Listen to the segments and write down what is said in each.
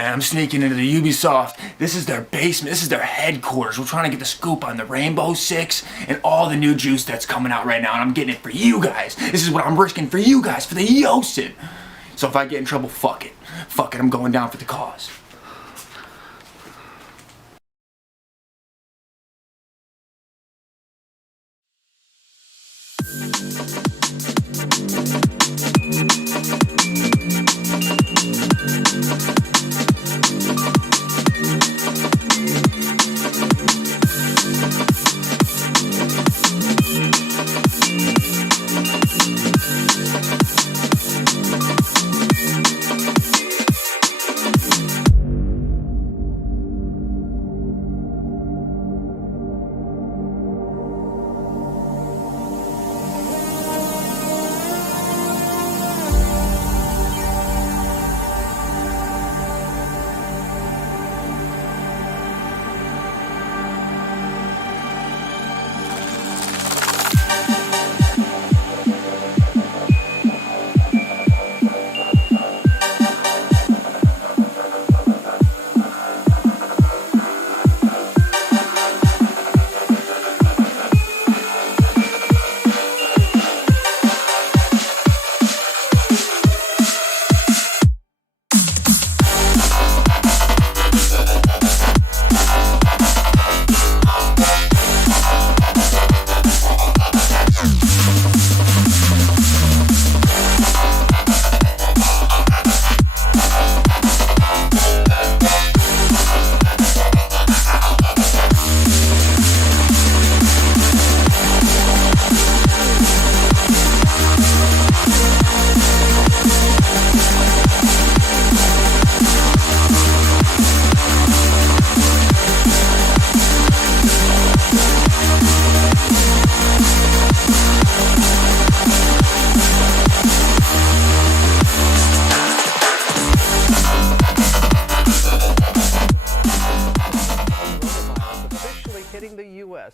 man, I'm sneaking into the Ubisoft. This is their basement. This is their headquarters. We're trying to get the scoop on the Rainbow Six and all the new juice that's coming out right now, and I'm getting it for you guys. This is what I'm risking for you guys, for the Yooosin. So if I get in trouble, fuck it. Fuck it, I'm going down for the cause.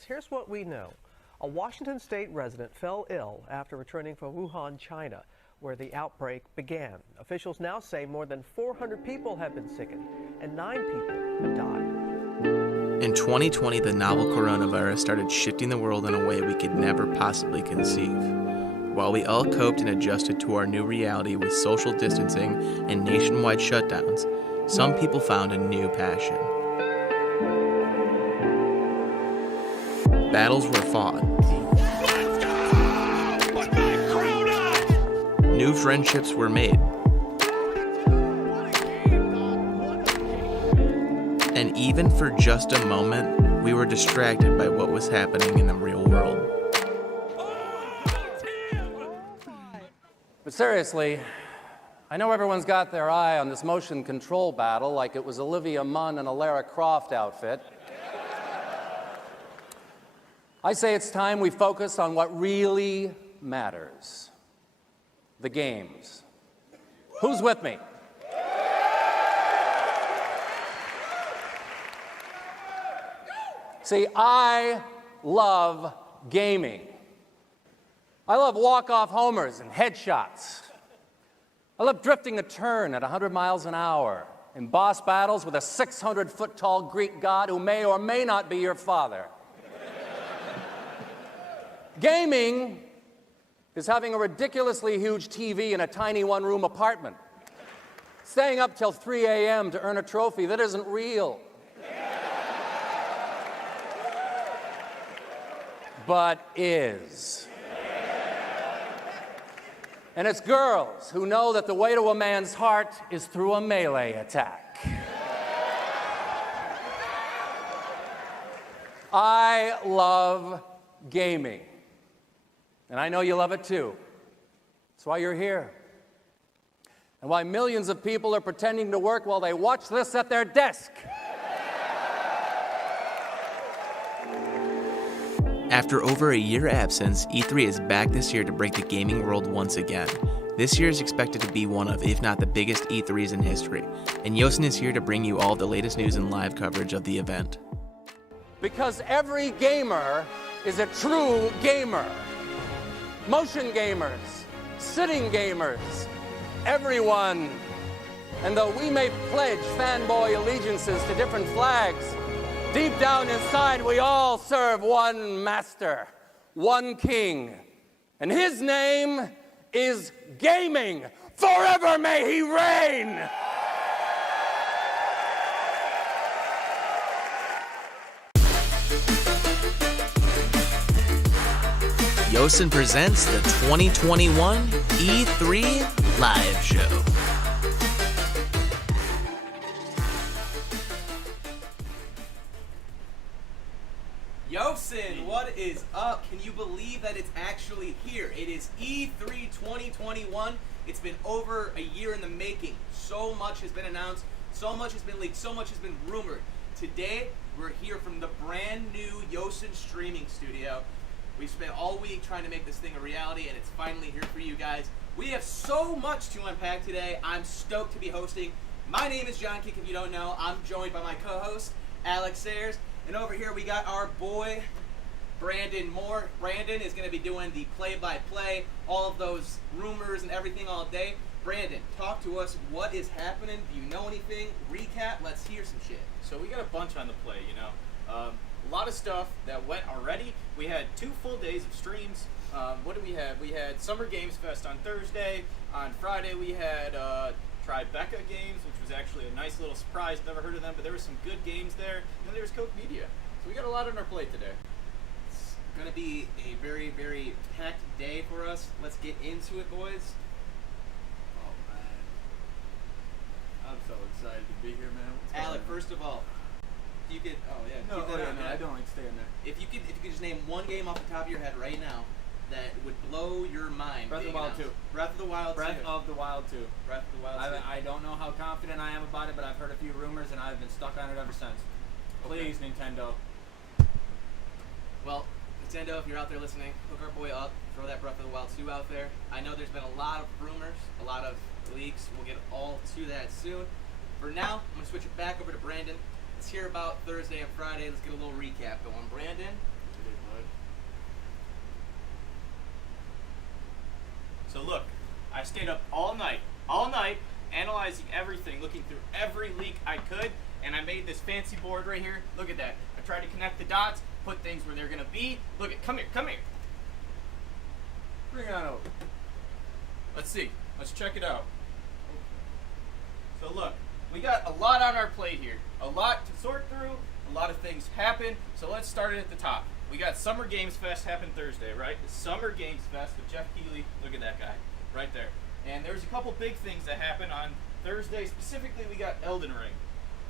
Here's what we know. A Washington state resident fell ill after returning from Wuhan, China, where the outbreak began. Officials now say more than 400 people have been sickened and 9 people have died. In 2020, the novel coronavirus started shifting the world in a way we could never possibly conceive. While we all coped and adjusted to our new reality with social distancing and nationwide shutdowns, some people found a new passion. Battles were fought. New friendships were made. And even for just a moment, we were distracted by what was happening in the real world. But seriously, I know everyone's got their eye on this motion control battle like it was Olivia Munn in a Lara Croft outfit. I say it's time we focus on what really matters. The games. Who's with me? See, I love gaming. I love walk-off homers and headshots. I love drifting a turn at 100 miles an hour in boss battles with a 600-foot-tall Greek god who may or may not be your father. Gaming is having a ridiculously huge TV in a tiny one-room apartment. Staying up till 3 a.m. to earn a trophy that isn't real. But is. And it's girls who know that the way to a man's heart is through a melee attack. I love gaming. And I know you love it too. That's why you're here. And why millions of people are pretending to work while they watch this at their desk. After over a year absence, E3 is back this year to break the gaming world once again. This year is expected to be one of, if not the biggest E3s in history, and Yooosin is here to bring you all the latest news and live coverage of the event. Because every gamer is a true gamer. Motion gamers, sitting gamers, everyone And though we may pledge fanboy allegiances to different flags, deep down inside we all serve one master, one king. And his name is gaming. Forever may he reign! Yooosin presents the 2021 E3 Live Show. Yooosin, what is up? Can you believe that it's actually here? It is E3 2021. It's been over a year in the making. So much has been announced, so much has been leaked, so much has been rumored. Today, we're here from the brand new Yooosin streaming studio. We've spent all week trying to make this thing a reality, and it's finally here for you guys. We have so much to unpack today. I'm stoked to be hosting. My name is John Kick, if you don't know. I'm joined by my co-host, Alex Sayers. And over here we got our boy, Brandon Moore. Brandon is going to be doing the play-by-play, all of those rumors and everything all day. Brandon, talk to us. What is happening? Do you know anything? Recap. Let's hear some shit. So we got a bunch on the play, you know. A lot of stuff that went already. We had 2 full days of streams. What did we have? We had Summer Games Fest on Thursday. On Friday we had Tribeca Games, which was actually a nice little surprise. Never heard of them, but there were some good games there. And then there was Coke Media. So we got a lot on our plate today. It's going to be a very, very packed day for us. Let's get into it, boys. Oh man, I'm so excited to be here, man. What's Alec, going on? first of all, if you could, No, keep that on, I don't like staying there. If you could just name one game off the top of your head right now that would blow your mind. Breath of the being Wild announced. 2. Breath of the Wild 2. Breath of the Wild 2. Breath of the Wild 2. I don't know how confident I am about it, but I've heard a few rumors and I've been stuck on it ever since. Please, Nintendo. Well, Nintendo, if you're out there listening, hook our boy up. Throw that Breath of the Wild 2 out there. I know there's been a lot of rumors, a lot of leaks. We'll get all to that soon. For now, I'm going to switch it back over to Brandon. Let's hear about Thursday and Friday. Let's get a little recap going. Brandon? So look, I stayed up all night, analyzing everything, looking through every leak I could, and I made this fancy board right here. Look at that. I tried to connect the dots, put things where they're gonna be. Look at, come here. Bring it on over. Let's see. Let's check it out. So look, we got a lot on our plate here. A lot to sort through, a lot of things happen. So let's start it at the top. We got Summer Games Fest happened Thursday, right? The Summer Games Fest with Jeff Keighley. Look at that guy, right there. And there's a couple big things that happened on Thursday. Specifically, we got Elden Ring.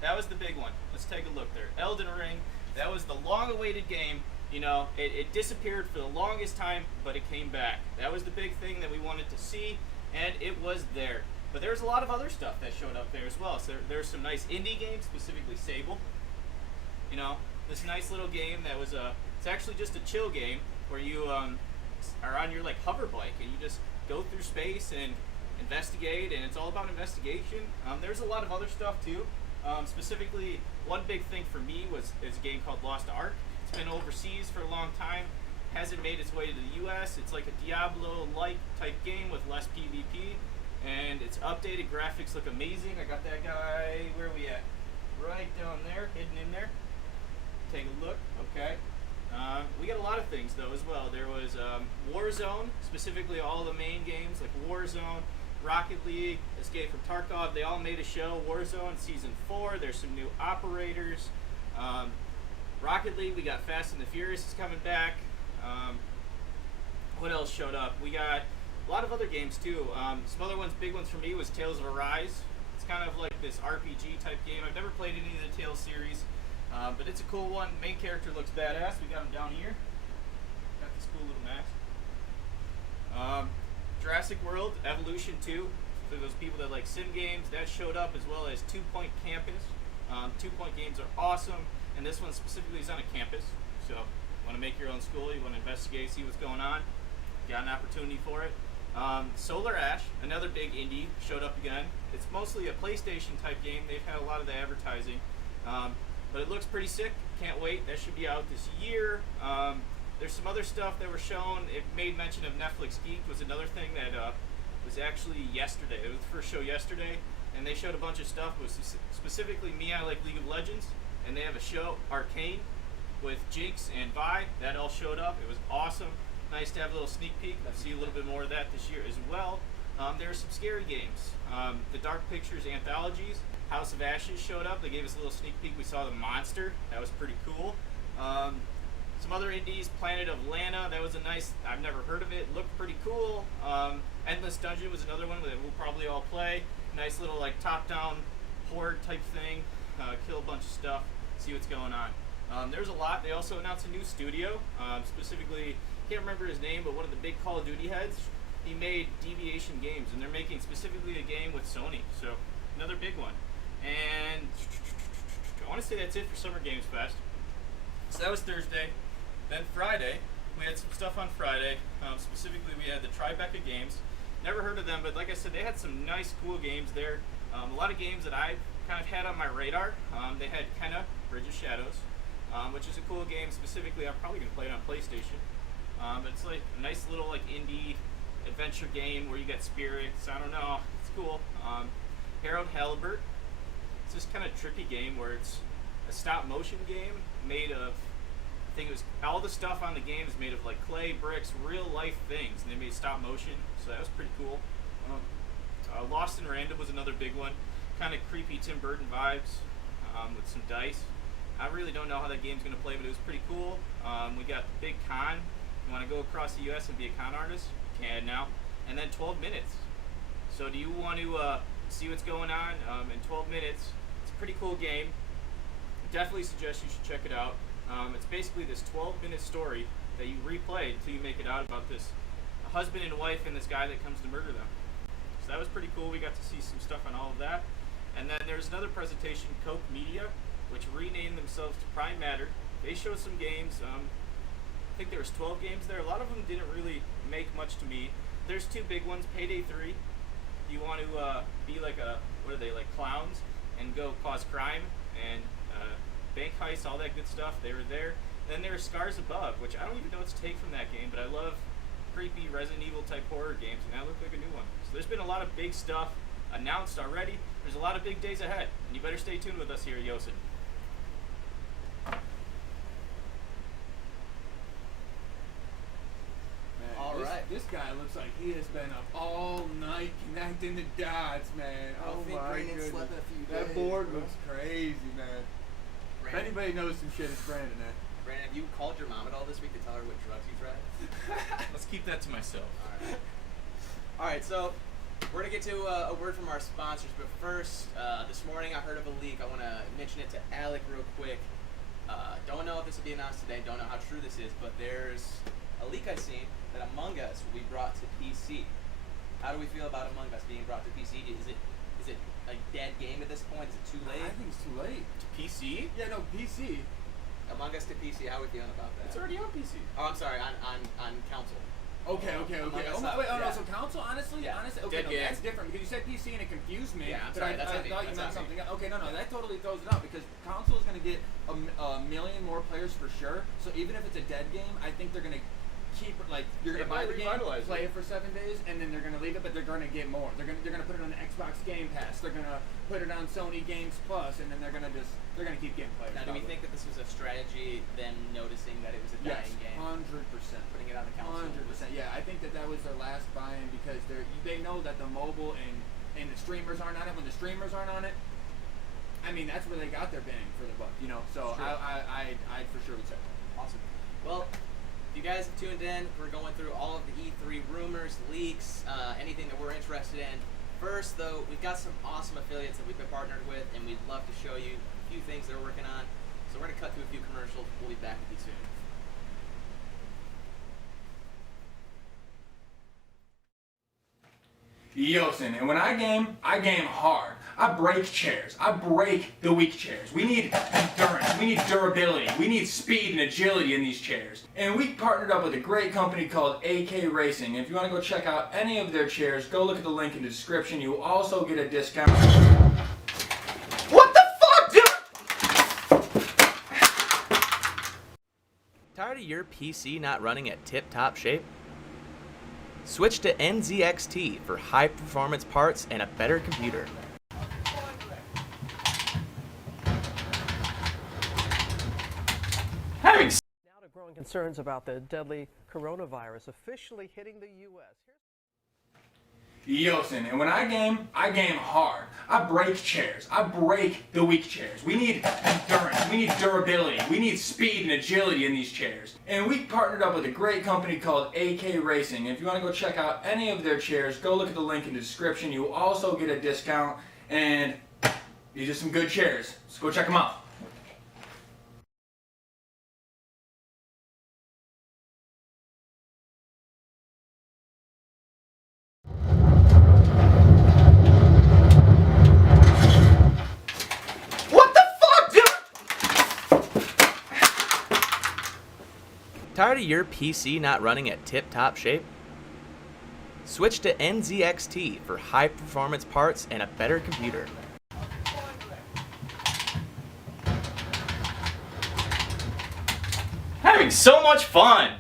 That was the big one. Let's take a look there. Elden Ring, that was the long-awaited game. You know, it disappeared for the longest time, but it came back. That was the big thing that we wanted to see, and it was there. But there's a lot of other stuff that showed up there as well. So there's some nice indie games, specifically Sable. You know, this nice little game that was it's actually just a chill game where you are on your like hover bike and you just go through space and investigate, and it's all about investigation. There's a lot of other stuff too. Specifically, one big thing for me is a game called Lost Ark. It's been overseas for a long time, hasn't made its way to the U.S. It's like a Diablo-like type game with less PvP, and it's updated. Graphics look amazing. I got that guy. Where are we at? Right down there, hidden in there. Take a look. Okay. We got a lot of things though as well. There was Warzone, specifically all the main games like Warzone, Rocket League, Escape from Tarkov. They all made a show. Warzone Season 4. There's some new operators. Rocket League, we got Fast and the Furious is coming back. What else showed up? We got a lot of other games too. Some other ones, big ones for me was Tales of Arise. It's kind of like this RPG type game. I've never played any of the Tales series. But it's a cool one. Main character looks badass. We got him down here. Got this cool little mask. Jurassic World Evolution 2. For those people that like sim games, that showed up, as well as 2 Point Campus. 2 Point games are awesome, and this one specifically is on a campus. So, you want to make your own school, you want to investigate, see what's going on. Got an opportunity for it. Solar Ash, another big indie, showed up again. It's mostly a PlayStation type game. They've had a lot of the advertising. But it looks pretty sick. Can't wait. That should be out this year. There's some other stuff that were shown. It made mention of Netflix Geek was another thing that was actually yesterday. It was the first show yesterday. and they showed a bunch of stuff. It was specifically Me I Like League of Legends, and they have a show, Arcane, with Jinx and Vi. That all showed up. It was awesome. Nice to have a little sneak peek. We'll see a little bit more of that this year as well. There are some scary games. The Dark Pictures anthologies, House of Ashes showed up. They gave us a little sneak peek. We saw the monster. That was pretty cool. Some other indies, Planet of Lana. That was a nice, I've never heard of it. Looked pretty cool. Endless Dungeon was another one that we'll probably all play. Nice little like top-down horde type thing. Kill a bunch of stuff. See what's going on. There's a lot. They also announced a new studio. Specifically, can't remember his name, but one of the big Call of Duty heads. He made Deviation Games, and they're making specifically a game with Sony. So another big one. And I want to say that's it for Summer Games Fest. So that was Thursday. Then Friday, we had some stuff on Friday. Specifically, we had the Tribeca Games. Never heard of them, but like I said, they had some nice, cool games there. A lot of games that I kind of had on my radar. They had Kenna, Bridge of Shadows, which is a cool game. Specifically, I'm probably going to play it on PlayStation. It's like a nice little like indie adventure game where you get spirits. I don't know. It's cool. Harold Halibert. It's this kind of trippy game where it's a stop motion game made of, I think it was, all the stuff on the game is made of like clay, bricks, real life things, and they made stop motion, so that was pretty cool. Lost in Random was another big one, kind of creepy Tim Burton vibes with some dice. I really don't know how that game's going to play, but it was pretty cool. We got the Big Con. You want to go across the U.S. and be a con artist? You can now. And then 12 minutes. So do you want to see what's going on in 12 minutes? It's a pretty cool game. Definitely suggest you should check it out. It's basically this 12-minute story that you replay until you make it out about this husband and wife and this guy that comes to murder them. So that was pretty cool. We got to see some stuff on all of that. And then there's another presentation, Coke Media, which renamed themselves to Prime Matter. They showed some games. I think there was 12 games there. A lot of them didn't really make much to me. There's two big ones, Payday 3. You want to be like what are they, like clowns, and go cause crime and bank heists, all that good stuff. They were there. Then there's Scars Above, which I don't even know what to take from that game, but I love creepy Resident Evil type horror games, and that looked like a new one. So there's been a lot of big stuff announced already. There's a lot of big days ahead, and you better stay tuned with us here at Yooosin. This guy looks like he has been up all night connecting the dots, man. Oh my goodness. That board looks crazy, man. If anybody knows some shit, it's Brandon, man. Brandon, have you called your mom at all this week to tell her what drugs you tried? Let's keep that to myself. All right, so we're going to get to a word from our sponsors, but first, this morning I heard of a leak. I want to mention it to Alec real quick. Don't know if this will be announced today, don't know how true this is, but there's a leak I've seen that Among Us will be brought to PC. How do we feel about Among Us being brought to PC? Is it a dead game at this point? Is it too late? I think it's too late. To PC? Yeah, no, PC. Among Us to PC, how are we feeling about that? It's already on PC. Oh, I'm sorry, on console. Okay. So console, honestly, okay, Dead game. that's different because you said PC and it confused me. Yeah, I'm but sorry, I thought you meant something else. Okay, no, that totally throws it out because console is going to get a million more players for sure. So even if it's a dead game, I think they're going to keep you're gonna buy the game, play it for 7 days, and then they're gonna leave it. But they're gonna get more. They're gonna put it on the Xbox Game Pass. They're gonna put it on Sony Games Plus, and then they're gonna keep getting players. Now, do we think that this was a strategy? Them noticing that it was a dying game. 100%. Putting it on the console. 100%. Yeah, I think that was their last buy-in because they know that the mobile and the streamers aren't on it. When the streamers aren't on it, I mean that's where they got their bang for the buck. So I for sure would say that. Awesome. Well. You guys have tuned in. We're going through all of the E3 rumors, leaks, anything that we're interested in. First, though, we've got some awesome affiliates that we've been partnered with, and we'd love to show you a few things they're working on. So we're going to cut to a few commercials. We'll be back with you soon. Yooosin, and when I game hard. I break chairs. I break the weak chairs. We need endurance. We need durability. We need speed and agility in these chairs. And we partnered up with a great company called AK Racing. If you want to go check out any of their chairs, go look at the link in the description. You will also get a discount. What the fuck, dude? Tired of your PC not running at tip-top shape? Switch to NZXT for high-performance parts and a better computer. Concerns about the deadly coronavirus officially hitting the U.S. Yooosin, and when I game hard. I break chairs. I break the weak chairs. We need endurance. We need durability. We need speed and agility in these chairs. And we partnered up with a great company called AK Racing. If you want to go check out any of their chairs, go look at the link in the description. You will also get a discount, and these are some good chairs. So go check them out. Tired of your PC not running at tip-top shape? Switch to NZXT for high-performance parts and a better computer. Having so much fun!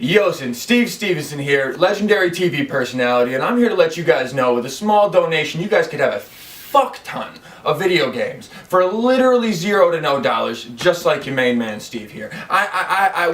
Yooosin, Steve Stevenson here, legendary TV personality, and I'm here to let you guys know with a small donation you guys could have a fuck ton of video games for literally $0 to no dollars, just like your main man Steve here.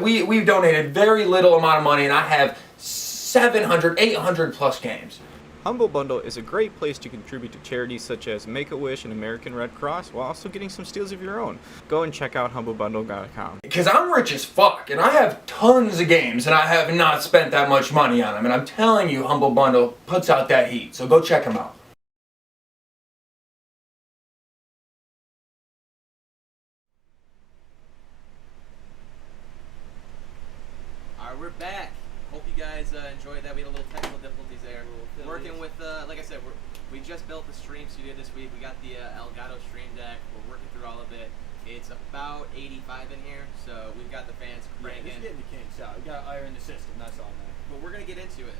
We've donated very little amount of money, and I have 700, 800 plus games. Humble Bundle is a great place to contribute to charities such as Make-A-Wish and American Red Cross while also getting some steals of your own. Go and check out humblebundle.com. Because I'm rich as fuck, and I have tons of games, and I have not spent that much money on them, and I'm telling you, Humble Bundle puts out that heat, so go check them out. Alright, we're back. Hope you guys enjoyed that. We had a little technical difficulties there. Working with, like I said, we just built the stream studio this week. We got the Elgato Stream Deck. We're working through all of it. It's about 85 in here, so we've got the fans cranking. Yeah, just getting the kinks out. We got to iron the system. That's all, man. But we're gonna get into it.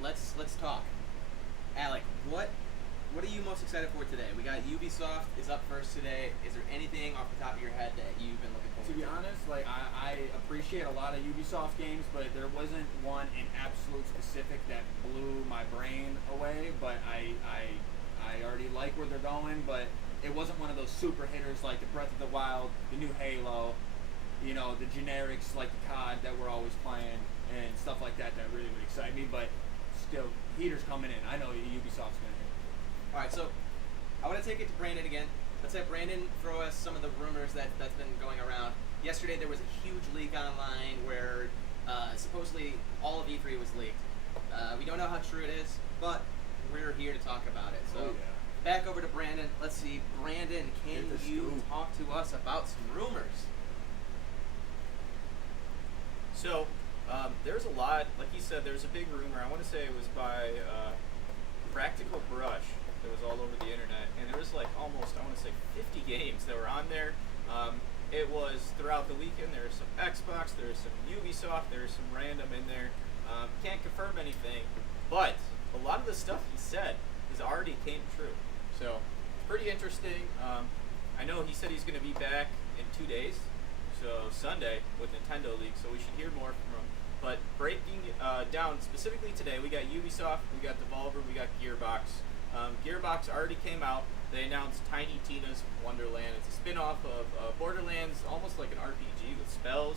Let's talk. Alec, what are you most excited for today? We got Ubisoft is up first today. Is there anything off the top of your head that you've been looking forward to? To be honest, like I appreciate a lot of Ubisoft games, but there wasn't one in absolute specific that blew my brain away. But I already like where they're going, but it wasn't one of those super hitters like the Breath of the Wild, the new Halo, you know, the generics like the COD that we're always playing and stuff like that that really would excite me. But still, heaters coming in. I know Ubisoft's gonna hit. All right, so I want to take it to Brandon again. Let's have Brandon throw us some of the rumors that's been going around. Yesterday there was a huge leak online where supposedly all of E3 was leaked. We don't know how true it is, but we're here to talk about it. So back over to Brandon. Let's see, Brandon, can you talk to us about some rumors? So, there's a lot, like you said, there's a big rumor. I want to say it was by Practical Brush that was all over the internet, and there was like almost, I want to say 50 games that were on there. It was throughout the weekend. There was some Xbox, there was some Ubisoft, there was some random in there. Can't confirm anything, but a lot of the stuff he said has already came true. So, it's pretty interesting. I know he said he's going to be back in 2 days, so Sunday with Nintendo League, so we should hear more from him. But breaking down specifically today, we got Ubisoft, we got Devolver, we got Gearbox. Gearbox already came out. They announced Tiny Tina's Wonderland. It's a spin-off of Borderlands, almost like an RPG with spells.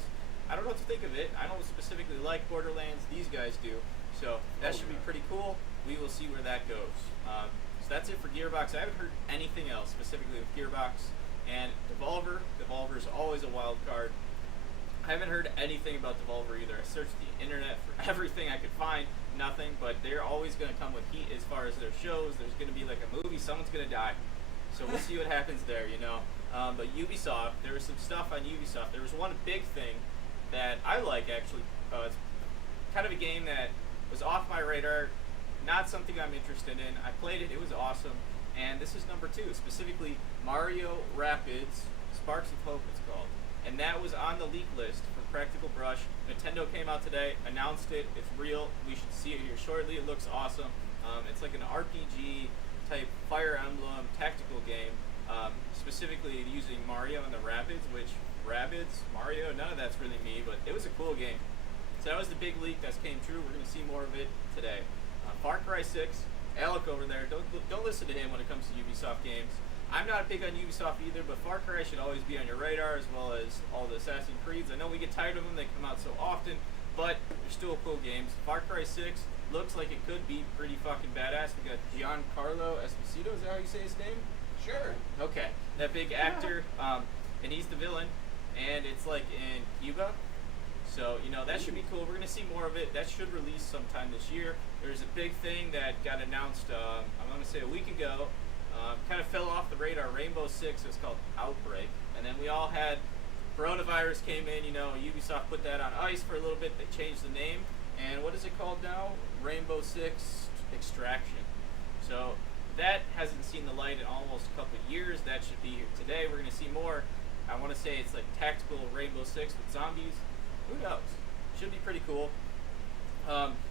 I don't know what to think of it. I don't specifically like Borderlands. These guys do. So that should be pretty cool. We will see where that goes. So that's it for Gearbox. I haven't heard anything else specifically with Gearbox. And Devolver. Devolver is always a wild card. I haven't heard anything about Devolver either. I searched the internet for everything I could find, nothing, but they're always going to come with heat as far as their shows. There's going to be like a movie, someone's going to die. So we'll see what happens there, you know. But Ubisoft, there was some stuff on Ubisoft. There was one big thing that I like, actually. It's kind of a game that was off my radar, not something I'm interested in. I played it, it was awesome. And this is number 2, specifically Mario Rabbids Sparks of Hope, it's called. And that was on the leak list for Practical Brush. Nintendo came out today, announced it. It's real. We should see it here shortly. It looks awesome. It's like an RPG type Fire Emblem tactical game, specifically using Mario and the Rabbids, which Rabbids, Mario, none of that's really me, but it was a cool game. So that was the big leak that came true. We're going to see more of it today. Far Cry 6, Alec over there, don't listen to him when it comes to Ubisoft games. I'm not big on Ubisoft either, but Far Cry should always be on your radar, as well as all the Assassin's Creeds. I know we get tired of them; they come out so often, but they're still cool games. Far Cry 6 looks like it could be pretty fucking badass. We got Giancarlo Esposito. Is that how you say his name? Sure. Okay, that big actor, and he's the villain, and it's like in Cuba. So, you know, that should be cool. We're going to see more of it. That should release sometime this year. There's a big thing that got announced, I'm going to say a week ago. Kind of fell off the radar. Rainbow Six is called Outbreak. And then we all had coronavirus came in, you know, Ubisoft put that on ice for a little bit. They changed the name. And what is it called now? Rainbow Six Extraction. So that hasn't seen the light in almost a couple of years. That should be here today. We're going to see more. I want to say it's like tactical Rainbow Six with zombies. Who knows? Should be pretty cool.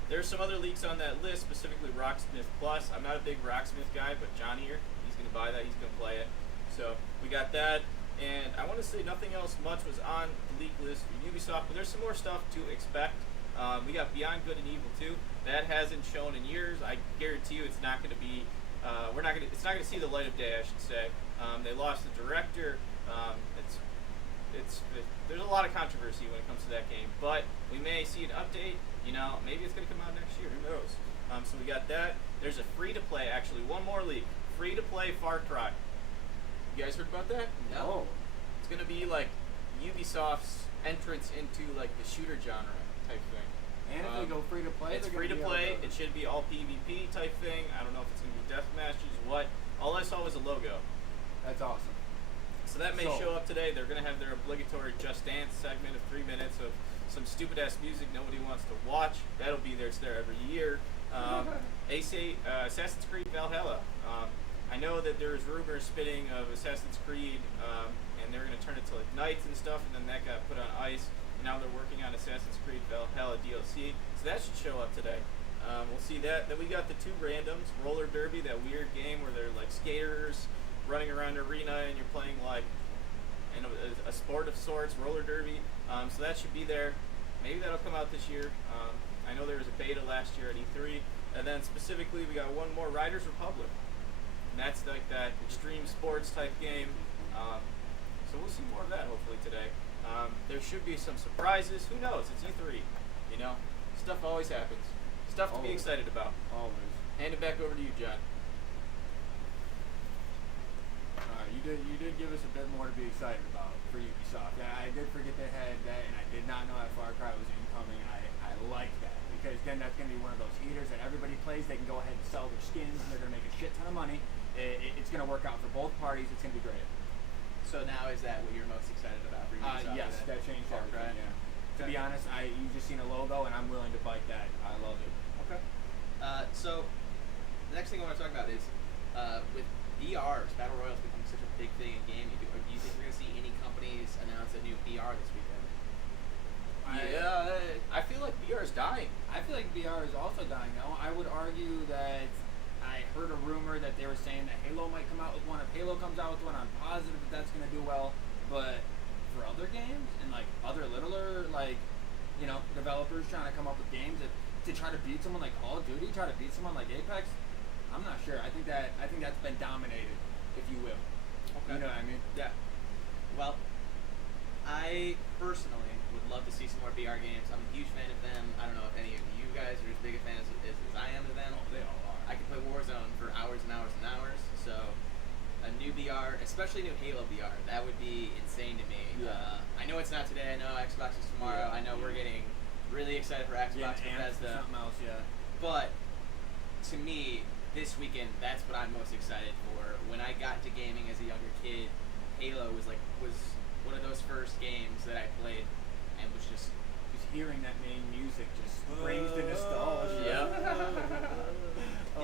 There's some other leaks on that list, specifically Rocksmith Plus. I'm not a big Rocksmith guy, but John here, he's going to buy that. He's going to play it. So we got that. And I want to say nothing else much was on the leak list for Ubisoft, but there's some more stuff to expect. We got Beyond Good and Evil 2. That hasn't shown in years. I guarantee you it's not going to be. It's not going to see the light of day, I should say. They lost the director. There's a lot of controversy when it comes to that game, but we may see an update. You know, maybe it's going to come out next year. Who knows? So we got that. There's a free-to-play, actually, one more leak. Free-to-play Far Cry. You guys heard about that? No. It's going to be like Ubisoft's entrance into like the shooter genre type thing. And if they go free to play, it's free to play. It should be all PvP type thing. I don't know if it's going to be death matches, what. All I saw was a logo. That's awesome. So that may show up today. They're going to have their obligatory Just Dance segment of 3 minutes of some stupid-ass music nobody wants to watch. That'll be there. It's there every year. Assassin's Creed Valhalla. I know that there was rumors spitting of Assassin's Creed, and they were going to turn it to like Knights and stuff, and then that got put on ice. And now they're working on Assassin's Creed Valhalla DLC. So that should show up today. We'll see that. Then we got the two randoms, Roller Derby, that weird game where they're like skaters running around an arena and you're playing like a sport of sorts, roller derby. So that should be there. Maybe that'll come out this year. I know there was a beta last year at E3. And then specifically we got one more, Riders Republic. And that's like that extreme sports type game. So we'll see more of that hopefully today. There should be some surprises. Who knows? It's E3. You know, stuff always happens. Stuff to be excited about. Always. Hand it back over to you, John. You did give us a bit more to be excited about for Ubisoft. Yeah, I did forget they had that, and I did not know that Far Cry was incoming. I like that, because then that's going to be one of those heaters that everybody plays. They can go ahead and sell their skins, and they're going to make a shit ton of money. It's going to work out for both parties. It's going to be great. So now is that what you're most excited about for Ubisoft? Yes, that changed Far Cry? everything, yeah. To be honest, you just seen a logo, and I'm willing to bite that. I love it. Okay. So the next thing I want to talk about is with BRs, Battle Royals becoming such a big thing in gaming. Do you think we're going to see any companies announce a new BR this weekend? I feel like VR is dying. I feel like VR is also dying now. I would argue that I heard a rumor that they were saying that Halo might come out with one. If Halo comes out with one, I'm positive that that's going to do well. But for other games and like other littler developers trying to come up with games to try to beat someone like Call of Duty, try to beat someone like Apex, I'm not sure. I think that's been dominated, if you will. Okay. You know what I mean? Yeah. Well, I personally would love to see some more VR games. I'm a huge fan of them. I don't know if any of you guys are as big a fan as I am of them. Oh, they all are. I can play Warzone for hours and hours and hours. So a new VR, especially new Halo VR, that would be insane to me. Yeah. I know it's not today. I know Xbox is tomorrow. Yeah, I know we're getting really excited for Xbox Bethesda. Something else, yeah. But to me, this weekend, that's what I'm most excited for. When I got into gaming as a younger kid, Halo was one of those first games that I played and was just hearing that main music just brings the nostalgia.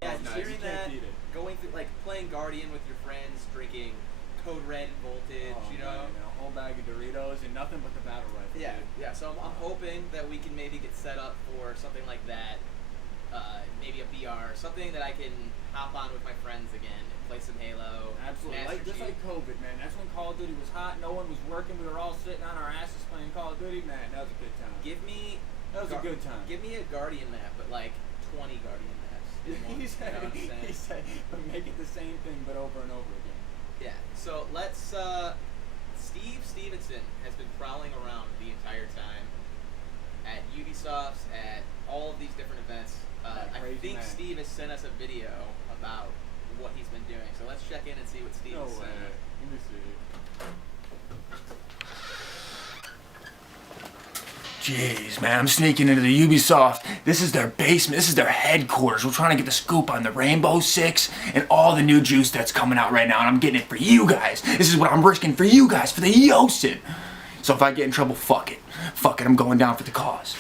Yeah, nice. hearing You can't that, beat it. going through like playing Guardian with your friends, drinking Code Red and Voltage, Oh, you know. man, a whole bag of Doritos and nothing but the battle rifle. Yeah, dude. yeah. So I'm hoping that we can maybe get set up for something like that. Maybe a VR, something that I can hop on with my friends again and play some Halo. Absolutely. Master Just Chief. like COVID, man. That's when Call of Duty was hot. No one was working. We were all sitting on our asses playing Call of Duty. Man, that was a good time. Give me That was a good time. Give me a Guardian map, but like 20 Guardian maps. In one, he you know what I'm saying? said, but make it the same thing, but over and over again. Yeah. So let's. Steve Stevenson has been prowling around the entire time at Ubisoft, at all of these different events. I think man. Steve has sent us a video about what he's been doing. So let's check in and see what Steve has sent us. Let me see. Jeez, man, I'm sneaking into the Ubisoft. This is their basement. This is their headquarters. We're trying to get the scoop on the Rainbow Six and all the new juice that's coming out right now, and I'm getting it for you guys. This is what I'm risking for you guys, for the Yooosin. So if I get in trouble, fuck it. Fuck it, I'm going down for the cause.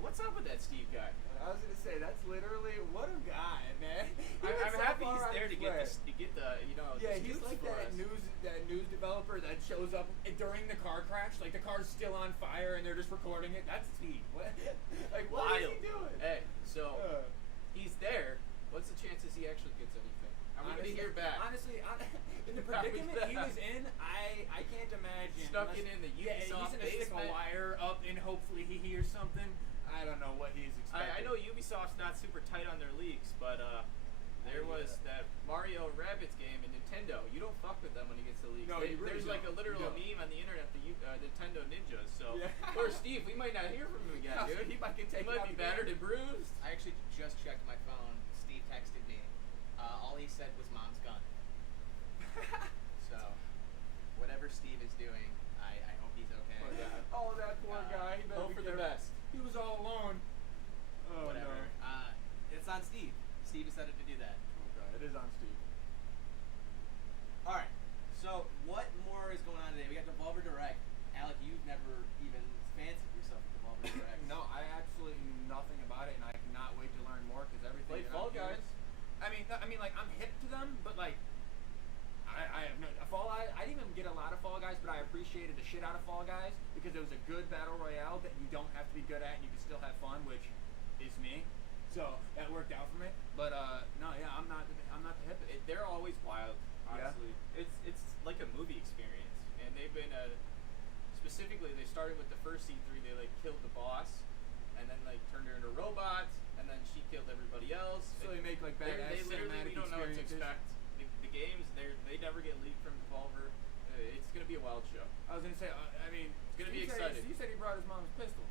What's up with that Steve guy? I was gonna say that's literally what a guy, man. I'm happy he's there to get this, to get the, you know. Yeah, the he's scoops like for that us. news developer that shows up during the car crash, like the car's still on fire and they're just recording it. That's Steve. What? Like what is he doing? Hey, so he's there. What's the chances he actually gets anything? Are we gonna hear back? Honestly, in the predicament he was in, I can't imagine. Stuck in the he's Ubisoft gonna stick a basement. wire up and hopefully he hears something. I don't know what he's expecting. I know Ubisoft's not super tight on their leaks, but there was that Mario Rabbids game in Nintendo. You don't fuck with them when it gets to leaks. No, you really there's like a don't. literal You meme on the internet, the Nintendo ninjas. So Yeah. poor Steve, we might not hear from him again, dude. He might get taken He might out be the battered game. and bruised. I actually just checked my phone. Steve texted me. All he said was "Mom's gun." So, whatever Steve is doing, I hope he's okay. Oh, that poor guy. He better Hope be for the careful. best. He was all alone. Oh Whatever. no. It's on Steve. Steve decided to do that. Okay, it is on Steve. All right. So, what more is going on today? We got Devolver Direct. Alec, you've never even fancied yourself with Devolver Direct. No, I absolutely knew nothing about it, and I cannot wait to learn more because everything. Play that Fall I'm hearing- Guys. I mean, like I'm hip to them, but like, I have no Fall. I didn't even get a lot of Fall Guys, but I appreciated the shit out of Fall Guys because it was a good battle royale that you don't have to be good at and you can still have fun, which is me. So that worked out for me. But no, yeah, I'm not the hippest. They're always wild, honestly. It's like a movie experience, and they've been specifically. They started with the first E3. They like killed the boss, and then like turned her into robots, and then she killed everybody else. So they make like badass They literally, cinematic we don't know what to experiences. expect. The games, they never get leaked from Devolver. It's gonna be a wild show. I was gonna say, I mean, It's gonna be Steve exciting. He said he brought his mom's pistol.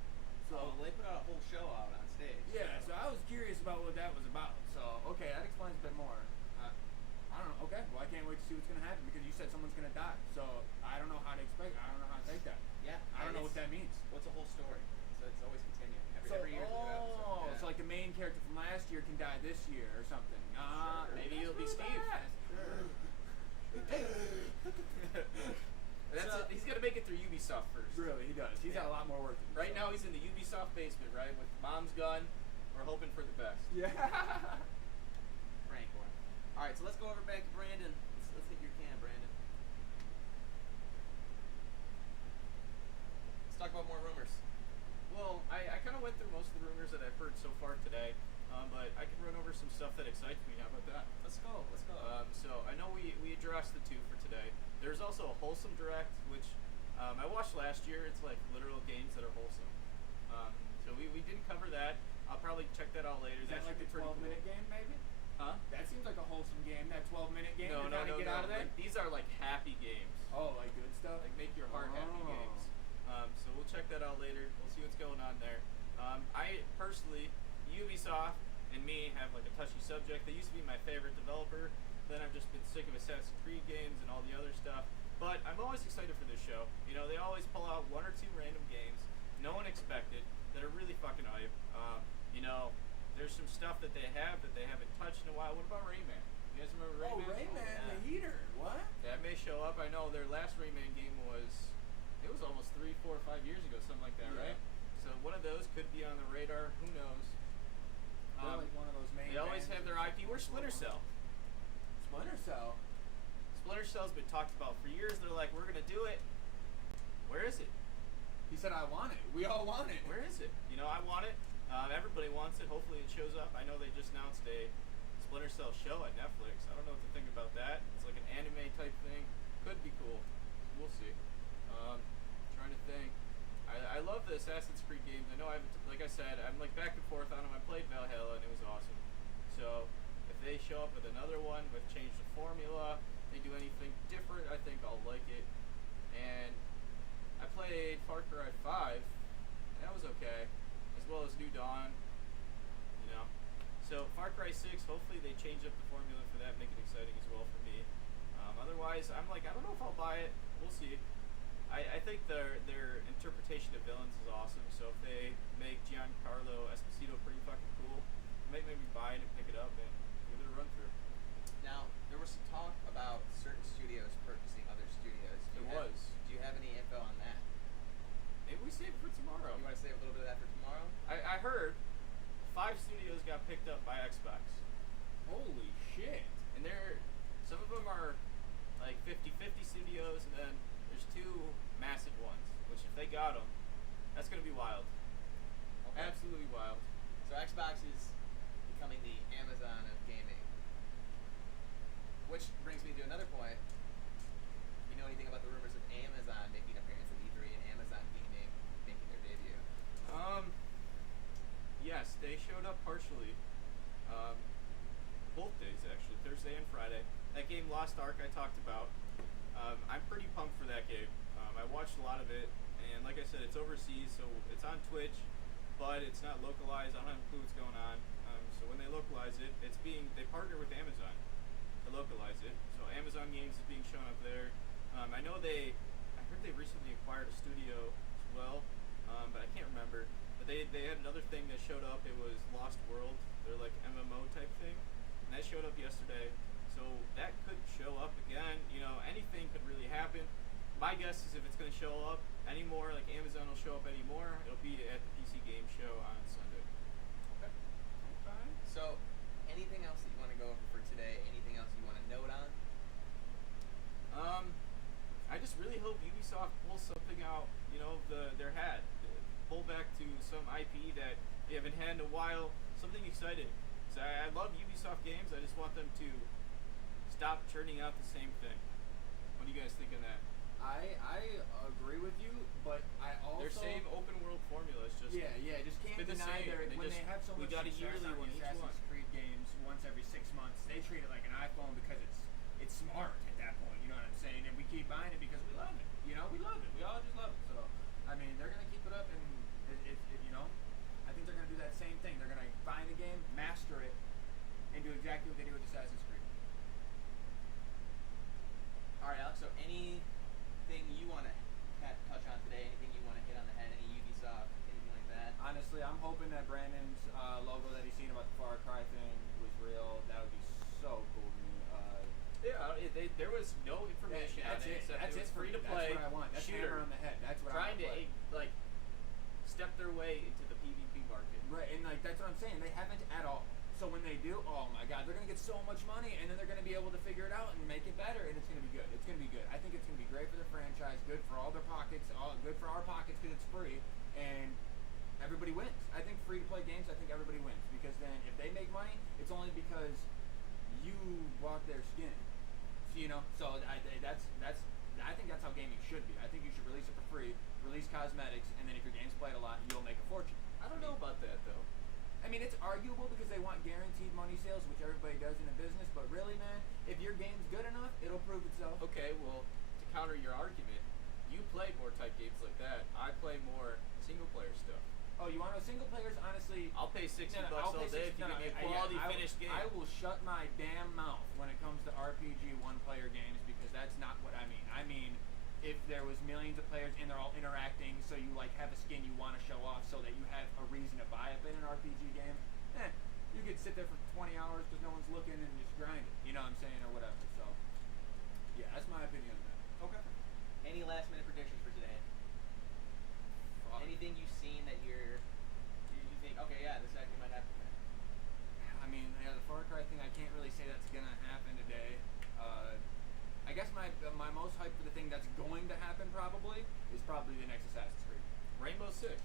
So they put out a whole show out on stage. Yeah, so I was curious about what that was about. So, okay, that explains a bit more. I don't know. Okay, well, I can't wait to see what's going to happen because you said someone's going to die. So, I don't know how to expect I don't know how to take that. Yeah. I don't know what that means. What's a whole story? So it's always continuing. Every year. So like the main character from last year can die this year or something. Maybe that's it'll be really Steve. badass. Sure. That's it. He's gonna make it through Ubisoft first. Really, he does. He's got a lot more work to do. Right now, he's in the Ubisoft basement, right, with Mom's gun. We're hoping for the best. Yeah. Frank one. All right, so let's go over back to Brandon. Let's hit your can, Brandon. Let's talk about more rumors. Well, I kind of went through most of the rumors that I've heard so far today, but I can run over some stuff that excites me. How about that? Let's go. Let's go. So I know we addressed the two for today. There's also a wholesome direct, which I watched last year. It's like literal games that are wholesome. So we didn't cover that. I'll probably check that out later. Is that like the 12-minute game, maybe? Huh? That seems like a wholesome game. That 12-minute game. No, you're trying to get out of there. Like, these are like happy games. Oh, like good stuff. Like make your heart happy Oh. games. So we'll check that out later. We'll see what's going on there. I personally, Ubisoft and me have like a touchy subject. They used to be my favorite developer. Then I've just been sick of Assassin's Creed games and all the other stuff. But I'm always excited for this show. You know, they always pull out one or two random games no one expected that are really fucking hype. You know, there's some stuff that they haven't touched in a while. What about Rayman? You guys remember Rayman? Oh, Rayman, the heater. What? That may show up. I know their last Rayman game was almost 3, 4, 5 years ago, something like that, Yeah. right? So one of those could be on the radar. Who knows? They're like one of those main They always bands have their that- IP. Where's Splinter Cell? Splinter Cell. Splinter Cell's been talked about for years. They're like, we're gonna do it. Where is it? He said, I want it. We all want it. Where is it? You know, I want it. Everybody wants it. Hopefully it shows up. I know they just announced a Splinter Cell show at Netflix. I don't know what to think about that. It's like an anime type thing. Could be cool. We'll see. Trying to think. I I love the Assassin's Creed games. I know like I said, I'm like back and forth on them. I played Valhalla and it was awesome. So if they show up with another one, with change the formula, they do anything different, I think I'll like it. And I played Far Cry 5, and that was okay, as well as New Dawn, you know. So Far Cry 6, hopefully they change up the formula for that, make it exciting as well for me. Otherwise, I'm like, I don't know if I'll buy it. We'll see. I think their interpretation of villains is awesome. So if they make Giancarlo Esposito pretty fucking cool, maybe buy it and pick it up and give it a run through. Now, there was some talk about certain studios purchasing other studios. Do you have any info on that? Maybe we save it for tomorrow. You want to save a little bit of that for tomorrow? I heard 5 studios got picked up by Xbox. Holy shit! And some of them are like 50-50 studios, and then there's 2 massive ones, which if they got them, that's going to be wild. Okay. Absolutely wild. So Xbox is becoming the Amazon of gaming. Which brings me to another point. Do you know anything about the rumors of Amazon making an appearance at E3 and Amazon Gaming making their debut? Yes, they showed up partially. Both days, actually, Thursday and Friday. That game, Lost Ark, I talked about. I'm pretty pumped for that game. I watched a lot of it, and like I said, it's overseas, so it's on Twitch, but it's not localized. I don't have a clue what's going on. So when they localize it, they partner with Amazon to localize it. So Amazon Games is being shown up there. I heard they recently acquired a studio as well, but I can't remember. But they had another thing that showed up. It was Lost World. They're like MMO type thing, and that showed up yesterday. So that could show up again. You know, anything could really happen. My guess is if it's going to show up anymore, like Amazon will show up anymore, it'll be at the PC Game Show on Sunday. Okay. So, anything else that you want to go over for today? Anything else you want to note on? I just really hope Ubisoft pulls something out, you know, their hat. Pull back to some IP that they haven't had in a while, something exciting. So I love Ubisoft games, I just want them to stop churning out the same thing. What do you guys think of that? I agree with you, but I also... Their same open world formula is just... Yeah, just can't deny when they have so much success on the Assassin's Creed games once every 6 months, they treat it like an iPhone because it's smart at that point, you know what I'm saying? And we keep buying it because we love it. You know, we love it. We all just love it. So, I mean, they're going to keep it up, and, you know, I think they're going to do that same thing. They're going to find a game, master it, and do exactly what they do with Assassin's Creed. All right, Alex, so anything you want to touch on today, anything you want to hit on the head, any Ubisoft, anything like that? Honestly, I'm hoping that Brandon's logo that he's seen about the Far Cry thing was real. That would be so cool to me. There was no information on it. That's it was free to That's play. what I want. That's shooter. hammer on the head. That's what I want. Trying to like step their way into the PvP market. Right, and like that's what I'm saying. They haven't at all. So when they do, oh my God, they're gonna get so much money, and then they're gonna be able to figure it out and make it better, and it's gonna be good. It's gonna be good. I think it's gonna be great for the franchise, good for all their pockets, good for our pockets because it's free, and everybody wins. I think free-to-play games, I think everybody wins because then if they make money, it's only because you bought their skin. So, you know, so I think that's how gaming should be. I think you should release it for free, release cosmetics, and then if your game's played a lot, you'll make a fortune. I don't know about that though. I mean, it's arguable because they want guaranteed money sales, which everybody does in a business, but really, man, if your game's good enough, it'll prove itself. Okay, well, to counter your argument, you play more type games like that. I play more single-player stuff. Oh, you want to know single players? Honestly, I'll pay $60 all day if you give me a quality finished game. I will shut my damn mouth when it comes to RPG one-player games because that's not what I mean. I mean, if there was millions of players and they're all interacting, so you like have a skin you want to show off, so that you have a reason to buy it in an RPG game. You could sit there for 20 hours because no one's looking and just grind it. You know what I'm saying, or whatever. So, yeah, that's my opinion on that. Okay. Any last-minute predictions for today? Anything you've seen that you think, okay, yeah, this actually might happen? I mean, yeah, the Far Cry thing, I can't really say that's gonna happen today. I guess my most hype for the thing that's going to happen probably is probably the next Assassin's Creed. Rainbow Six.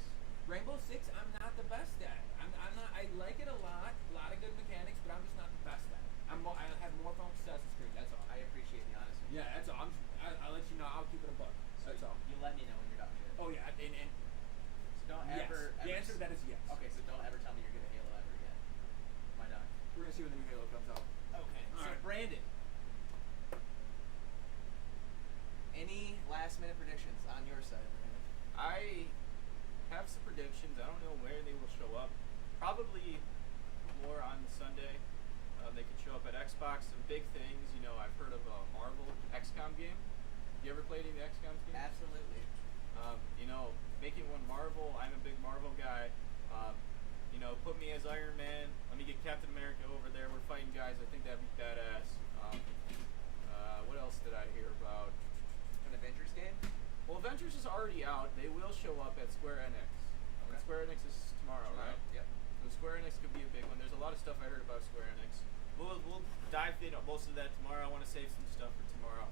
Rainbow Six, I'm not the best at. I'm not. I like it a lot of good mechanics, but I'm just not the best at it. I have more fun with Assassin's Creed. That's all. I appreciate the honesty. Yeah, that's all. I'll let you know. I'll keep it a buck. That's all. You let me know when you're done with it. Oh yeah, and I have some predictions. I don't know where they will show up. Probably more on Sunday. They could show up at Xbox. Some big things. You know, I've heard of a Marvel XCOM game. You ever played any of the XCOM games? Absolutely. You know, making one Marvel. I'm a big Marvel guy. You know, put me as Iron Man. Let me get Captain America over there. We're fighting guys. I think that'd be badass. What else did I hear about? An Avengers game? Well, Avengers is already out. They will show up at Square Enix. And Square Enix is tomorrow, right? Yep. So Square Enix could be a big one. There's a lot of stuff I heard about Square Enix. We'll dive into most of that tomorrow. I want to save some stuff for tomorrow.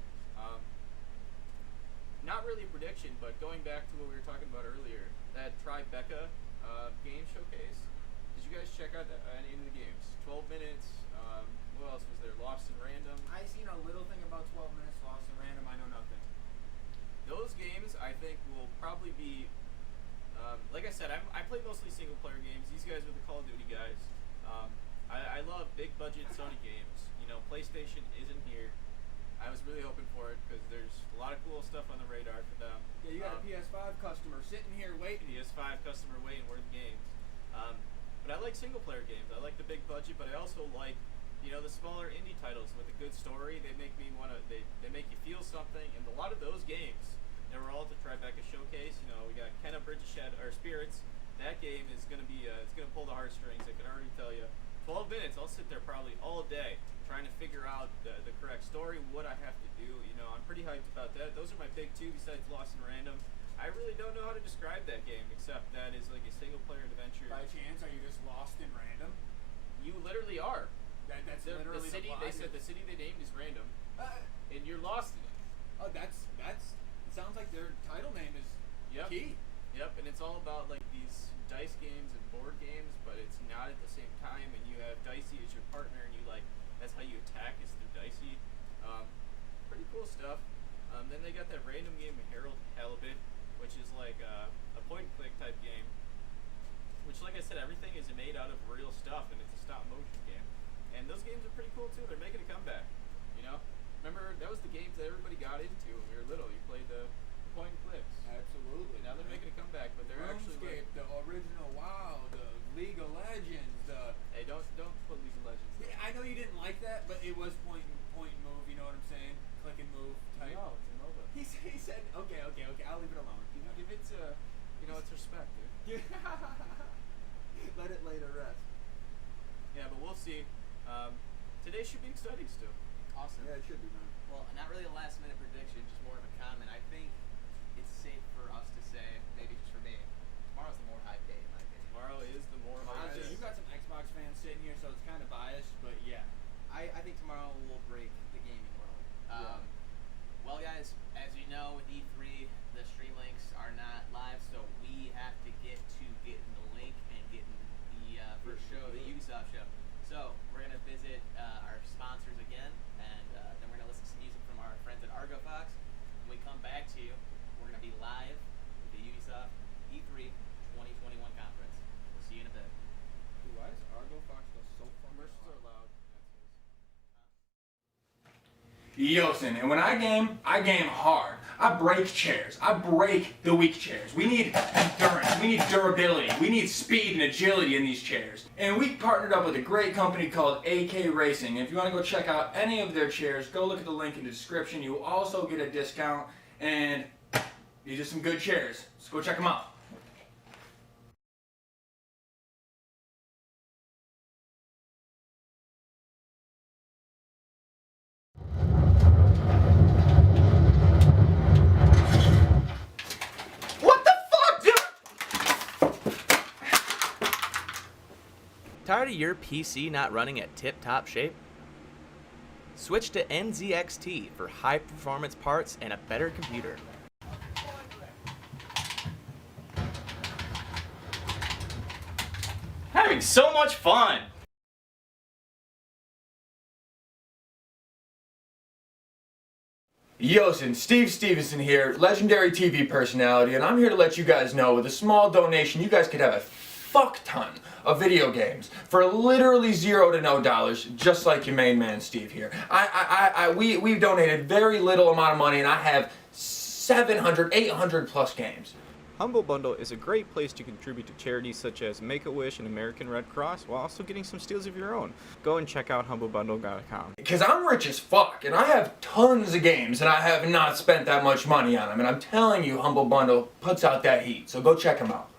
Not really a prediction, but going back to what we were talking about earlier, that Tribeca game showcase. Did you guys check out any of the games? 12 minutes. What else was there? Lost in Random. I seen a little thing about 12 minutes lost in random. I know nothing. Those games, I think, will probably be. Like I said, I play mostly single player games. These guys are the Call of Duty guys. I love big budget Sony games. You know, PlayStation isn't here. I was really hoping for it because there's a lot of cool stuff on the radar for them. Yeah, you got a PS5 customer sitting here waiting. PS5 customer waiting worth games. But I like single player games. I like the big budget, but I also like, you know, the smaller indie titles with a good story. They make me wanna. They make you feel something. And a lot of those games, they were all at the Tribeca showcase. You know, we got Kenna Bridges or Spirits. That game is gonna be. It's gonna pull the heartstrings. I can already tell you. 12 minutes. I'll sit there probably all day trying to figure out the correct story, what I have to do. You know, I'm pretty hyped about that. Those are my big two besides Lost in Random. I really don't know how to describe that game except that is like a single player adventure. By chance, are you just lost in random? You literally are. That's The literally city. the plot. They said the city they named is random, and you're lost in it. Oh, that's. It sounds like their title name is Yep. key. Yep, and it's all about like these dice games and board games, but it's not at the same time. And you have Dicey as your partner, and you like that's how you attack is through Dicey. Pretty cool stuff. Then they got that random game Harold Halibut, which is like a point and click type game. Which, like I said, everything is made out of real stuff, and it's a stop motion game. And those games are pretty cool too. They're making a comeback. You know, remember that was the games that everybody got into when we were little. You played the point and clicks. Absolutely. Now they're making a comeback, but they're actually like, RuneScape, the original WoW, the League of Legends, the. hey, don't put League of Legends. Yeah, I know you didn't like that, but it was point and move. You know what I'm saying? Click and move type. No, it's Inova. He said, okay. I'll leave it alone. Give it to, you know, it's respect, dude. Let it lay to rest. Yeah, but we'll see. Today should be exciting still. Awesome. Yeah, it should be, man. Well, not really a last minute prediction, just more of a comment. I think it's safe for us to say, maybe just for me, tomorrow's the more hype day in my opinion. Tomorrow is the more Honestly, hype. you got some Xbox fans sitting here, so it's kind of biased, but yeah. I think tomorrow will break the gaming world. Well, guys, as you know, with E3, the stream links are not live, so we have to get getting the link and getting the first show, the Ubisoft show. So we're gonna visit our sponsors again, and then we're gonna listen to some music from our friends at Argofox. When we come back to you, we're gonna be live with the Ubisoft E3 2021 conference. We'll see you in a bit. Dude, why does Argofox go so far? Commercials are loud. Yooosin, and when I game hard. I break chairs. I break the weak chairs. We need endurance. We need durability. We need speed and agility in these chairs. And we partnered up with a great company called AK Racing. If you want to go check out any of their chairs, go look at the link in the description. You will also get a discount, and these are some good chairs. So go check them out. Tired of your PC not running at tip-top shape? Switch to NZXT for high-performance parts and a better computer. Having so much fun! Yooosin, Steve Stevenson here, legendary TV personality, and I'm here to let you guys know with a small donation you guys could have a fuck ton of video games for literally $0 to no dollars, just like your main man Steve here. We've donated very little amount of money, and I have 700, 800 plus games. Humble Bundle is a great place to contribute to charities such as Make-A-Wish and American Red Cross while also getting some steals of your own. Go and check out humblebundle.com. Because I'm rich as fuck, and I have tons of games, and I have not spent that much money on them, and I'm telling you, Humble Bundle puts out that heat, so go check them out.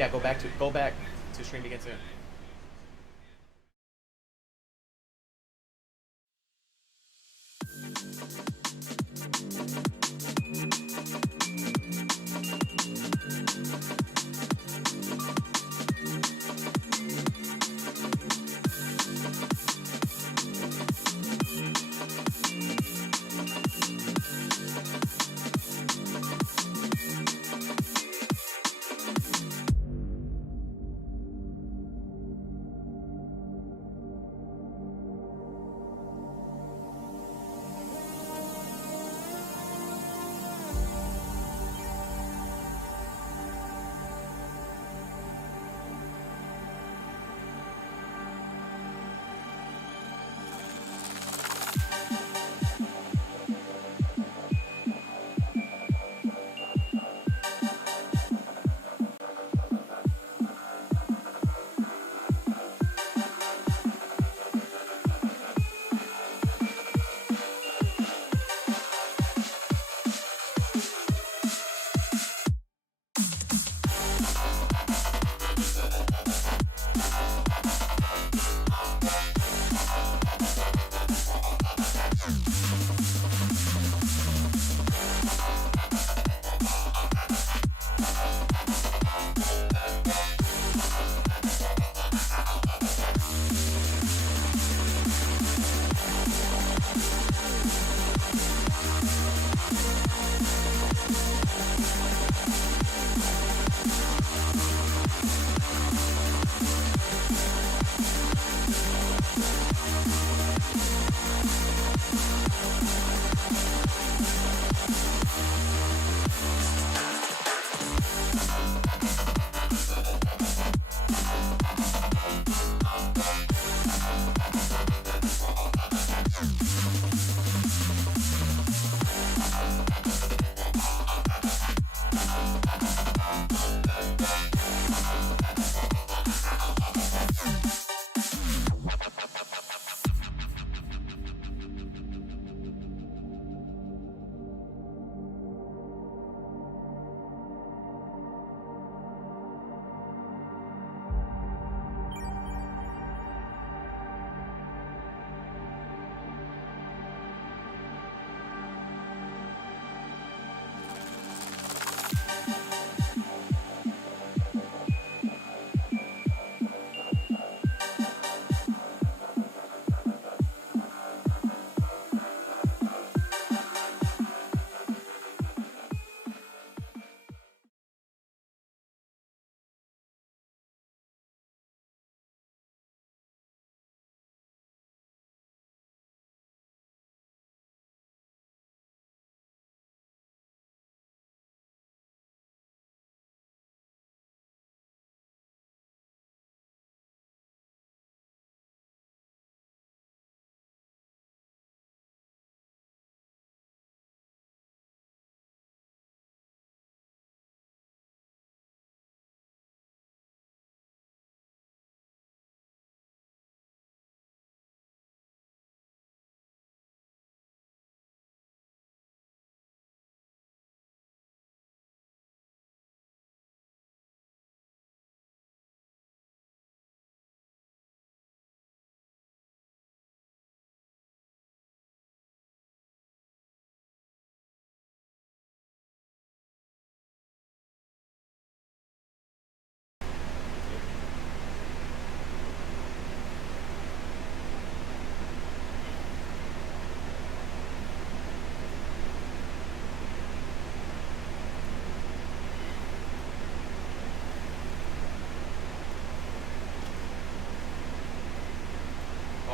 Yeah, go back to stream begin soon.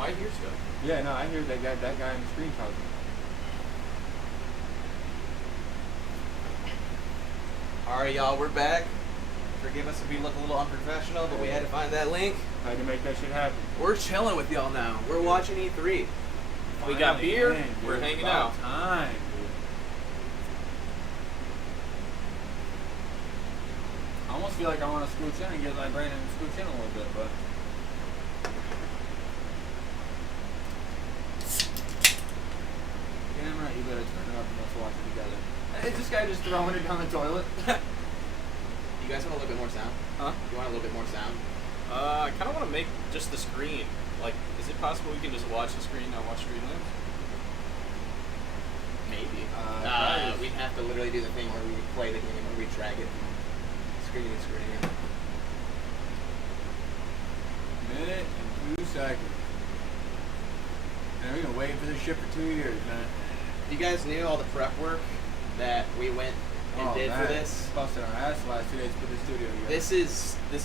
I hear stuff. Yeah, no, I hear that guy on the screen talking. Alright, y'all, we're back. Forgive us if we look a little unprofessional, but we had to find that link. Had to make that shit happen. We're chilling with y'all now. We're watching E3. We got beer. Man, dude, We're it's hanging about out. Time, dude. I almost feel like I want to scooch in and get my brain and scooch in a little bit, but. Damn right, you better turn it up and let's watch it together. Is this guy just throwing it down the toilet? You guys want a little bit more sound? Huh? You want a little bit more sound? I kind of want to make just the screen. Like, is it possible we can just watch the screen, not watch Streamlabs? Maybe. Nice. We'd have to literally do the thing where we play the game, where we drag it from screen to screen. Minute and 2 seconds. And we're gonna wait for this shit for 2 years, man. You guys knew all the prep work that we went and did for this? Busted our ass the last 2 days to put the studio together. This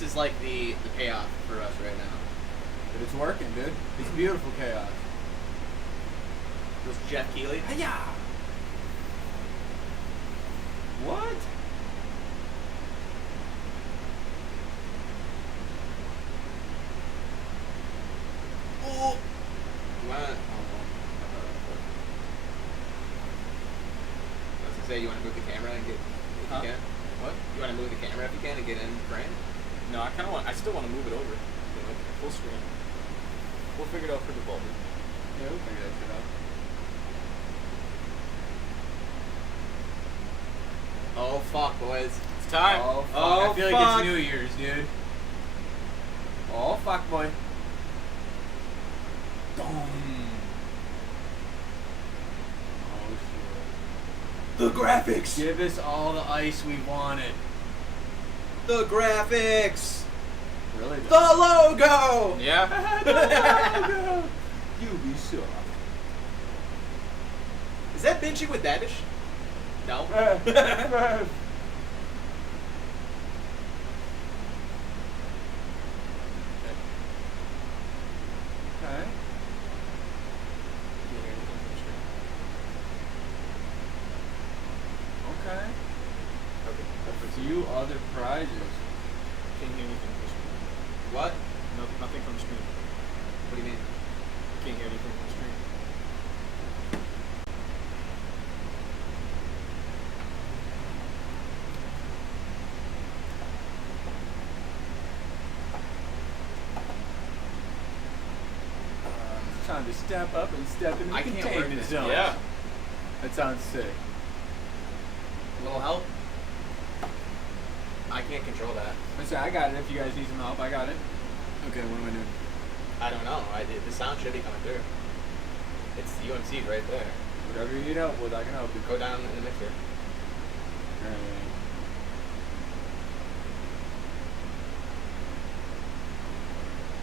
is like the payoff for us right now. But it's working, dude. It's beautiful chaos. This is Jeff Keighley. Hiya! What? Oh! You wanna? I was gonna say, you wanna move the camera and get if Huh? you can? What? You wanna move the camera if you can and get in frame? No, I still want to move it over. Like, full screen. We'll figure it out for the bulb. Yeah, we'll figure that shit out. Oh fuck, boys! It's time. Oh, fuck. Oh, I feel fuck. like it's New Year's, dude. Oh, fuck, boy. Boom. Oh, shit. The graphics. Give us all the ice we wanted. The graphics. Really? The logo. Yeah. Ubisoft. Is that Binchy with Davish? No. Okay. Okay. A few other prizes. Can't hear anything from the screen. What? No, nothing from the screen. What do you mean? Can't hear anything from the screen. It's time to step up and step into the I can't work containment this. zone. Yeah. That sounds sick. A little help? I can't control that. Listen, I got it. If you guys need some help, I got it. Okay, what am I doing? I don't know. The sound should be coming through. It's the UMC's right there. Whatever you need help with, I can help you. Go down in the mixer.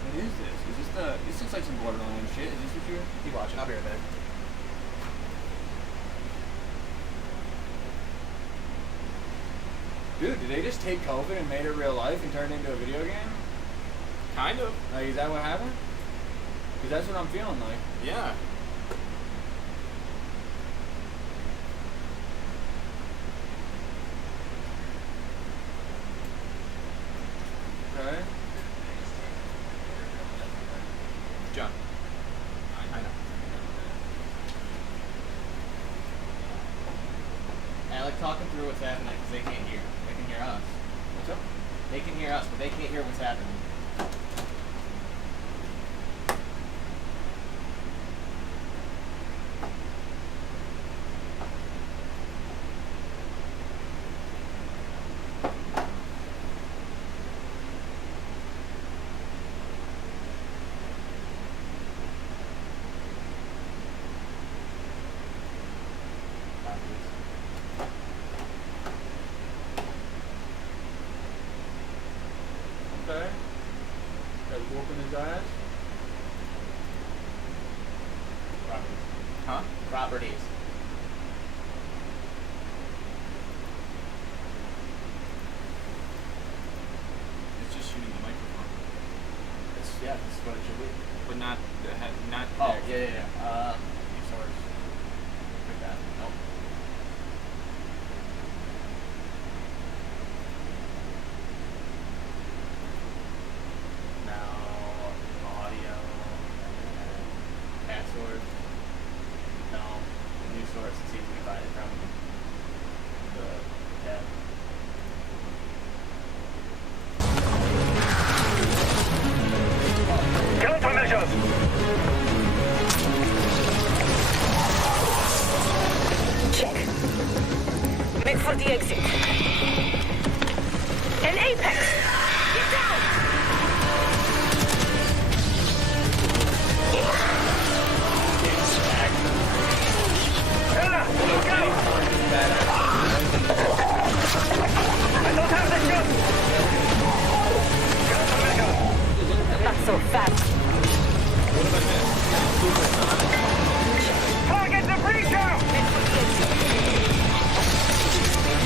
What is this? Is this the? This looks like some Borderlands shit. Is this what you're? Keep watching. I'll be right back. Dude, did they just take COVID and made it real life and turned it into a video game? Kind of. Like, is that what happened? Because that's what I'm feeling like. Yeah. Okay. John. I know. I like talking through what's happening because they can't hear. They can hear us. What's up? They can hear us, but they can't hear what's happening. Okay. Guys whooping his ass. Properties. Huh? Properties. It's just shooting the microphone. Yeah, this is what it should be. But not Yeah. New source. Click that. Nope. Now, audio. Password. No. New source. It's easy to find it from the tab. Countermeasures! Check. Make for the exit. An apex! Get down! Ella, look out! I don't have the gun! Countermeasures! Not so fast. Target the breacher!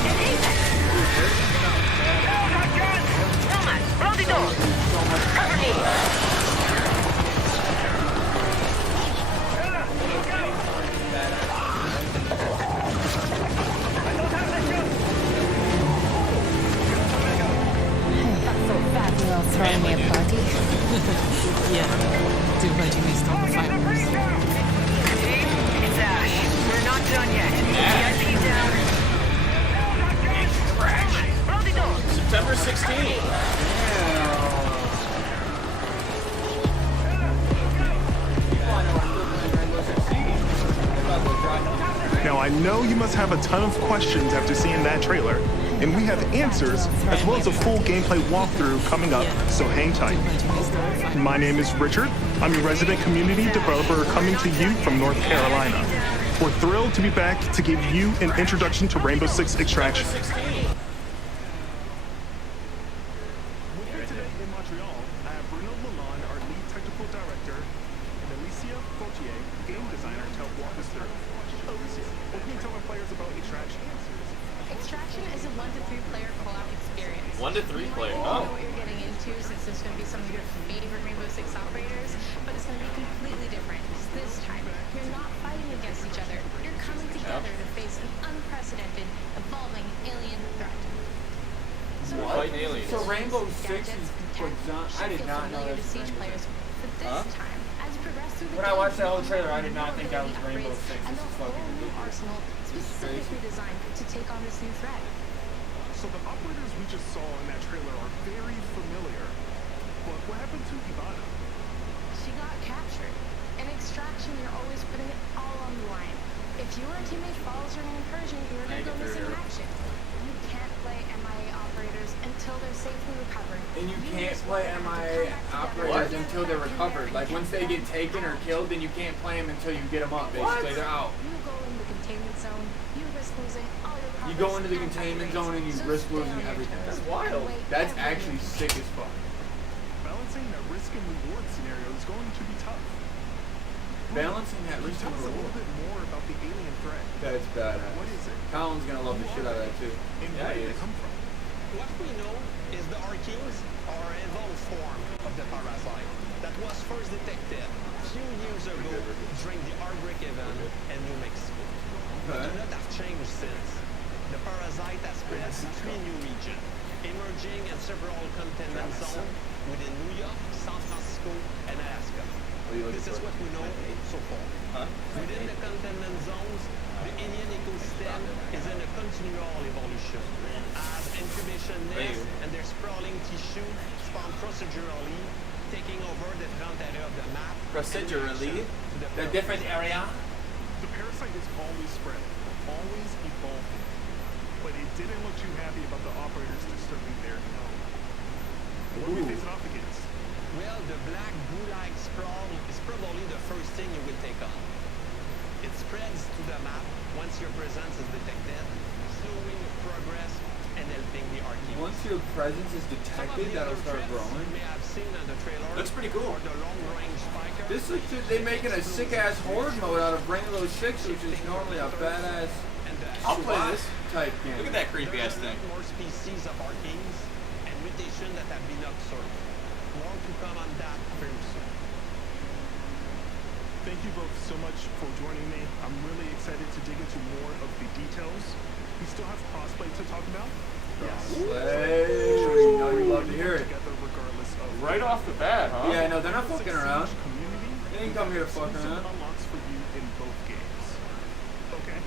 An apex! Down, gun! Nomad, blow the door! Cover me! Ella, look out! I don't have the gun! Not so fast. You all throwing me a party? Yeah, do letting me stop the fireworks. Team, it's Ash. We're not done yet. VIP down. Trash. Blow the door. September 16th. Now, I know you must have a ton of questions after seeing that trailer, and we have answers as well as a full gameplay walkthrough coming up, so hang tight. My name is Richard. I'm a resident community developer coming to you from North Carolina. We're thrilled to be back to give you an introduction to Rainbow Six Extraction. Extraction is a 1 to 3 player co-op experience. 1 to 3 player. You Oh. know what you're getting into since there's going to be some of your favorite Rainbow Six operators, but it's going to be completely different. This time, you're not fighting against each other. You're coming together to face an unprecedented, evolving alien threat. So Fighting aliens. So Rainbow Six is I did not know familiar that. to Siege players, but this time, as you progress through the When I game, watched that whole you'll trailer, I unlock did not think that was upgrades Rainbow Six. and This a is whole fucking new ridiculous. arsenal specifically designed to take on this new threat. So the operators we just saw in that trailer are very familiar. But what happened to Ivana? She got captured. In Extraction, you're always putting it all on the line. If your teammate falls during an incursion, you're going to go missing in action. You can't play MIA operators until they're safely recovered. And you can't play MIA operators until they're recovered. Like once they get taken or killed, then you can't play them until you get them up. Basically, they're out. You go in the containment zone, you risk losing all your You progress go into the and containment upgrades. zone and you So risk stay losing on your everything. toes. That's wild. Wait That's every actually minute. sick as fuck. Balancing that risk and reward scenario is going to be tough. Balancing that Can you risk tell and us a reward. little bit more about the alien threat? That's badass. What is it? Colin's gonna love the shit out of that too. And Yeah, where he did is. it come from? What we know is the Archeans are an evolved form of the parasite that was first detected a few years ago during the Argofox event in New Mexico. But a lot have changed since. The parasite has spread to 3 new regions, emerging in several containment zones within New York, San Francisco, and Alaska. This is what we know so far. Within the containment zones, the alien ecosystem is in a continual evolution. As incubation nests and their sprawling tissue spawn procedurally, taking over the front area of the map. Procedurally? The different area? The parasite is always spreading, always evolving. But it didn't look too happy about the operators disturbing their node. What do we face off against? Well, the black goo-like sprawl is probably the first thing you will take on. It spreads to the map once your presence is detected, slowing your progress and helping the Archeans. Once your presence is Some of detected, the that'll other start threats growing. you may have seen on the trailer Looks pretty cool. are the long-range spiker. This looks like they making a sick ass horde mode out of Rainbow Six, which is normally a badass and the I'll play this. type game. Look at that creepy ass thing. More species of Archeans and mutations that have been observed. More to come on that very soon. Thank Thank you both so much for joining me. I'm really excited to dig into more of the details. We still have crossplay to talk about. Yes. You know you love to hear it. Regardless of Right off the bat, huh? Yeah, no, they're not fucking around. Community. They didn't come here to fuck Exclusive around. unlocks for you in both games. Okay,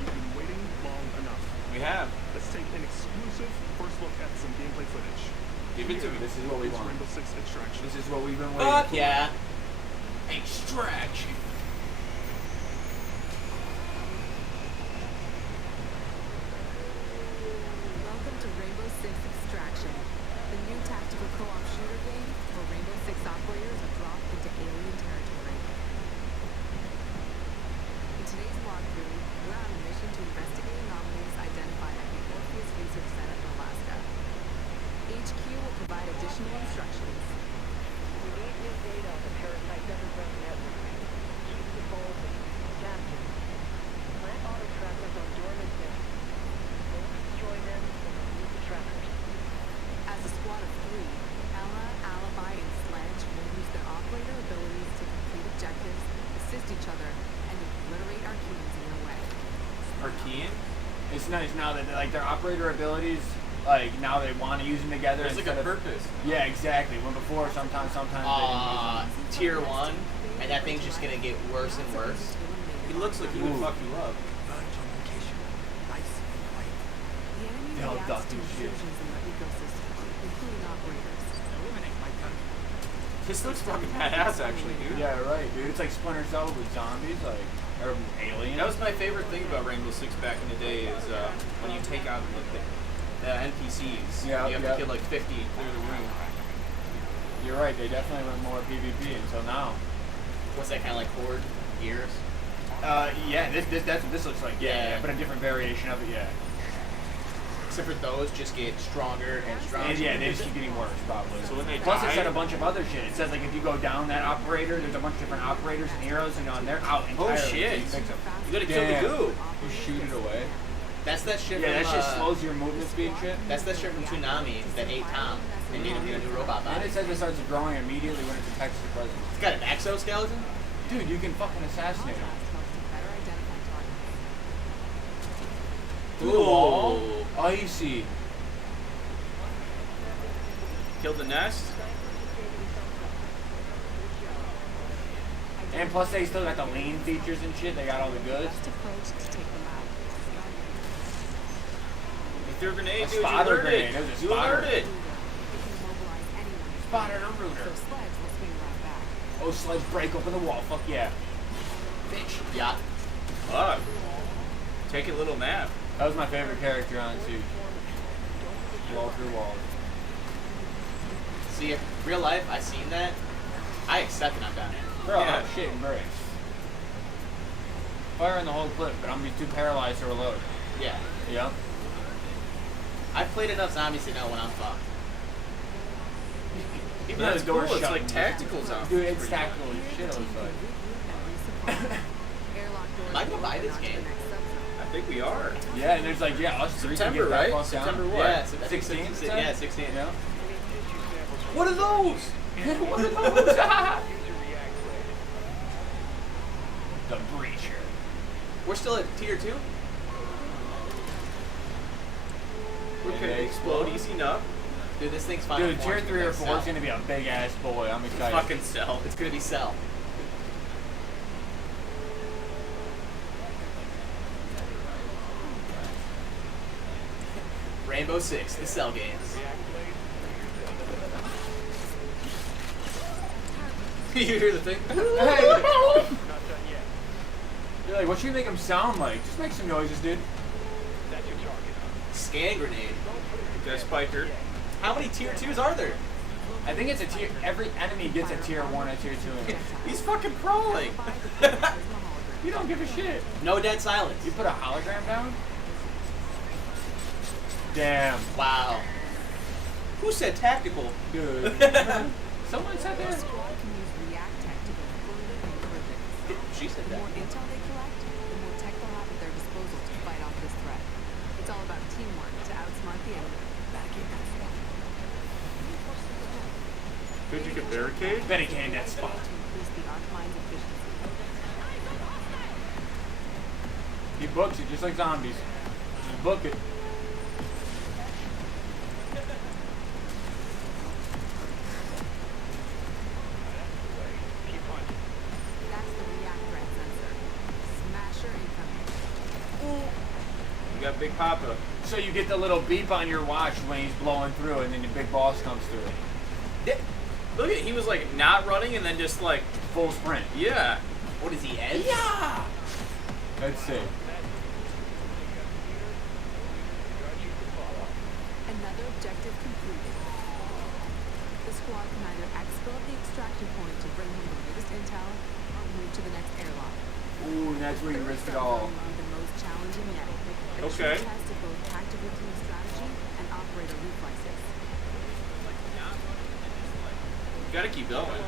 you've been waiting long enough. We have. Let's take an exclusive first look at some gameplay footage. Give it to me. This is what we It's want. Rainbow Six Extraction. This is what we've been waiting Fuck for. yeah. Extraction. Welcome to Rainbow Six Extraction, the new tactical co-op shooter game where Rainbow Six operators are dropped into alien territory. In today's walkthrough, we're on a mission to investigate anomalies identified at the Orpheus Research Center in Alaska. HQ will provide additional instructions. We need new data on the parasite underground network. Keep the balls and captain. Plant auto trackers on dormant nests. Don't destroy them and remove the trackers. As a squad of 3, Ella, Alibi, and Sledge will use their operator abilities to complete objectives, assist each other, and obliterate Arkeans in their way. Arkean? It's nice now that like their operator abilities, like now they want to use them together. There's like a purpose. Yeah, exactly. When before, sometimes they didn't use them. Tier 1, and that thing's just gonna get worse and worse. He looks like he would fuck you up. The enemy They'll reacts duck to and shit. intrusions in their ecosystem, including operators. This looks fucking badass, actually, dude. Yeah, right, dude. It's like Splinter Cell with zombies, like or aliens. That was my favorite thing about Rainbow Six back in the day is when you take out the NPCs. Yeah, you have yeah. to kill like 50 and clear the room. You're right. They definitely went more PvP until now. What's that kind of like Horde gears? Yeah. That's what this looks like. Yeah, but a different variation of it. Yeah. Except for those just get stronger and stronger. And yeah, they just keep getting worse, probably. So when they Plus, it die- said a bunch of other shit. It says like if you go down that operator, there's a bunch of different operators and heroes, and they're out entirely. Oh shit! You fix them. You gotta kill the goo. You shoot it away. That's that shit Yeah, from, that shit slows your movement speed and shit. That's that shit from Toonami that ate Tom and made him get a new robot And body. it says it starts growing immediately when it detects the presence. It's got an exoskeleton? Dude, you can fucking assassinate him. Through the wall? Icy. Kill the nest. And plus they still got the lean features and shit. They got all the goods. They threw a grenade, A dude. You spotter alerted. grenade. It was a You spotter. alerted. Spotted a rooter. Oh, Sledge, break open the wall. Fuck yeah. Bitch. Yeah. Fuck. Take a little nap. That was my favorite character on Siege. Wall through walls. See, if real life, I seen that. I accept it, I'm down here. Bro, Yeah. I'm shitting bricks. Firing the whole clip, but I'm gonna be too paralyzed to reload. Yeah. Yeah. I've played enough zombies to know when I'm fucked. Even That's though the door's cool. It's shut. like tactical zombies. Dude, it's pretty tactical as shit, it looks like. Am I gonna buy this game? I think we are. Yeah, and there's like, yeah, us three can September, get that right? fuck September down. what? Yeah, so I think 16? 16. Yeah, 16. Yeah. What are those? What are those? The Breacher. We're still at tier 2? We can explode easy enough. Dude, this thing's fine. Dude, tier 3 or 4 is gonna be a big ass boy. I'm excited. Fucking Cell. It's gonna be Cell. Rainbow Six, the Cell games. You hear the thing? Hey! You're like, what should you make him sound like? Just make some noises, dude. Scan grenade. Got a spiker. How many tier 2s are there? I think it's a tier. Every enemy gets a tier 1 and tier 2 in it. He's fucking crawling. You don't give a shit. No dead silence. You put a hologram down? Damn. Wow. Who said tactical? Dude. Someone said that. She said The that. more intel they collect, the more tech they'll have at their disposal to fight off this threat. It's all about teamwork to outsmart the enemy. Could you get barricade? Barricade that spot. To increase the Arc Mine's efficiency. He books it just like zombies. Just book it. That's the react threat sensor. Smasher incoming. You got Big Papa. So you get the little beep on your watch when he's blowing through, and then the big boss comes through. Look at, he was like not running and then just like full sprint. Yeah. What is he, Ed? Yeah. Let's see. Another objective completed. The squad can either exfil at the extraction point to bring home the latest intel or move to the next airlock. Ooh, and that's where you risk it all. The most challenging yet. A Okay. true test of both tactical team strategy and operator reflexes. You gotta keep going.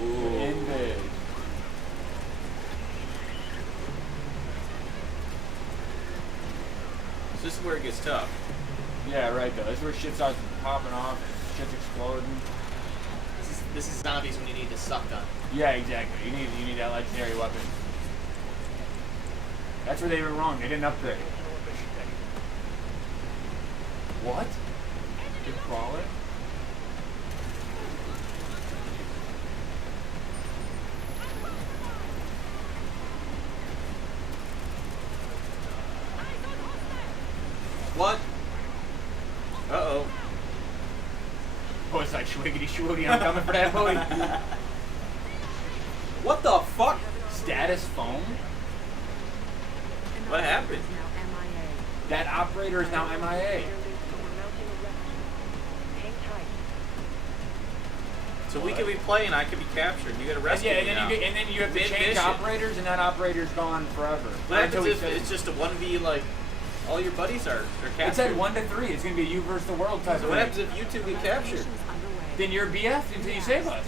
Engage. So this is where it gets tough. Yeah, right though. This is where shit starts popping off, shit's exploding. This is zombies when you need to suck gun. Yeah, exactly. You need that legendary weapon. That's where they were wrong. They didn't upgrade. What? Big crawler? What? Uh-oh. Oh, it's like schwiggity schwooty. I'm coming for that boy. What the fuck? Status phone? What happened? That operator is now MIA. So we could be playing, I could be captured. You gotta rescue Yeah, me and now. then you have to change Mission. operators, and that operator's gone forever. What Until happens we if finish. it's just a 1v, like, all your buddies are captured? It said 1 to 3. It's gonna be a you versus the world type So of what thing. happens if you two get captured? Then you're BF until you save us.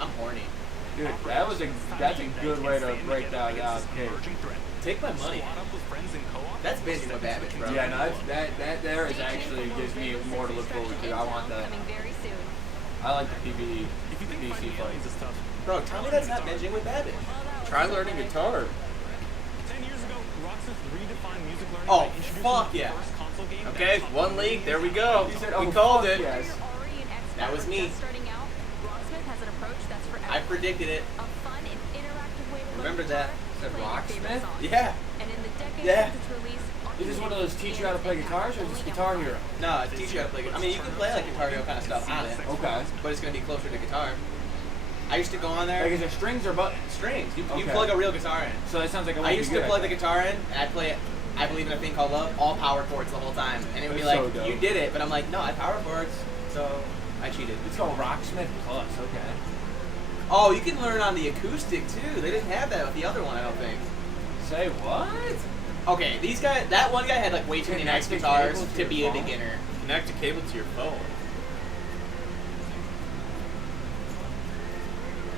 I'm horny. Dude, that's a good way to break that out. Okay. Take my money. That's binging with Babbage, bro. Yeah, no, that there is actually gives me more to look forward to. I want that. I like the PvE, PC fights. Bro, tell me that's not binging with Babbage. Try learning guitar. 10 years ago, Rocksmith redefined music learning Oh, by introducing fuck the yeah. first console game Okay, that- one leak. There we go. You said, We oh, called fuck it. yes. That was me. Starting out, Rocksmith has an approach that's for I predicted it. a fun and interactive way to Remember learn that? Said Rocksmith? Yeah. And in the decade Yeah. since its release, Is this one of those teach you how to play guitars, or is this Guitar Hero? No, it teaches you how to play guitar. I mean, you can play like Guitar Hero kind of stuff on it. Okay. But it's going to be closer to guitar. I used to go on there. Like, is it strings or buttons? Strings. You Okay. plug a real guitar in. So that sounds like I used to plug the guitar in, and I'd play it. I believe in a thing called love, all power chords the whole time, and it would be That's like, so dope. you did it, but I'm like, no, I power chords, so I cheated. It's called Rocksmith Plus. Okay. Oh, you can learn on the acoustic too. They didn't have that with the other one, I don't think. Say what? Okay, these guys, that one guy had like way too many nice Connect the guitars cable to to your be a phone? beginner. Connect a cable to your phone.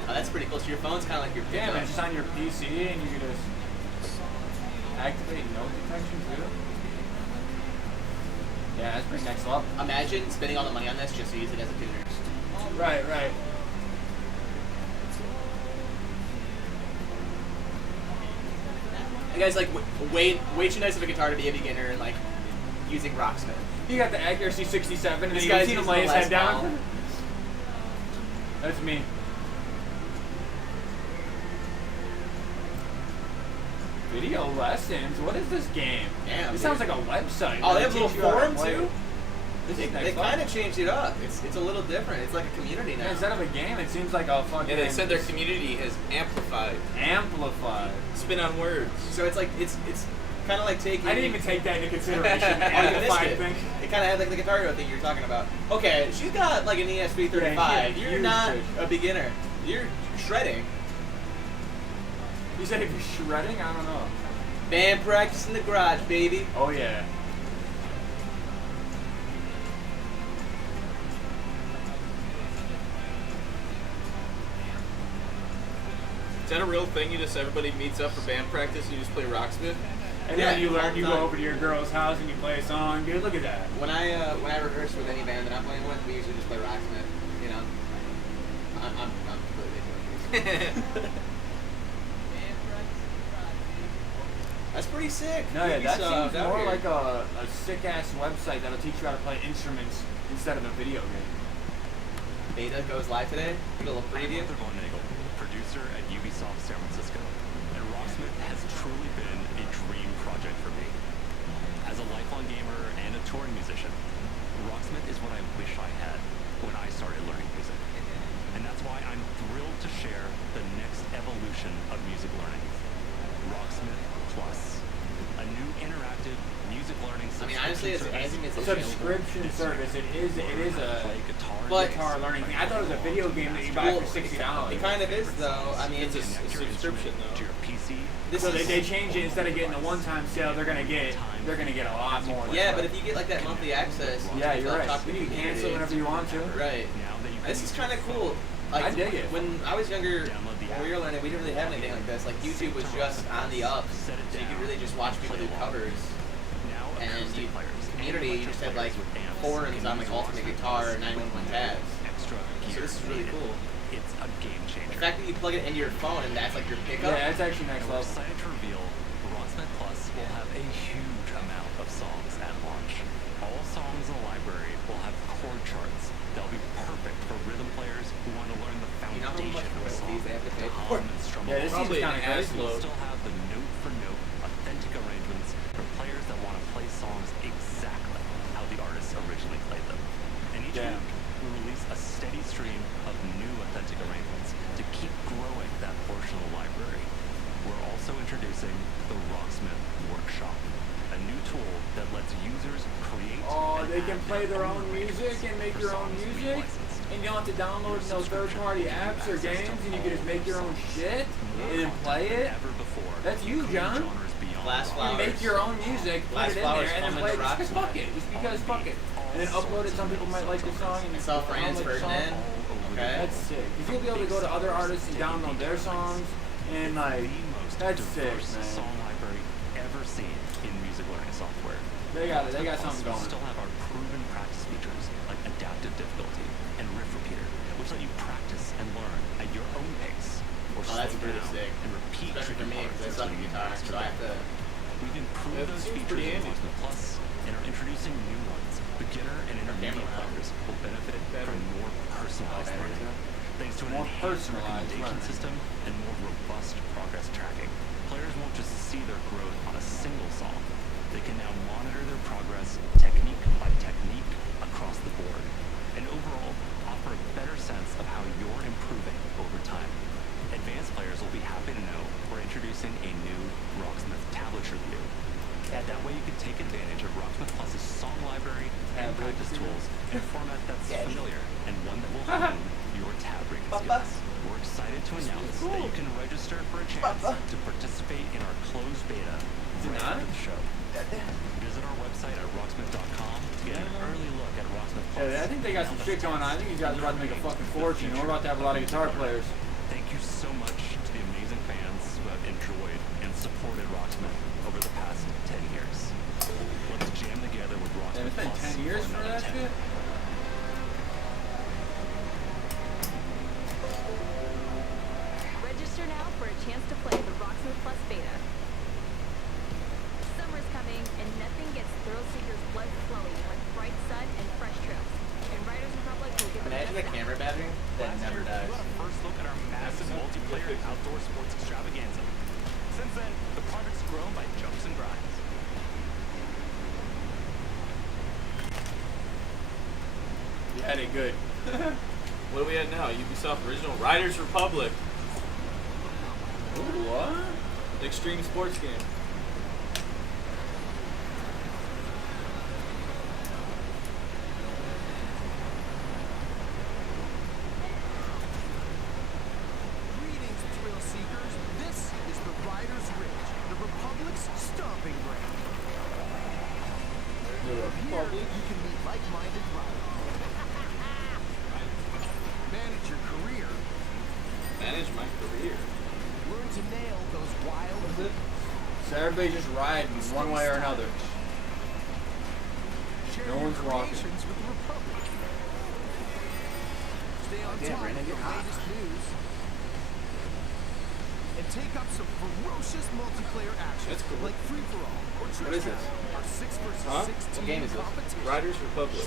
Oh, that's pretty close to your phone. It's kind of like your Yeah, pickup. man, it's just on your PC, and you can just activate note detection too. Yeah, that's pretty next level. Imagine spending all the money on this just to use it as a tuner. Right, right. The guy's like way too nice of a guitar to be a beginner and like using Rocksmith. He got the accuracy 67, and This then you guy's see him using lay the his Les head down. Paul. That's me. Video lessons? What is this game? Damn, This dude. sounds like a website. Oh, they where have a little teach you how to forum play. too? This They is next kind level. of changed it up. It's a little different. It's like a community now. Yeah, instead of a game, it seems like a fucking... Yeah, they said their community has amplified. Amplified. Spin on words. So it's like it's kind of like taking. I didn't even take that into consideration. Oh, you missed Amplified it. thing. It kind of had like the Guitar Hero thing you were talking about. Okay, she's got like an ESP35. Yeah, You're huge not fish. a beginner. You're shredding. You said if you're shredding? I don't know. Band practice in the garage, baby. Oh, yeah. that a real thing? You just everybody meets up for band practice and you just play Rocksmith? And then you learn, you go over to your girl's house and you play a song. Dude, look at that. When I rehearse with any band that I'm playing with, we usually just play Rocksmith. You know, I'm completely doing this. That's pretty sick. No, yeah, that seems more here. like a sick-ass website that'll teach you how to play instruments instead of a video game. Beta goes live today. A little preview. Von Nagel, producer at Ubisoft San Francisco, and Rocksmith has truly been a dream project for me. As a lifelong gamer and a touring musician, Rocksmith is what I wish I had when I started learning music. And that's why I'm thrilled to share the next evolution of music learning. Rocksmith Plus, a new interactive music learning I mean, honestly, I think it's a subscription service. It is a guitar learning thing. I thought it was a video game that you buy for $60. It kind of is, though. I mean, it's a subscription, though. To your PC. So they change it. Instead of getting a one-time sale, they're gonna get a lot more. Yeah, but if you get like that monthly access, yeah, you're right. You can cancel whenever you want to. Right. This is kind of cool. Like, I dig it. When I was younger, when we were learning, we didn't really have anything like this. Like, YouTube was just on the up, so you could really just watch people do covers. And the community, you just had like forums on like Ultimate Guitar, 911 tabs. So this is really cool. It's a game changer. The fact that you plug it into your phone and that's like your pickup. Yeah, that's actually next We're level. excited to reveal Rocksmith Plus will have a huge amount of songs at launch. All songs in the library will have chord charts. They'll be perfect for rhythm players who want to learn the foundation of a song. To hum and strum Yeah, this along. seems kind of crazy. We'll still have the note-for-note authentic arrangements for players that want to play songs exactly how the artists originally played them. And each week, we release a steady stream of new authentic arrangements to keep growing that portion of the library. We're also introducing the Rocksmith Workshop, a new tool that lets users create. Oh, they can play their own music and make your own music, and you don't have to download no third-party apps or games, and you can just make your own shit and then play it. That's you, John. You make your own music, put it in there, and then play it. Just fuck it. Just because fuck it. And then upload it. Some people might like the song, and Self-transferred then. Okay. That's sick. Because you'll be able to go to other artists and download their songs, and like, that's sick, man. Song library ever seen in music learning software. They got it. They got something going. We still have our proven practice features like adaptive difficulty and riff repeater, which let you practice and learn at your own pace. Or slow that's pretty down sick. and repeat Especially for me, because I suck at guitar, so I have to. We've improved those features in Rocksmith Plus and are introducing new ones. Beginner and intermediate players will benefit from more personalized learning, thanks to an enhanced recommendation system and more robust progress tracking. Players won't just see their growth on a single song. They can now monitor their progress technique by technique across the board, and overall offer a better sense of how you're improving over time. Advanced players will be happy to know we're introducing a new Rocksmith tablature view. That way you can take advantage of Rocksmith Plus's song library and practice tools in a format that's familiar and one that will hone your tab reading skills. We're excited to announce that you can register for a chance to participate in our closed beta right after the show. Visit our website at rocksmith.com to get an early look at Rocksmith Plus. Yeah, I think they got some shit going on. I think these guys are about to make a fucking fortune. We're about to have a lot of guitar players. Thank you so much to the amazing fans who have enjoyed and supported Rocksmith over the past 10 years. Let's jam together with Rocksmith It's been Plus 10 years for another that 10. shit? Register now for a chance to play the Rocksmith Plus beta. Summer's coming, and nothing gets thrill seekers' blood flowing like bright sun and fresh trails. And Riders Republic will give them Imagine the camera battery that never dies. We got a first look at our massive multiplayer outdoor sports extravaganza. Since then, the project's grown by jumps and grinds. Yeah, they good. What are we at now? Ubisoft Original Riders Republic. Ooh, what? The extreme sports game. Greetings, thrill seekers. This is the Riders Ridge, the Republic's stomping ground. Here, you can meet like-minded riders. Manage your career. Manage my career. owns it. So everybody just riding one way or another. No one's walking. With the Republic. Stay on top of the latest news. And take up some ferocious multiplayer action. That's cool. Like Free For All or Trick What is this? Our 6 versus Huh? 6 What team game is this? competition. Riders Republic.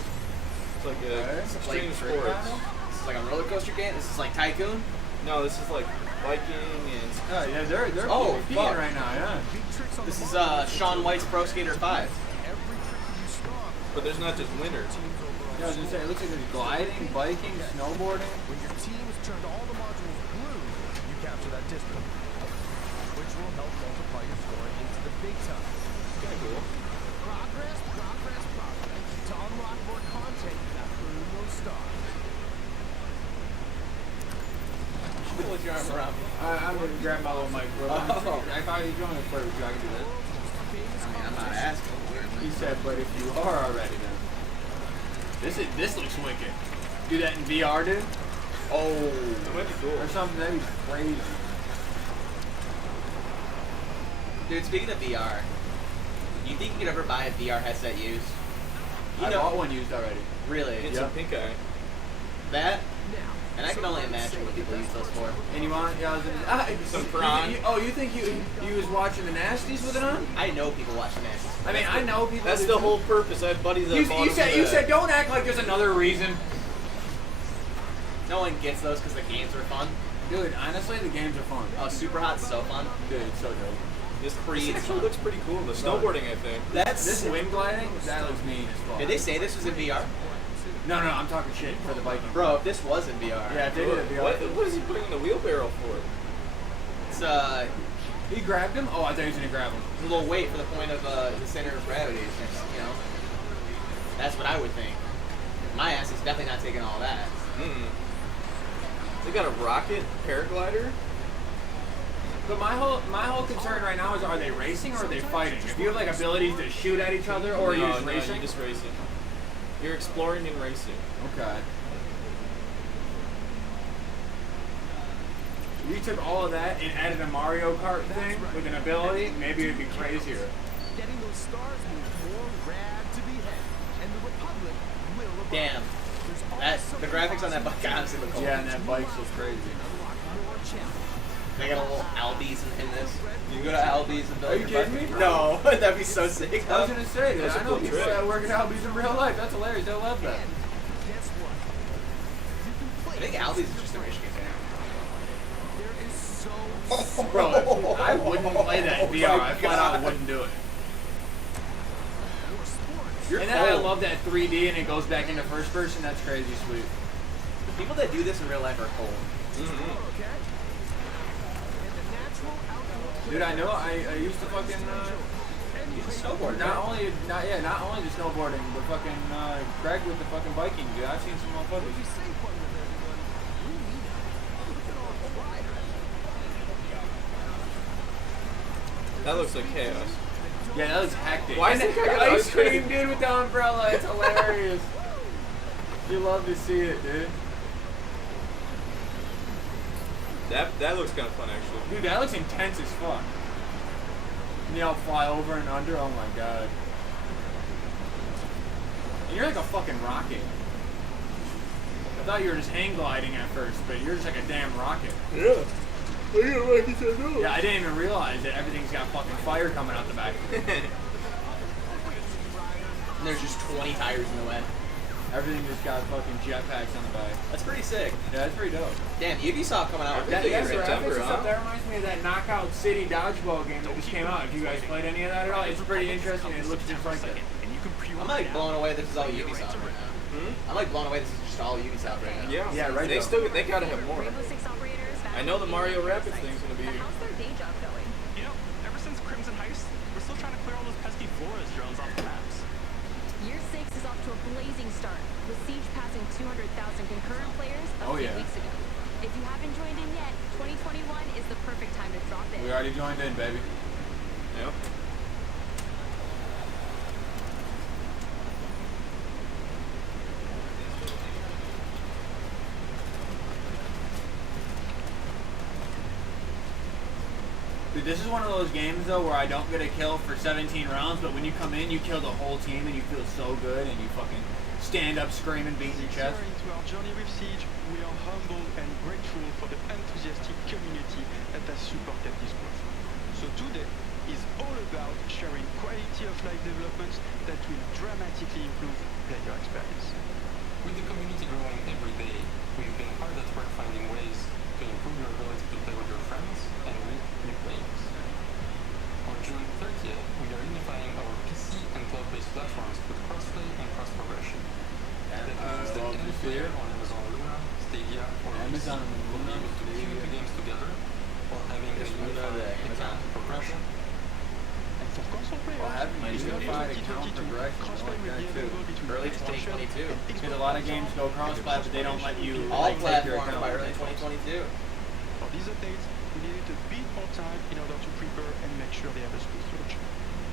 It's like a extreme sports. This is like a roller coaster game. This is like Tycoon. No, this is like biking and. Oh yeah, they're Oh, PvPing fuck. right now, yeah. Big tricks on This the is mark. Sean White's Pro Skater 5. Every trick that you stop. But there's not just winners. Teams overall. Yeah, I was gonna say, it looks like there's gliding, biking, snowboarding. When your team has turned all the modules blue, you capture that district, which will help multiply your score into the big time. Kind of cool. Progress, progress, progress. To unlock more content, you have to earn those stars. Put your arm around me. I'm gonna grab my little mic, bro. Oh. If I was going to play with you, I could do that. I mean, I'm not asking. He said, but if you are already, then. This looks wicked. Do that in VR, dude? Oh. That might be cool. Or something, that'd be crazy. Dude, speaking of VR, you think you could ever buy a VR headset used? You I know, bought one used already. really? It's a pink eye. That? And I can only imagine what people use those for. And you want, yeah, I was gonna, Some prawn. you think you was watching the Nasties with it on? I know people watch the matches. I mean, I know people. That's that the do. whole purpose. I have buddies that bought You them for said that. don't act like there's another reason. No one gets those because the games are fun. Dude, honestly, the games are fun. Oh, Super Hot's so fun. Dude, it's so dope. This Creed's actually fun. looks pretty cool. The snowboarding, I think. This wind gliding, that looks mean as fuck. Did they say this was in VR? No, I'm talking shit for the biking. Bro, if this was in VR. Yeah, if they did it VR. What is he putting in the wheelbarrow for? It's He grabbed him? Oh, I thought he was gonna grab him. a little weight for the point of the center of gravity. It's just, you know, that's what I would think. My ass is definitely not taking all that. They got a rocket paraglider. But my whole concern right now is, are they racing or are they fighting? If you have like abilities to shoot at each other, or are you just racing? You're just racing. You're exploring and racing. Okay. If you took all of that and added a Mario Kart thing with an ability, maybe it'd be crazier. Getting those stars means more rad to be had, and the Republic will abide. Damn. The graphics on that bike honestly look cool. Yeah, and that bike's so crazy. Unlock more challenges. They got a little Albies in this. You go to Albies and build Are you your kidding bike? me? No, that'd be so sick. I was gonna say that. That's a I know cool people trick. that work at Albies in real life. That's hilarious. They'll love that. Guess what? You can play. I think Albies is just a Michigan There is so Bro, I wouldn't play that in VR. I flat out wouldn't do it. more sports. You're And then I cold. love that 3D and it goes back into first person. That's crazy sweet. The people that do this in real life are cold. Okay. And the natural outdoor Dude, I know. I used to fucking You can snowboard, not only the snowboarding, but fucking Greg with the fucking biking. Dude, I've seen some motherfuckers. you say fun with everyone. We need it. Look at all the riders. That looks like chaos. Yeah, that was hectic. Why And is it the got ice ice cream, cream? dude, with the umbrella? It's hilarious. You love to see it, dude. That looks kind of fun, actually. Dude, that looks intense as fuck. And they all fly over and under. Oh my god. And you're like a fucking rocket. I thought you were just hang gliding at first, but you're just like a damn rocket. Yeah. Yeah, I didn't even realize that everything's got fucking fire coming out the back. And there's just 20 tires in the way. Everything just got fucking jetpacks on the back. That's pretty sick. Yeah, that's pretty dope. Damn, Ubisoft coming out with That, everything that's in right. September, huh? That reminds me of that Knockout City dodgeball game that just came out. If you guys played any of that at all, it's pretty interesting. It looks just like that. I'm like blown away this is all Ubisoft right now. I'm like blown away this is just all Ubisoft right now. Yeah, right. They gotta have more. Rainbow Six operators. I know the Mario Rapids thing's gonna be. How's their day job going? You know, ever since Crimson Heist, we're still trying to clear all those pesky Flores drones off the maps. Year 6 is off to a blazing start, with Siege passing 200,000 concurrent players a few weeks ago. If you haven't joined in yet, 2021 is the perfect time to drop in. We already joined in, baby. Yep. Dude, this is one of those games though where I don't get a kill for 17 rounds, but when you come in, you kill the whole team and you feel so good and you fucking stand up screaming, beating your chest. Into our journey with Siege, we are humble and grateful for the enthusiastic community that has supported this growth. So today is all about sharing quality of life developments that will dramatically improve player experience. With the community growing every day, we've been hard at work finding ways to improve your ability to play with your friends and meet new players. On June 30th, we are unifying our PC and cloud-based platforms with crossplay and cross-progression. That means that any player on Amazon Luna, Stadia, or PC will be able to queue the games together while having a unified account progression. And for console players, unified account progression. crossplay will be available between Early PlayStation 2022. and Because Xbox a lot of games go cross-play, but they don't let you All take your platforms account. by early 2022. For these updates, we needed a bit more time in order to prepare and make sure they have a smooth launch.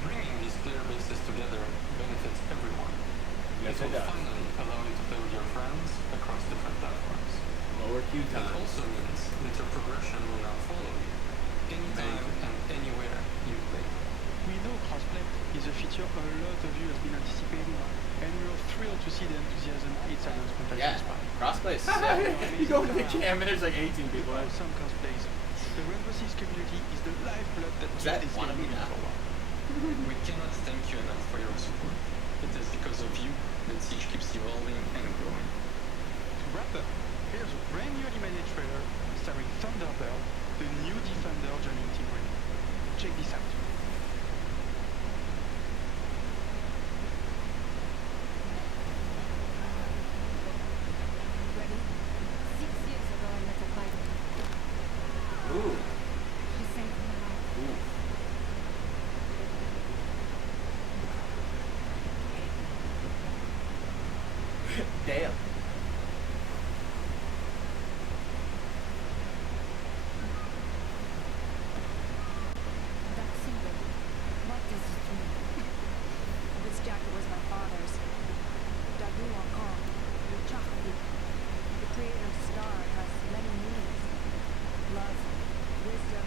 Bringing these player bases together benefits everyone. Yes, it it will does. finally allow you to play with your friends across different platforms. Lower queue It time. also means that your progression will now follow you anytime and anywhere you play. We know crossplay is a feature a lot of you have been anticipating, and we are thrilled to see the enthusiasm its announcement has Yeah, inspired. crossplay is sick. You go to the jam and there's like 18 people. With some cosplays, the Rainbow Six community is the lifeblood that keeps this game moving forward. We cannot thank you enough for your support. It is because of you that Siege keeps evolving and growing. To wrap up, here's a brand new animated trailer starring Thunderbird, the new Defender joining Team Rainbow. Check this out. Ready? 6 years ago, I met a fighter. Ooh. He saved my life. Damn. That symbol, what does it mean? This jacket was my father's. Dabu encore, Chakri. The creator's star has many meanings. Love, wisdom,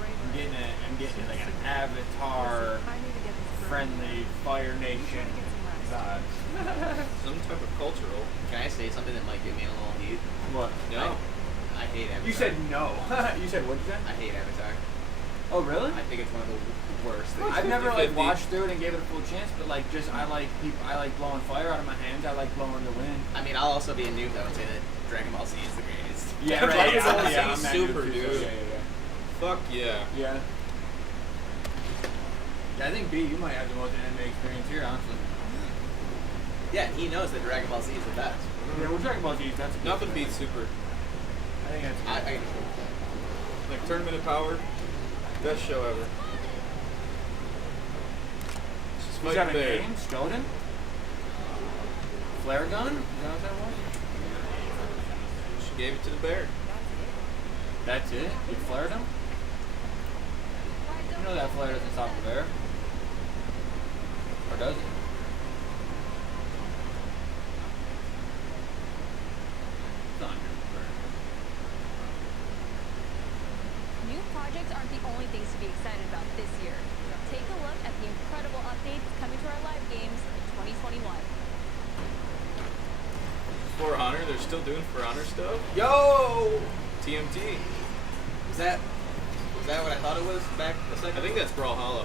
bravery. I'm getting like an Avatar friendly Fire Nation vibe. Some type of cultural. Can I say something that might give me a little heat? What? No. I hate Avatar. You said no. You said what'd you say? I hate Avatar. Oh really? I think it's one of the worst things. I've never like 50-50. watched through it and gave it a full chance, but like just I like blowing fire out of my hands. I like blowing the wind. I mean, I'll also be a noob though and say that Dragon Ball Z is the greatest. Yeah, right. Dragon Ball Z I'm that super, noob too, dude. Yeah. Fuck yeah. Yeah. Yeah, I think B, you might have the most anime experience here, honestly. Yeah, he knows that Dragon Ball Z is the best. Yeah, well, Dragon Ball Z, that's a good Nothing one. beats super. I think that's good. Like Tournament of Power, best show ever. Just He's fight having fair. game, Skoden? Flare gun? Is that what that was? She gave it to the bear. That's it? You flared him? You know that flare doesn't stop the bear. Or does it? It's not your bear. New projects aren't the only things to be excited about this year. Take a look at the incredible updates coming to our live games in 2021. For Honor, they're still doing For Honor stuff. Yo! TMT. Was that what I thought it was back a second? I think that's Brawlhalla.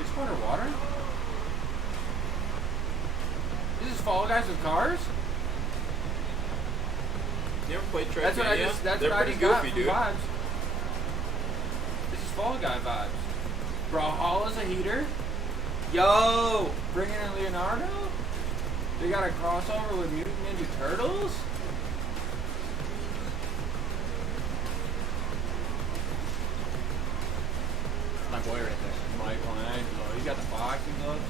Is this water? This is Fall Guys with cars? You ever played Trackmania? That's what I just They're pretty got goofy, from dude. vibes. This is Fall Guy vibes. Brawlhalla's a heater. Yo! Bringing in Leonardo? They got a crossover with Mutant Ninja Turtles? My boy right there. Michelangelo. He's got the boxing gloves.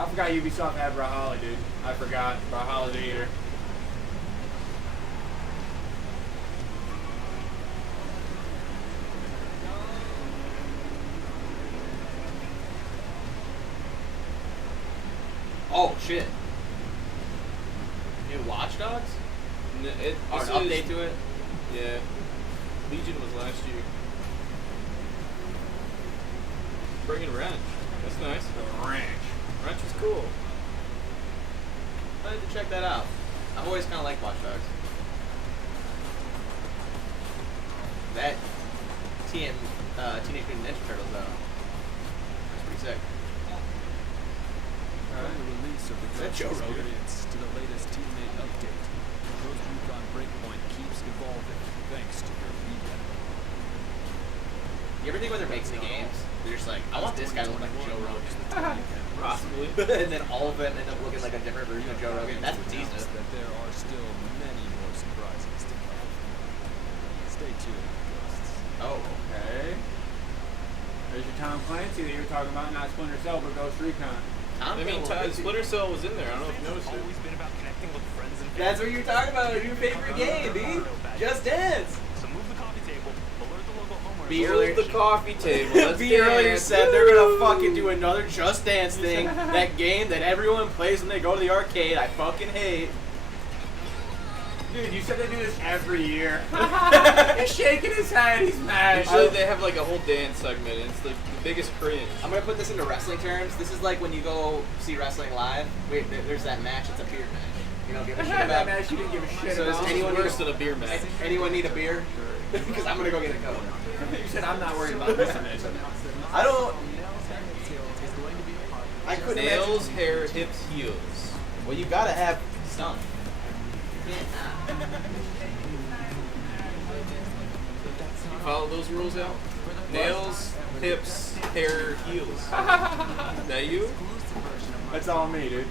I forgot Ubisoft had Brawlhalla, dude. I forgot. Brawlhalla's a heater. Oh shit. New Watch Dogs? Or an update to it? Yeah. Legion was last year. Bringing Wrench. That's nice. The Wrench. Wrench is cool. I need to check that out. I've always kind of liked Watch Dogs. That Teenage Mutant Ninja Turtles, though. That's pretty sick. From the release of the Is that Ghost Joe Rogan? Experience to the latest teammate update, Ghost Recon Breakpoint keeps evolving thanks to your feedback. You ever think when they're making the games, they're just like, I want this guy to look like Joe Rogan. Possibly. And then all of them end up looking like a different version of Joe Rogan. That's Batista. That there are still many more surprises to come. Stay tuned, Ghosts. Oh. Okay. There's your Tom Clancy that you were talking about, not Splinter Cell, but Ghost Recon. Splinter Cell was in there. I don't know if you noticed it. Always been about connecting with friends and That's what you're talking about, your favorite game, dude. Just Dance. So move the coffee table, alert the local homeowners. Move the coffee table. Let's B earlier dance. said they're gonna fucking do another Just Dance thing. That game that everyone plays when they go to the arcade. I fucking hate. Dude, you said they do this every year. He's shaking his head. He's mad. Usually they have like a whole dance segment. And it's like the biggest cringe. I'm gonna put this into wrestling terms. This is like when you go see wrestling live. Wait, there's that match. It's a beer match. You don't give a shit about that match you didn't give a shit So about. does anyone Worse than a beer match. Anyone need a beer? Because I'm gonna go get a Coke. You said I'm not worried about this match. I don't. I couldn't Nails, imagine. hair, hips, heels. Well, you gotta have some. You follow those rules out? Nails, hips, hair, heels. That you? That's all me, dude.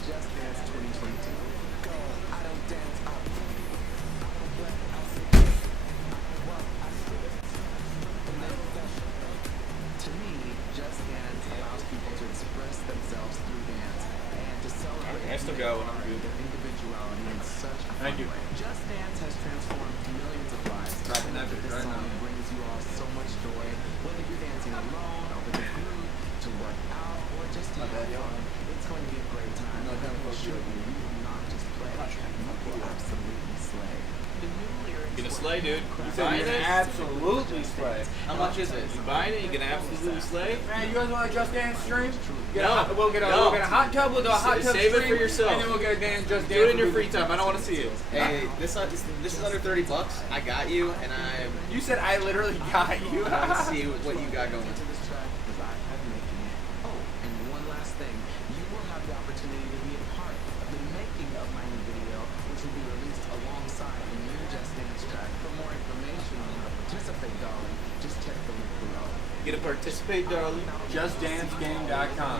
To me, Just Dance allows people to express themselves through dance and to celebrate I still got one. I'm good. their individuality in such a Thank fun you. way. Just Dance has transformed millions of lives. I think that this song brings you all so much joy, whether you're dancing alone or with a group, to work out, or just to have fun. It's going to be a great time. And I can assure you, you will not just play, you will absolutely slay. The new lyrics You gonna slay, dude. You said you're gonna absolutely slay. How much is it? You buying it? You gonna absolutely slay? Man, you guys want a Just Dance stream? No. We'll get a hot tub. We'll do a hot tub Save it stream, for yourself. and then we'll get a damn Just Dance. Do it in your free time. I don't want to see it. Hey, this is under $30. I got you, and I. You said I literally got you. Let's see what you got going. to this track because I have making it. Oh, and one last thing. You will have the opportunity to be a part of the making of my new video, which will be released alongside the new Just Dance track. For more information on how to participate, darling, just check the link below. Get to participate, darling. JustDanceGame.com.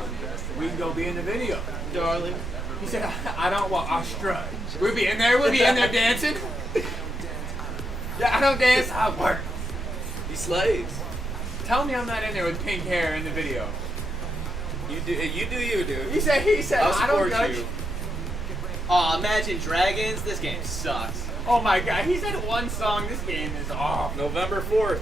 We can go be in the video. Darling. He said, I don't want Australia. We'll be in there. We'll be in there dancing. Yeah, I don't dance. I work. He slays. Tell me I'm not in there with pink hair in the video. You do you, dude. He said, I'll I don't support judge. you. Oh, Imagine Dragons. This game sucks. Oh my god, he said one song. This game is off. November 4th.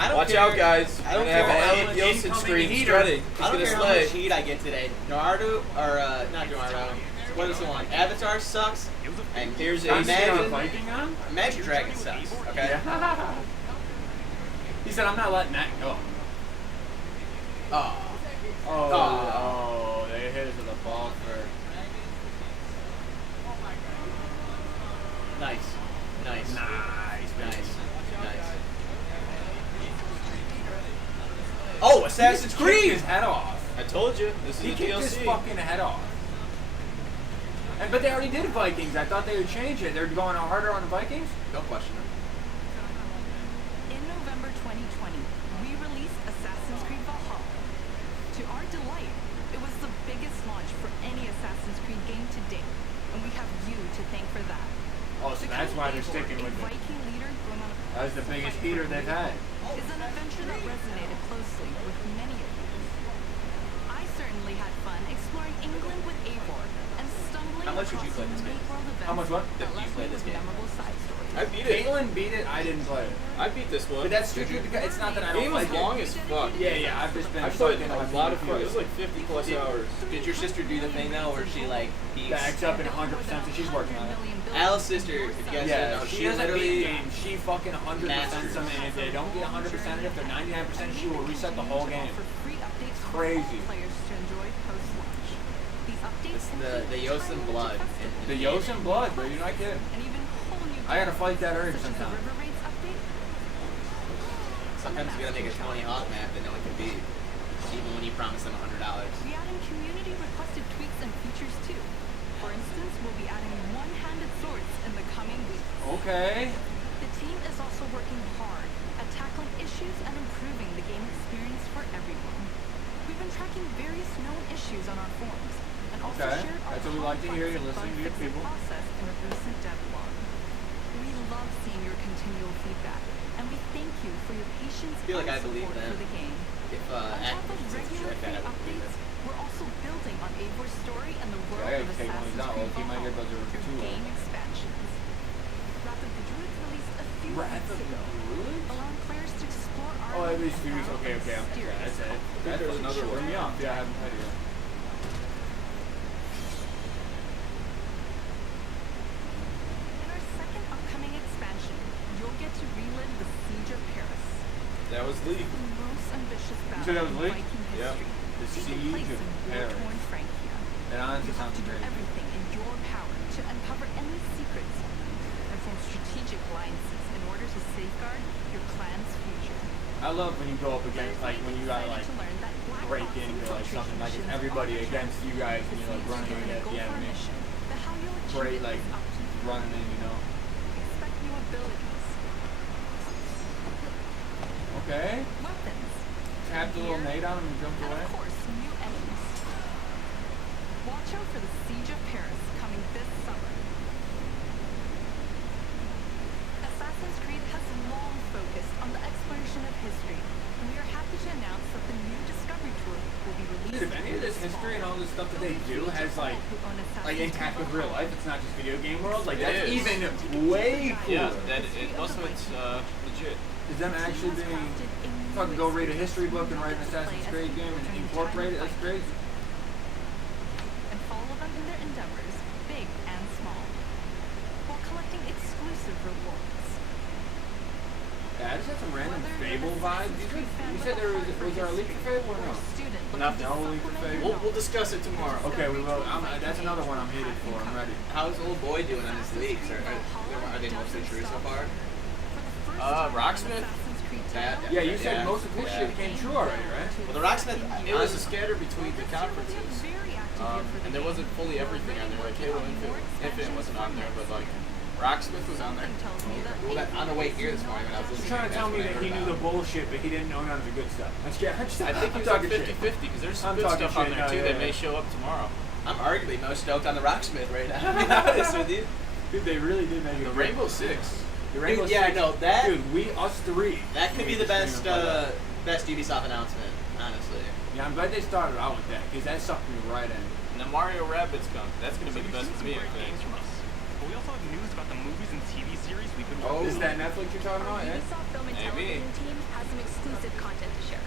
I don't Watch care. out, guys. I don't We're gonna care have how an much Yooosin incoming stream heater. strutting. He's I don't gonna care how much slay. heat I get today. Naruto, or not Naruto. What is the one? Avatar sucks. And Here's I'm seeing a Imagine, Viking on? Imagine Dragons sucks. Okay. Yeah. He said, I'm not letting that go. Oh. Oh, they hit us with a ball for. Nice. Nice. Nice. Oh, Assassin's Kicked Creed! his head off. I told you. This is He a kicked his DLC. fucking head off. But they already did Vikings. I thought they would change it. They're going harder on the Vikings? No question. In November 2020, we released Assassin's Creed Valhalla. To our delight, it was the biggest launch for any Assassin's Creed game to date, and we have you to thank for that. Oh, so that's why they're sticking with it. Viking leader going on a That was the biggest heater they've had. is an adventure that resonated closely with many of you. I certainly had fun exploring England this game? How much what? That you played this game. I beat it. Caitlin beat it. I didn't play it. I beat this one. But that's strictly because it's not that I don't Game like was long as fuck. Yeah, I've just been. I played sucking a on lot of reviews. fun. It was like 50 plus hours. Did your sister do the thing though, where she like beats? Backs up in 100%, so she's working on it. Al's sister, if you guys Yeah, don't know, she doesn't beat literally games. She fucking 100% them, and if they don't get 100%, if they're 99%, she will reset the whole game. It's crazy. It's the Yooosin blood. The Yooosin blood, bro. You're not kidding. I gotta fight that urge sometime. Sometimes you gotta make a Tony Hawk map that no one can beat, even when you promise them $100. We adding community requested tweaks and features too. For instance, we'll be adding one-handed swords in the coming weeks. Okay. The team is also working hard at tackling issues and improving the game experience for everyone. We've been tracking various known issues on our forums and also Okay. shared our That's what we like to hear. You're complex listening to your bug-fixing people. process in a recent devlog. We love seeing your continual feedback, and we thank you for your patience I feel like and I believe support them. for the game. If On top of Activision says shit regular like free that, I would believe updates, them. we're also building on Eivor's story and the world I of gotta take one of Assassin's these out. Creed I'll keep my earbuds over through too long. game expansions. Wrath of the Druids released a few Wrath weeks of the ago, Druids? allowing players to explore our Oh, at least 2 weeks. Okay. mysterious That's it. There's That's another another one. me off. Yeah, I haven't played it yet. In our second upcoming expansion, you'll get to relive the Siege of Paris, That was leaked. the most ambitious You battle said that was in leaked? Viking Yep. history. The Taking Siege place of in Paris. war-torn Francia. It honestly You have sounds to do crazy. everything in your power to uncover any secrets and form strategic alliances in order to safeguard your clan's future. I love when you go up against, like, when you gotta, like, To learn that Black break Ops into, like, infiltration something, like, it's missions everybody are against you guys, and you're, like, running You're against gonna the go for a enemy. mission, but how you'll achieve Great, it like, is up to you. running in, you know. Expect new abilities, Okay. weapons, Tapped a little nade on him and jumped and away. of course, new enemies. Watch out for the Siege of Paris coming this summer. Assassin's Creed has long focused on the exploration of history, and we are happy to announce that the new Discovery Tour will be released. Dude, if any of this history and all this stuff that they do has, like intact with real life, it's not just video game world, like, It that's is. even way cooler. Yeah, most of it's legit. Is them actually being, fucking go read a history book and write an Assassin's Creed game and incorporate it, that's crazy. And follow them in their endeavors, big and small, while collecting exclusive rewards. Yeah, I just had some random Fable vibes. You said there was there a leak for Fable or no? Nothing. No leak for Fable? We'll discuss it tomorrow. Okay, we will. That's another one I'm heated for. I'm ready. How's old boy doing on his leaks? Are they mostly true so far? Rocksmith. Yeah, you said most of this shit came true already, right? Well, the Rocksmith, It was a scatter between the conferences. And there wasn't fully everything on there. Like Halo Infinite wasn't on there, but like Rocksmith was on there. Well, on the way here this morning when I was You're listening, trying to tell me that's that when he I knew heard the bullshit, but he didn't know none of the good stuff. I think he was like 50-50 because there's some I'm good talking stuff on shit there now, too yeah, that yeah. may show up tomorrow. I'm arguably most stoked on the Rocksmith right now. To be honest with you. Dude, they really did make it. The good. Rainbow Six. The Rainbow Dude, yeah, Six. no, that- Dude, us three. That could be made the this best thing up like that. best Ubisoft announcement, honestly. Yeah, I'm glad they started out with that because that sucked me right in. And then Mario Rabbids come. That's gonna be the best to me, I think. But we also have news about the movies and TV series we've been Oh, is that Netflix you're talking about? Our Yeah. Ubisoft Film and Maybe. Television team has some exclusive content to share.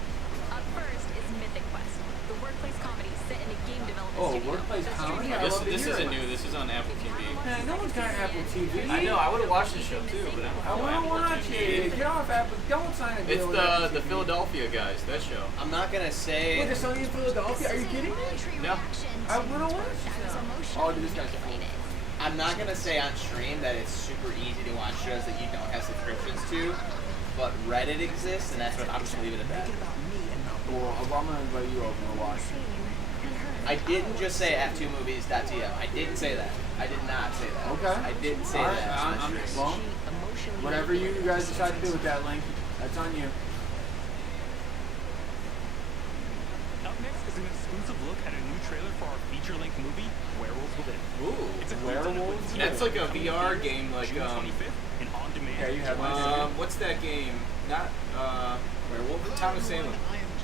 Up first is Mythic Quest, the workplace comedy set in a game development Oh, studio. workplace comedy? I This love to this hear isn't it. new. This is on Apple TV. Man, no one's got Apple TV. I know. I would have watched the show too, but I I don't want to know Apple watch TV. it. Get off Apple. Don't sign a deal It's with Apple the TV. Philadelphia guys. That show. I'm not gonna say. Wait, there's something in Philadelphia? Are you kidding me? No. I want to watch it. Oh, dude, this guy's cool. I'm not gonna say on stream that it's super easy to watch shows that you don't have subscriptions to, but Reddit exists, and that's what I'm just gonna leave it at that. Well, I'm gonna invite you over to watch it. I didn't just say f2movies.tm. I didn't say that. I did not say that. Okay. I didn't say Alright, that. on I'm stream. well, whatever you guys decide to do with that link, that's on you. Up next is an exclusive look at a new trailer for our feature-length movie, Werewolves Within. Ooh. It's a Werewolves? That's like a VR game, like June 25th and on demand. Yeah, you have my what's that game? Not Werewolf. Thomas Salem.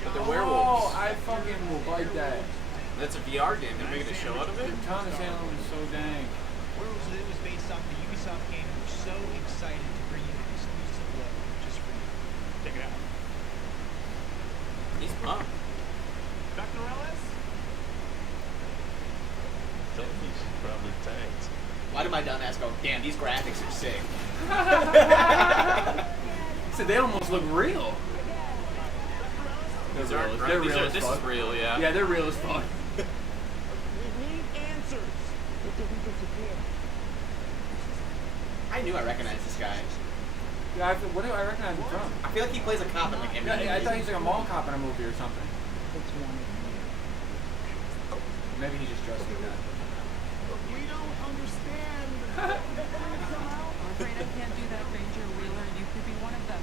But they're Oh, werewolves. I fucking will bite that. That's a VR game. They're making a show out of it. Thomas Allen is so dang. Werewolves of the Zoo is based off the Ubisoft game. We're so excited to bring you an exclusive look just for you. Check it out. He's pumped. Dr. Ellis? Selfies, probably tanked. Why did my dumbass go, damn, these graphics are sick? So they almost look real. These aren't right. These are- this is real, yeah. Yeah, they're real as fuck. We need answers. It didn't disappear. I knew I recognized this guy. Yeah, what do I recognize him from? I feel like he plays a cop in like every movie. Yeah, I thought he was like a mall cop in a movie or something. It's one of you. Maybe he just dressed like that. We don't understand. I'm afraid I can't do that, Ranger Wheeler. You could be one of them.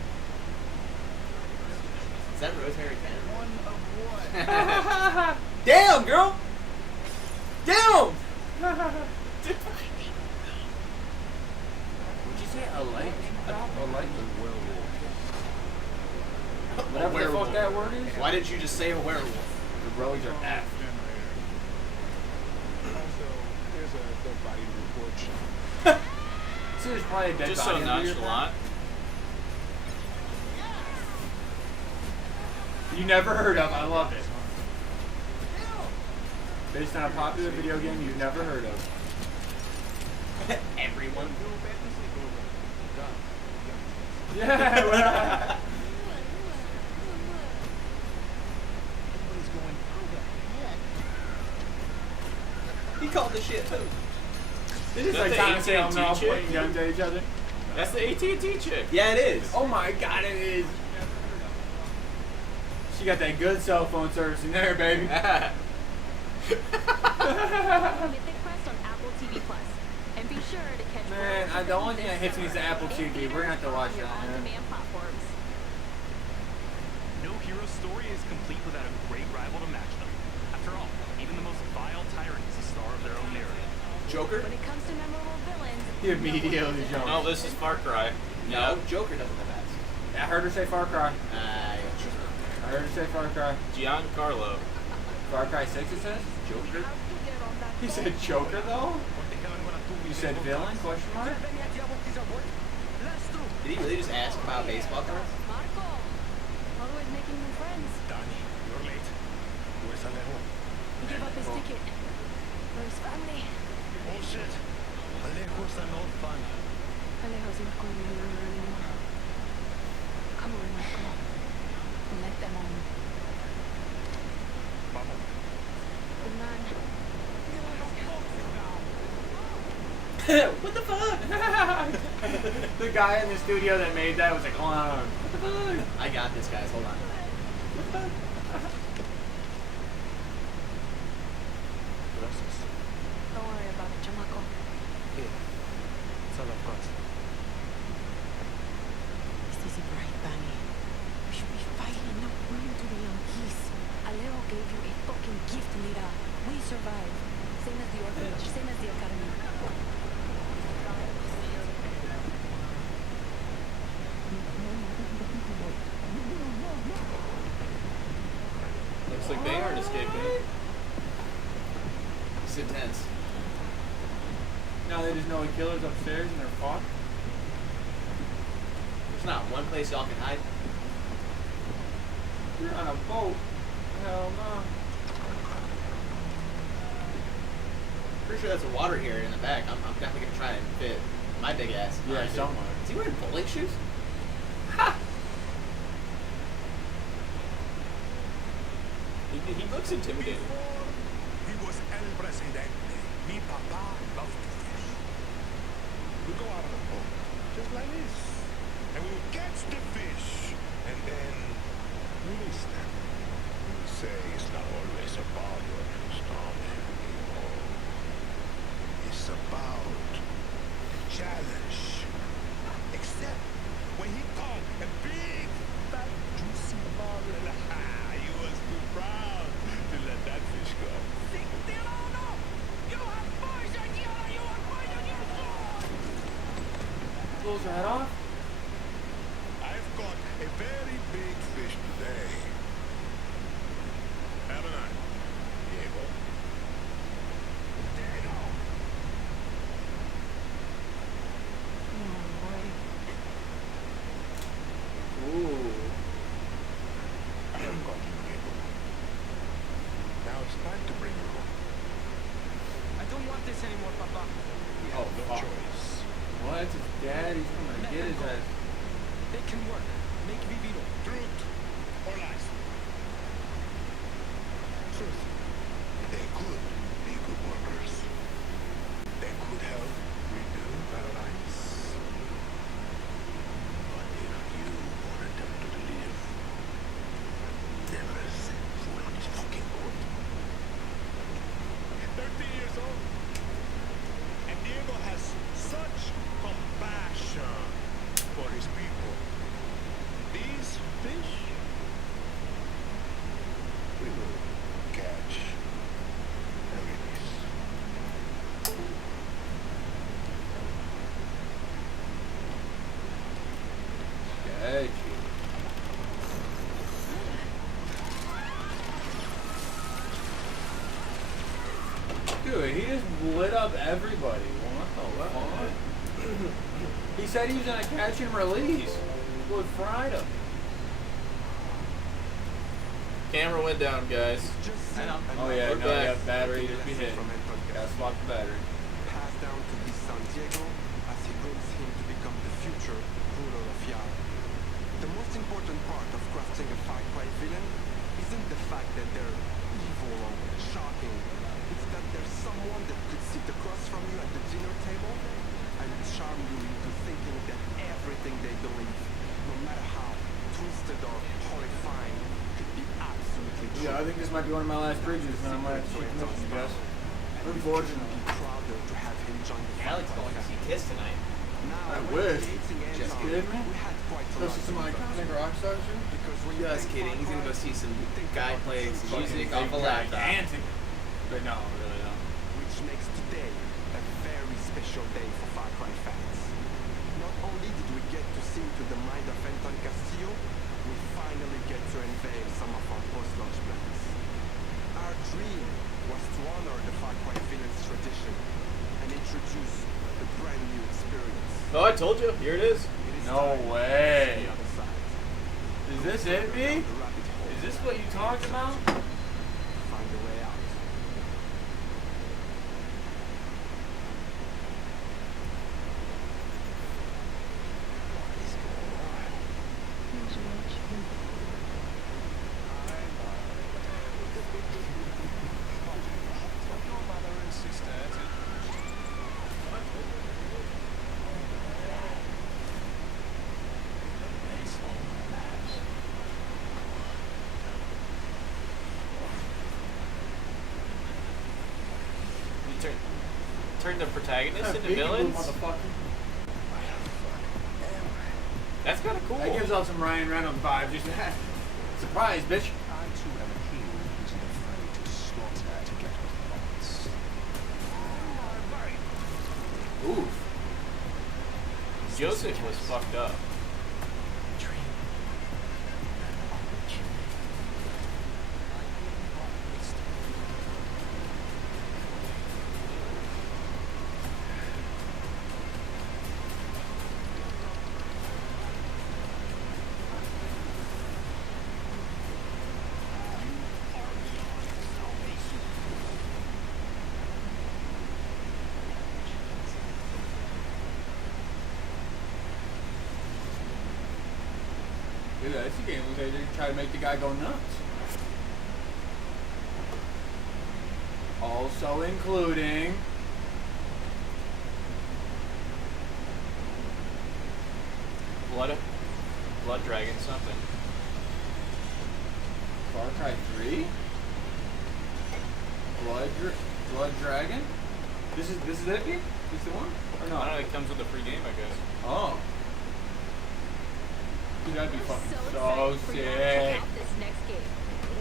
Is that Rosemary Penn? One of what? Damn, girl! Damn! Would you say a light? A light? A Whatever the fuck that word is? Why didn't you just say a werewolf? The roads are F. Also, there's a dead body to report. See, there's probably a dead Just body so under your nonchalant. You never heard of. I love it. Based on a popular video game you've never heard of. Everyone. Yeah. Well, Everybody's going, how the heck? He called the shit too. this is That's like the Tom saying AT&T all chick? pointing guns at each other. That's the AT&T chick. Yeah, it is. Oh my god, it is. She got that good cell phone service in there, baby. Mythic Quest on Apple TV Plus. And be sure to catch Man, the only thing that hits me is the Apple TV. We're gonna have to watch that, man. on-demand platforms. No hero story is complete without a great rival to match them. After all, even the most vile tyrant is the star of their own narrative. Joker? When it comes to memorable villains, He immediately jumped. No, this is Far Cry. No, Joker doesn't the best. I heard her say Far Cry. I heard her say Far Cry. Giancarlo. Far Cry 6 it says? Joker? He said Joker though? You said villain? Question mark? Did he really just ask about baseball cards? Marco, always making new friends. Danny, you're late. Where's Alejo? He gave up his ticket for his family. Bullshit. Alejo's an old fan. Alejo's not going anywhere anymore. Come on, Marco. Let them on. Good man. What the fuck? The guy in the studio that made that was like, hold on. What the fuck? I got this, guys. Hold on. Don't worry about it, chamaco. It's all of us. This isn't right, Danny. We should be fighting, not running to the young geese. Alejo gave you a fucking gift, Lira. We survived. Same as the orphanage, same as the academy. Looks like they aren't escaping. It's intense. Now they just know the killer's upstairs and they're fucked. There's not one place y'all can hide. You're on a boat. Hell no. Pretty sure that's a water heater in the back. I'm definitely gonna try and fit my big ass. Yeah, behind it. somewhere. Is he wearing bowling shoes? He looks intimidating. He was El Presidente. Mi papa loved to fish. We go out on a boat, just like this. And we will catch the fish. And then release them. We say it's not always about your stomach, you know. It's about the challenge. Except when he caught a big, fat, juicy marlin. He was too proud to let that fish go. Blows her head off? I've caught a very big fish today. Haven't I, Diego? Diego! it's time to bring you home. I don't want this anymore, Papa. We Oh, have no fuck. choice. What? It's his dad? He's coming to get his ass. They can work. Make Viviro. Truth or lies? Truth. They could be good workers. They could help rebuild paradise. But if you wanted them to live, never set foot on this fucking boat. 13 years old. And Diego has such compassion for his people. These fish, we will catch and release. Hey, dude, he just lit up everybody. What the fuck? He said he was gonna catch and release. Would fried him. Camera went down, guys. I know. Oh yeah, We're no, back. yeah, battery just be hit. Gotta swap the battery. Passed down to this San Diego as he grooms him to become the future ruler of Yar. The most important part of crafting a Far Cry villain isn't the fact that they're evil or shocking. It's that there's someone that could sit across from you at the dinner table and charm you into thinking that everything they believe, no matter how twisted or horrifying, could be absolutely true. Yeah, I think this might be one of my last bridges, and I might have to take commission, guys. Unfortunately. Prouder to have him join the Alex going to see Kiss tonight. I wish. Just kidding me? Go see some iconic rock stars, dude? Just kidding. He's gonna go see some guy play some music off a laptop. Dancing. But no, really not. Which makes today a very special day for Far Cry fans. Not only did we get to see into the mind of Anton Castillo, we finally get to unveil some of our post-launch plans. Our dream was to honor the Far Cry villain's tradition and introduce a brand new experience. Oh, I told you. Here it is. No way. Is this it, B? Is this what you talked about? Find a way out. You turn the protagonists into Peekaboo, villains? motherfucker. That's kind of cool. That gives off some Ryan Reynolds vibes. Just surprise, bitch. I too am a king who isn't afraid to slaughter to get what he wants. Oof. Joseph was fucked up. Dude, that's a game where they try to make the guy go nuts. Also including Blood Dragon something. Far Cry 3? Blood Dragon? This is it, dude? This the one? Or no? I don't know, it comes with a free game, I guess. Oh. Dude, that'd be fucking so sick.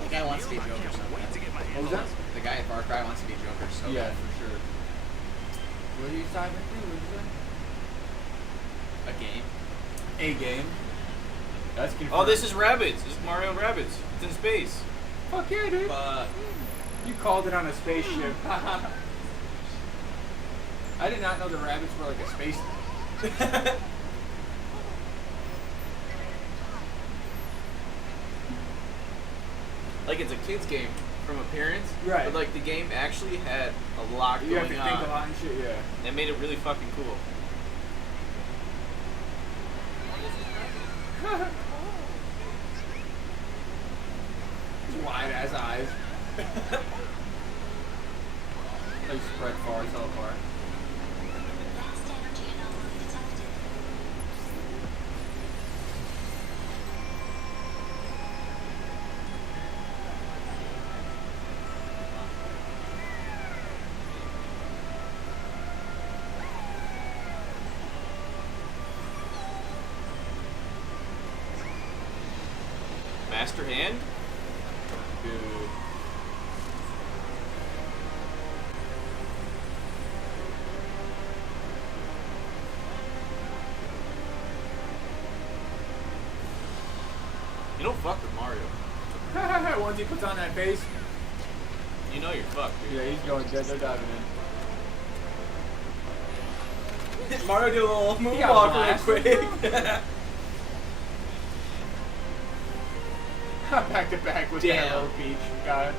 The guy wants to be Joker so bad. What was that? The guy at Far Cry wants to be Joker so Yeah, bad. for sure. What are you typing through? What did you say? A game. A game. That's confirmed. Oh, this is Rabbids. This is Mario Rabbids. It's in space. Fuck yeah, dude. You called it on a spaceship. I did not know the rabbits were like a space thing. Like it's a kid's game. from appearance. Right. But like the game actually had a lot You going have to on. think a lot and shit, yeah. That made it really fucking cool. Wide ass eyes. They spread far as hell apart. Master Hand? Dude. You don't fuck with Mario. Once he puts on that face. You know you're fucked, dude. Yeah, he's going dead. They're diving in. Mario did a little He got moonwalk blasted. real quick. Back to back with that little Peach guy.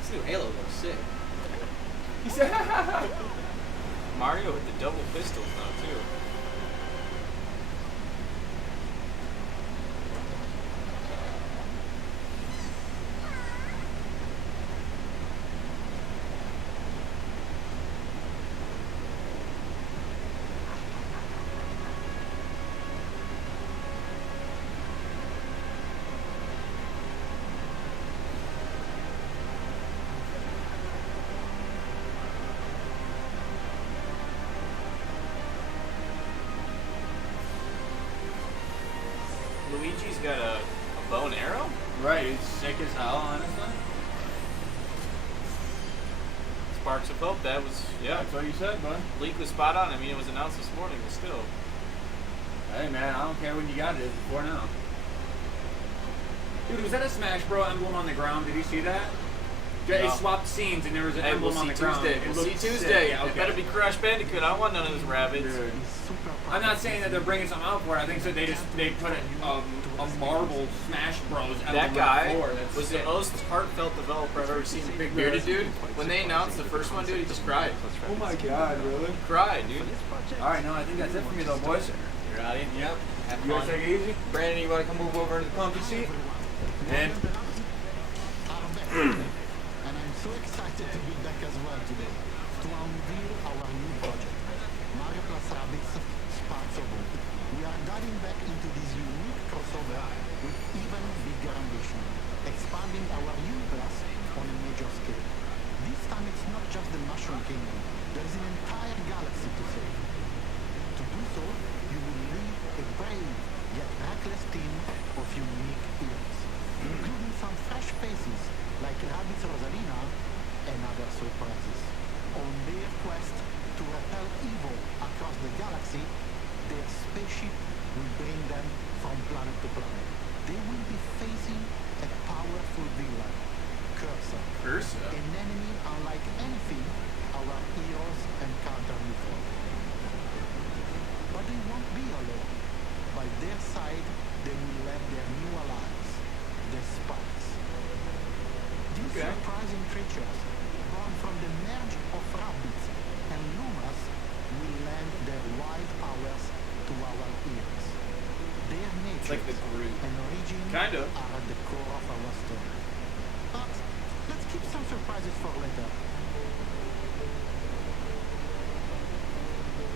This new Halo looks sick. He said, Mario with the double pistols now, too. Luigi's got a bow and arrow? right, it's sick as hell, honestly. Sparks of Hope, that was, yeah. That's what you said, bud. Leak was spot on. I mean, it was announced this morning, but still. Hey, man, I don't care when you got it. It's before now. Dude, was that a Smash Bro emblem on the ground? Did you see that? They No. swapped scenes and there was an emblem we'll on see the ground. Tuesday. It We'll see looked Tuesday. sick. Yeah, It okay. better be Crash Bandicoot. I don't want none of those rabbits. Dude. I'm not saying that they're bringing something out for it. I think that they put a marble Smash Bros. emblem That guy on the floor. That's was sick. the most heartfelt developer I've ever seen. The big bearded dude. When they announced the first one, dude, he just cried. Oh my god, really? Cried, dude. Alright, no, I think that's it for me though, boys. You're out of here? Yep. Have You guys fun. take it easy? Brandon, you want to come move over into the comfy seat? And And I'm so excited to be back as well today to unveil our new project, Mario plus Rabbids Sparks of Hope. We are diving back into this unique crossover with even bigger ambition, expanding our universe on a major scale. This time it's not just the Mushroom Kingdom, there is an entire galaxy to save. To do so, you will lead a brave yet reckless team of unique heroes, including some fresh faces like Rabbids Rosalina and other surprises. On their quest to repel evil across the galaxy, their spaceship will bring them from planet to planet. They will be facing a powerful villain, Cursa? an enemy unlike anything our heroes encountered before. But they won't be alone. By their side, they will have their new allies, the Sparks. These surprising creatures, born from the merge of Rabbids and Lumas, will lend their wild powers to our ears. Their nature like the Groot. and origin Kind of. are at the core of our story. But let's keep some surprises for later.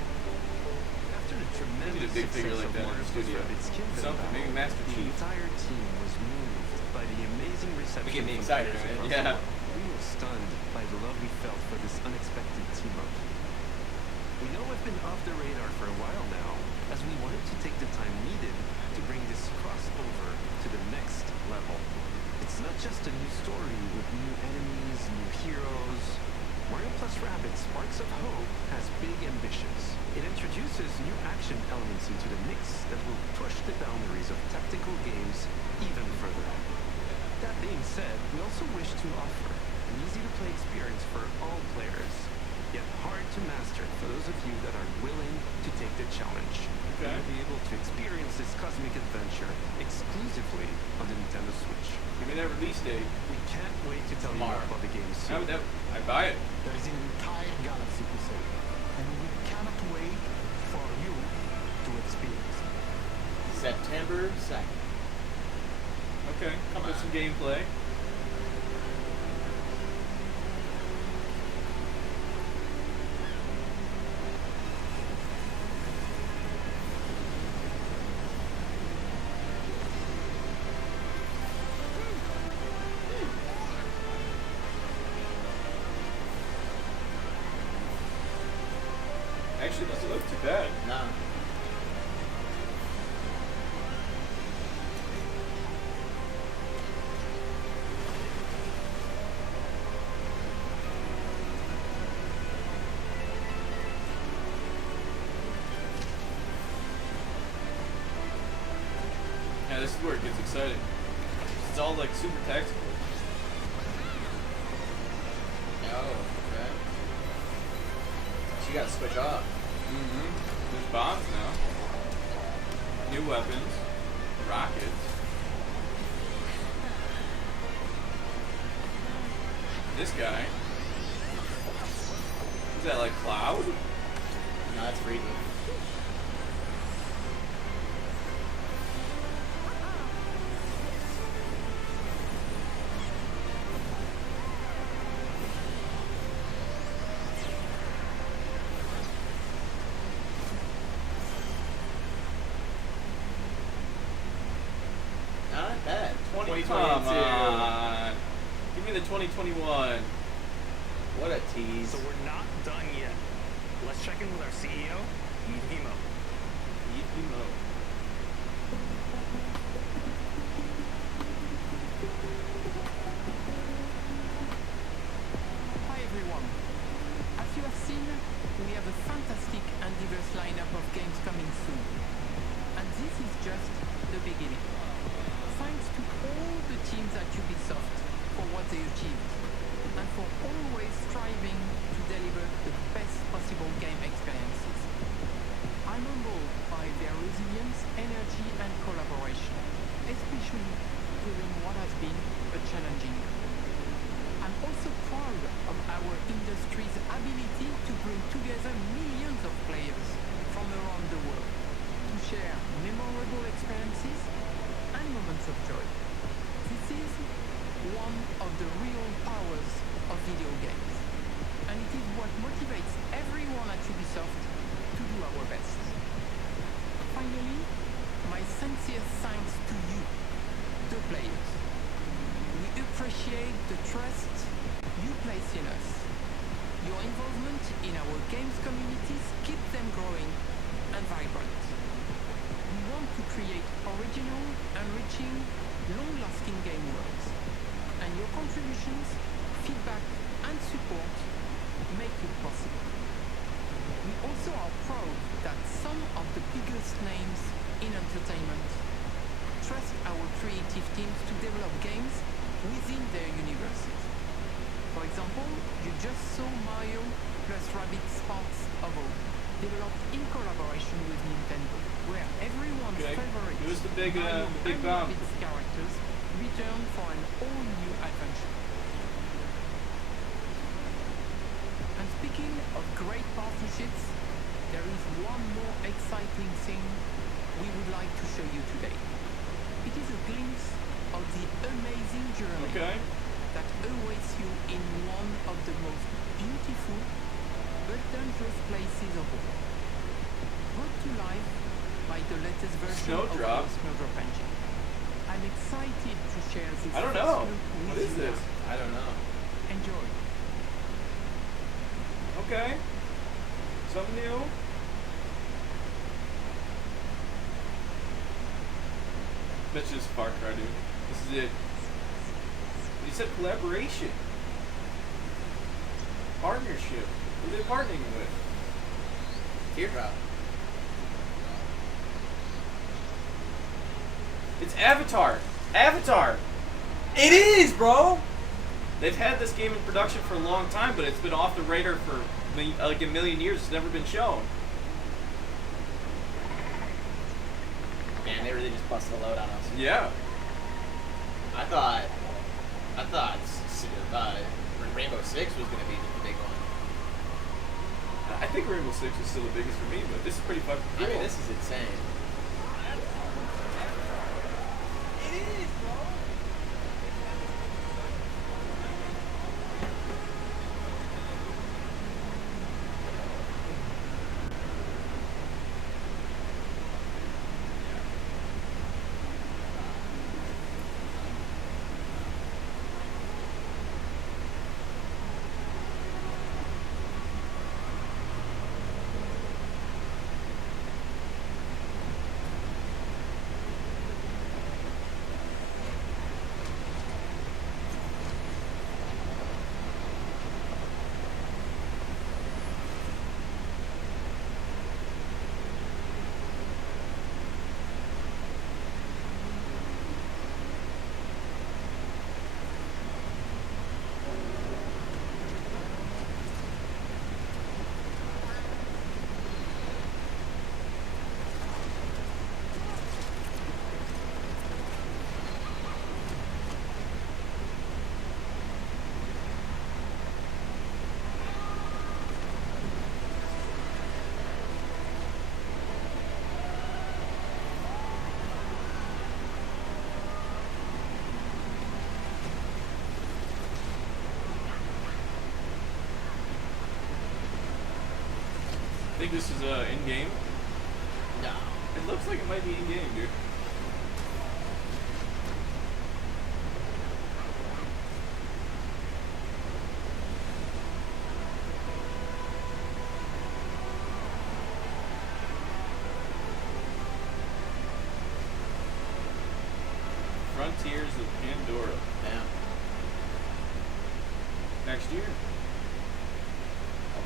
After a tremendous Need a big figure success like of that in Mario the plus studio. Rabbids Kingdom Something, Battle, maybe Master the Chief. entire team was moved by the amazing reception get me from excited, players man. across Yeah. the world. We were stunned by the love we felt for this unexpected team up. We know we've been off the radar for a while now, as we wanted to take the time needed to bring this crossover to the next level. It's not just a new story with new enemies, new heroes. Mario Plus Rabbids Sparks of Hope has big ambitions. It introduces new action elements into the mix that will push the boundaries of tactical games even further. That being said, we also wish to offer an easy-to-play experience for all players, yet hard to master for those of you that are willing to take the challenge. Okay. You'll be able to experience this cosmic adventure exclusively on the Nintendo Switch. Give me that release date. We can't wait to tell you more about the game soon. I buy it. There is an entire galaxy to save, and we cannot wait for you to experience it. September 2nd. Okay, come with some gameplay. Actually, doesn't look too bad. Nah. Yeah, this is where it gets exciting. It's all like super tactical. Oh, okay. So you gotta switch off. Mm-hmm. There's bombs now. New weapons. Rockets. This guy. Is that like Cloud? No, that's Friedman. Not bad. 2022. Come on. Give me the 2021. What a tease. So we're not done yet. Let's check in with our CEO, Yves Guillemot. Yves Guillemot. Hi everyone. As you have seen, we have a fantastic and diverse lineup of games coming soon. And this is just the beginning. Thanks to all the teams at Ubisoft for what they achieved, and for always striving to deliver the best possible game experiences. I'm humbled by their resilience, energy and collaboration, especially during what has been a challenging year. I'm also proud of our industry's ability to bring together millions of players from around the world to share memorable experiences and moments of joy. This is one of the real powers of video games, and it is what motivates everyone at Ubisoft to do our best. Finally, my sincere thanks to you, the players. We appreciate the trust you place in us. Your involvement in our games communities keeps them growing and vibrant. We want to create original, enriching, long-lasting game worlds, and your contributions, feedback, and support make it possible. We also are proud that some of the biggest names in entertainment trust our creative teams to develop games within their universes. For example, you just saw Mario plus Rabbids Sparks of Hope, developed in collaboration with Nintendo, where everyone's favorite It was the big Mario big and bomb. Rabbids characters return for an all-new adventure. And speaking of great partnerships, there is one more exciting thing we would like to show you today. It is a glimpse of the amazing journey that awaits you in one of the most beautiful but dangerous places of all. Brought to life by the latest version Snowdrop. of the Snowdrop engine. I'm excited to share this. I don't first know. look with What is you this? now. I don't know. Enjoy. Okay. Something new. That's just Far Cry, dude. This is it. You said collaboration. partnership. Who are they partnering with? Teardrop. It's Avatar. Avatar. It is, bro. They've had this game in production for a long time, but it's been off the radar for like a million years. It's never been shown. Man, they really just busted a load on us. Yeah. I thought Rainbow Six was gonna be the big one. I think Rainbow Six was still the biggest for me, but this is pretty fucking cool. I mean, this is insane. It is, bro. I think this is in-game. No. It looks like it might be in-game, dude. Frontiers of Pandora. Damn. Next year.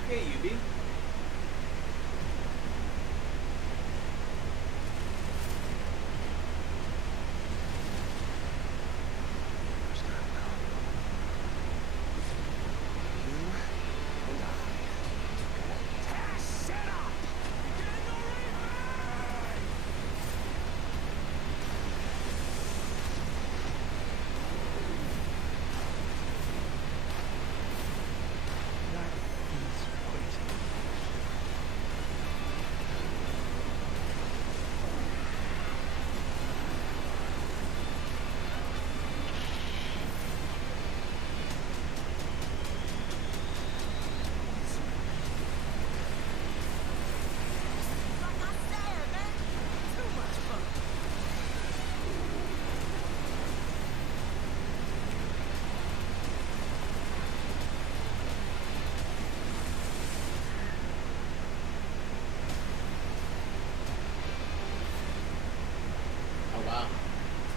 Okay, UB.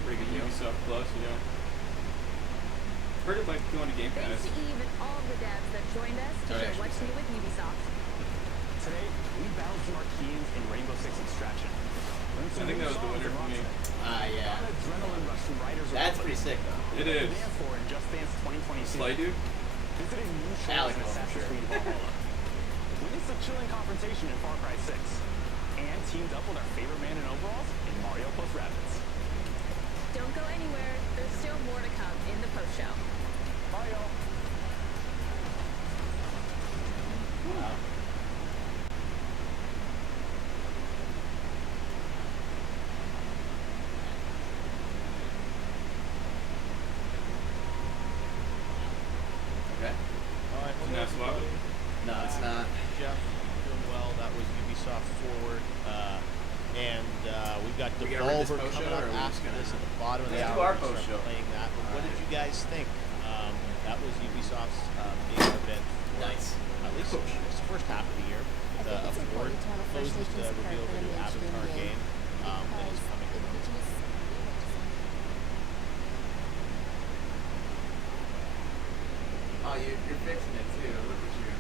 Pretty good Ubisoft Plus, you know. Heard it might go into Game Pass. Thanks to Eve and all of the devs that joined us to share what's new with Ubisoft. Today, we battled some Arkeans in Rainbow Six Extraction. I think that was the winner for me. Yeah. Adrenaline rush from Riders That's pretty sick, though. It is. For in Just Dance 2022. Sly dude? Visiting new I shows like in that for Assassin's sure. Creed Valhalla. We did some chilling confrontation in Far Cry 6. And teamed up with our favorite man in overalls in Mario plus Rabbids. Don't go anywhere. There's still more to come in the post-show. Bye, y'all. Wow. Okay. Alright, Isn't that swap? No, it's not. Jeff, doing well. That was Ubisoft Forward. We've got We gonna read this Devolver post coming show, up or are we just after gonna- this at the bottom of the Let's hour. do our We're gonna post start show. Playing that. But what did Alright. you guys think? That was Ubisoft's main event. Nice. At least it's the first half of the year. The Forward closes the reveal of the new Avatar game that is coming. Oh, you're fixing it too. Look at you.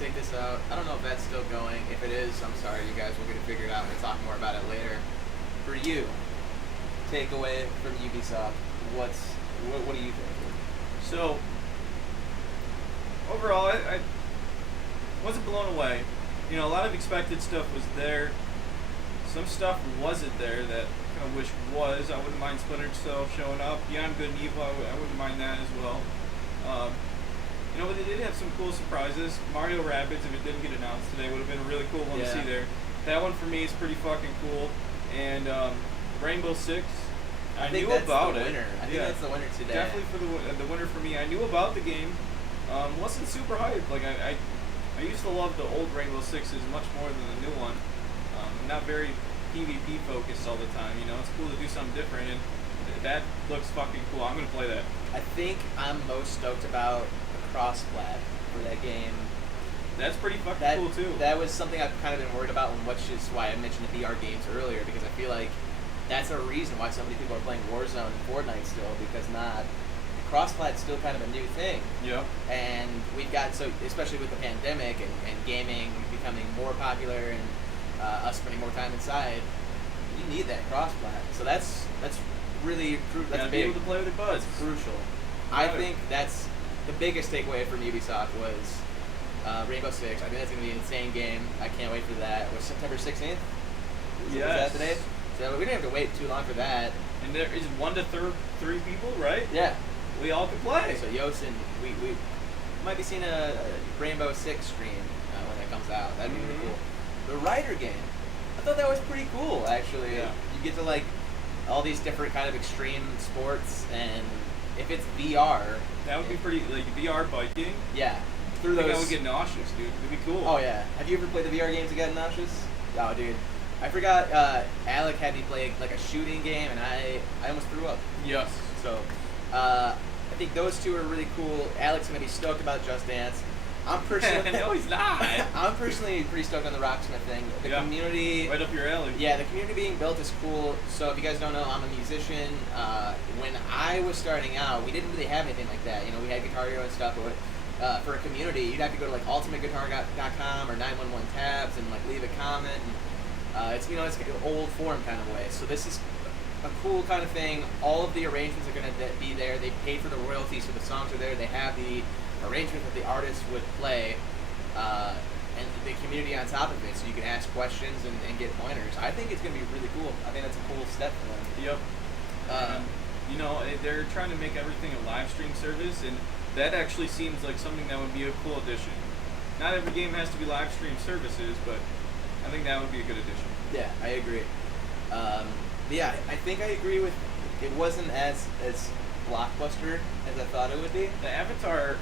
take this out. I don't know if that's still going. If it is, I'm sorry, you guys. We're going to figure it out. We'll talk more about it later. For you, takeaway from Ubisoft, what do you think? So, overall, I wasn't blown away. You know, a lot of expected stuff was there. Some stuff wasn't there that I kind of wish was. I wouldn't mind Splinter Cell showing up. Beyond Good and Evil, I wouldn't mind that as well. You know, but they did have some cool surprises. Mario Rabbids, if it didn't get announced today, would have been a really cool one to see there. That one for me is pretty fucking cool. And Rainbow Six, I knew about it. I think that's the winner today. Definitely for the winner for me. I knew about the game. Wasn't super hyped. Like I used to love the old Rainbow Sixes much more than the new one. Not very PvP focused all the time. You know, it's cool to do something different, and that looks fucking cool. I'm gonna play that. I think I'm most stoked about the cross-plat for that game. That's pretty fucking cool too. That was something I've kind of been worried about, which is why I mentioned the VR games earlier, because I feel like that's a reason why so many people are playing Warzone and Fortnite still, because cross-plat's still kind of a new thing. Yeah. And we've got, so especially with the pandemic and gaming becoming more popular and us spending more time inside, you need that cross-plat. So that's really that's big. Be able to play with your buds. It's crucial. I think that's the biggest takeaway from Ubisoft was Rainbow Six. I think that's going to be an insane game. I can't wait for that. It was September 16th? Was that the date? So we didn't have to wait too long for that. And there is 1 to 3 people, right? Yeah. We all can play. So Yooosin, we might be seeing a Rainbow Six stream when that comes out. That'd be really cool. The Rider game, I thought that was pretty cool, actually. Yeah. You get to like all these different kind of extreme sports, and if it's VR, that would be pretty, like VR biking. Yeah. I think I would get nauseous, dude. It'd be cool. Oh yeah. Have you ever played the VR games and gotten nauseous? Oh, dude. I forgot. Alec had me play like a shooting game, and I almost threw up. Yes. So, I think those two are really cool. Alec's gonna be stoked about Just Dance. I'm personally no, he's not. I'm personally pretty stoked on the Rocksmith thing. The community, right up your alley. Yeah, the community being built is cool. So if you guys don't know, I'm a musician. When I was starting out, we didn't really have anything like that. You know, we had Guitar Hero and stuff, but for a community, you'd have to go to like ultimateguitar.com or 911 tabs and like leave a comment. And, it's it's like an old forum kind of way. So this is a cool kind of thing. All of the arrangements are going to be there. They paid for the royalties, so the songs are there. They have the arrangement that the artist would play, and the community on top of it, so you can ask questions and get pointers. I think it's going to be really cool. I think that's a cool step for them. Yep. They're trying to make everything a live stream service, and that actually seems like something that would be a cool addition. Not every game has to be live stream services, but I think that would be a good addition. Yeah, I agree. But yeah, I think I agree with, it wasn't as blockbuster as I thought it would be. The Avatar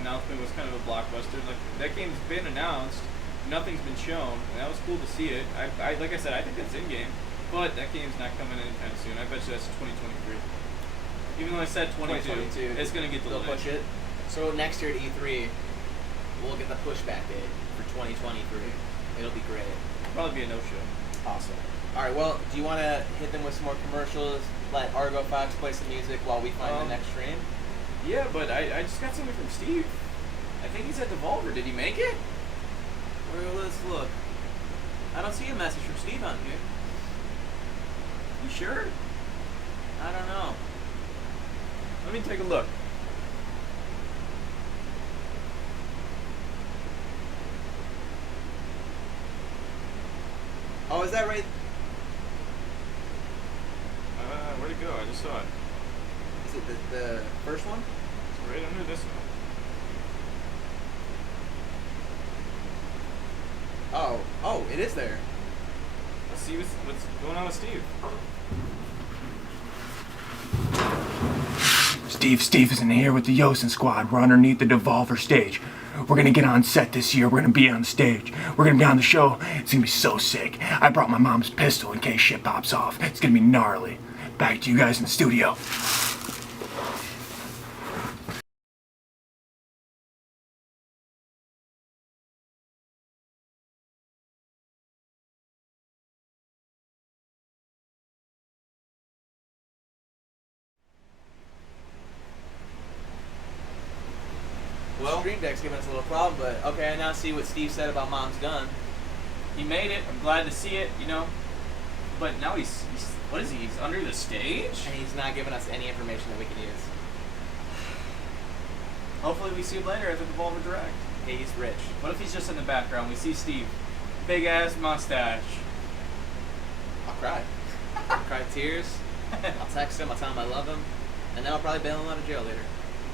announcement was kind of a blockbuster. Like, that game's been announced, nothing's been shown, and that was cool to see it. I like I said, I think it's in game, but that game's not coming anytime soon. I bet you that's 2023. Even though I said 2022, it's gonna get delayed. They'll push it. So next year at E3, we'll get the pushback date for 2023. It'll be great. Probably be a no-show. Awesome. All right. Well, do you want to hit them with some more commercials? Let Argofox play some music while we find the next stream. Yeah, but I just got something from Steve. I think he's at Devolver. Did he make it? Well, let's look. I don't see a message from Steve on here. You sure? I don't know. Let me take a look. Oh, is that right? Where'd it go? I just saw it. Is it the first one? It's right under this one. Oh, it is there. Let's see what's going on with Steve. Steve is in here with the Yooosin squad. We're underneath the Devolver stage. We're gonna get on set this year. We're gonna be on stage. We're gonna be on the show. It's gonna be so sick. I brought my mom's pistol in case shit pops off. It's gonna be gnarly. Back to you guys in the studio. Well, Stream Deck's giving us a little problem, but okay, I now see what Steve said about Mom's gun. He made it. I'm glad to see it, you know. But now he's what is he? He's under the stage? And he's not giving us any information that we can use. Hopefully we see him later at the Devolver Direct. Hey, he's rich. What if he's just in the background? We see Steve. Big ass mustache. I'll cry. I'll cry tears. I'll text him, I'll tell him I love him. And then I'll probably bail him out of jail later.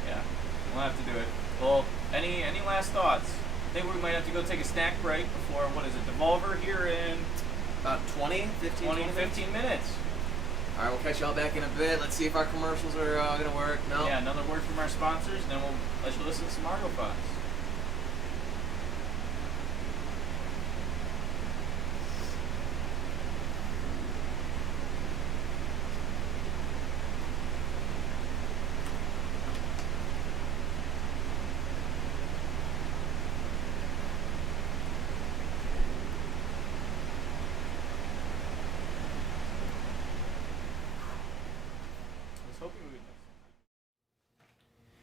Yeah, we'll have to do it. Well, any last thoughts? I think we might have to go take a snack break before, what is it, Devolver here in... About 15 minutes. Alright, we'll catch y'all back in a bit. Let's see if our commercials are going to work. No? Yeah, another word from our sponsors, and then we'll let you listen to some Argofox.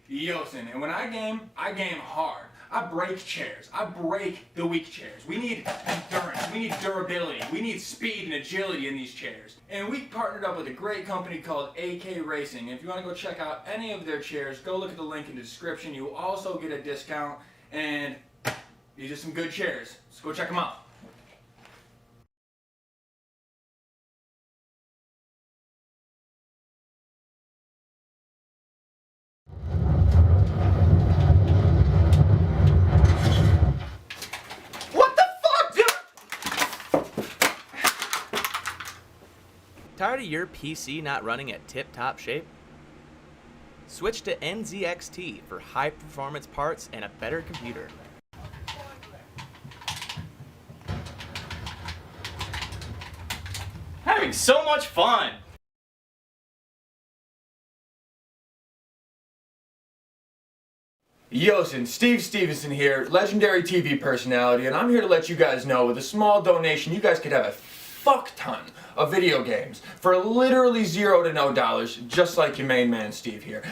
Yooosin, and when I game hard. I break chairs. I break the weak chairs. We need endurance. We need durability. We need speed and agility in these chairs. And we partnered up with a great company called AK Racing. If you want to go check out any of their chairs, go look at the link in the description. You will also get a discount, and these are some good chairs. So go check them out. Tired of your PC not running at tip-top shape? Switch to NZXT for high-performance parts and a better computer. Having so much fun! Yooosin, Steve Stevenson here, legendary TV personality, and I'm here to let you guys know with a small donation you guys could have a fuck ton of video games for literally $0 to no dollars, just like your main man Steve here.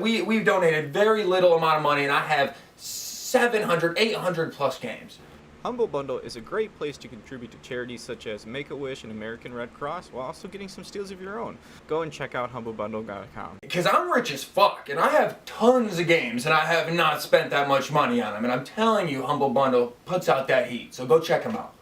We've donated very little amount of money, and I have 700, 800 plus games. Humble Bundle is a great place to contribute to charities such as Make-A-Wish and American Red Cross while also getting some steals of your own. Go and check out humblebundle.com. Because I'm rich as fuck, and I have tons of games, and I have not spent that much money on them, and I'm telling you, Humble Bundle puts out that heat, so go check them out.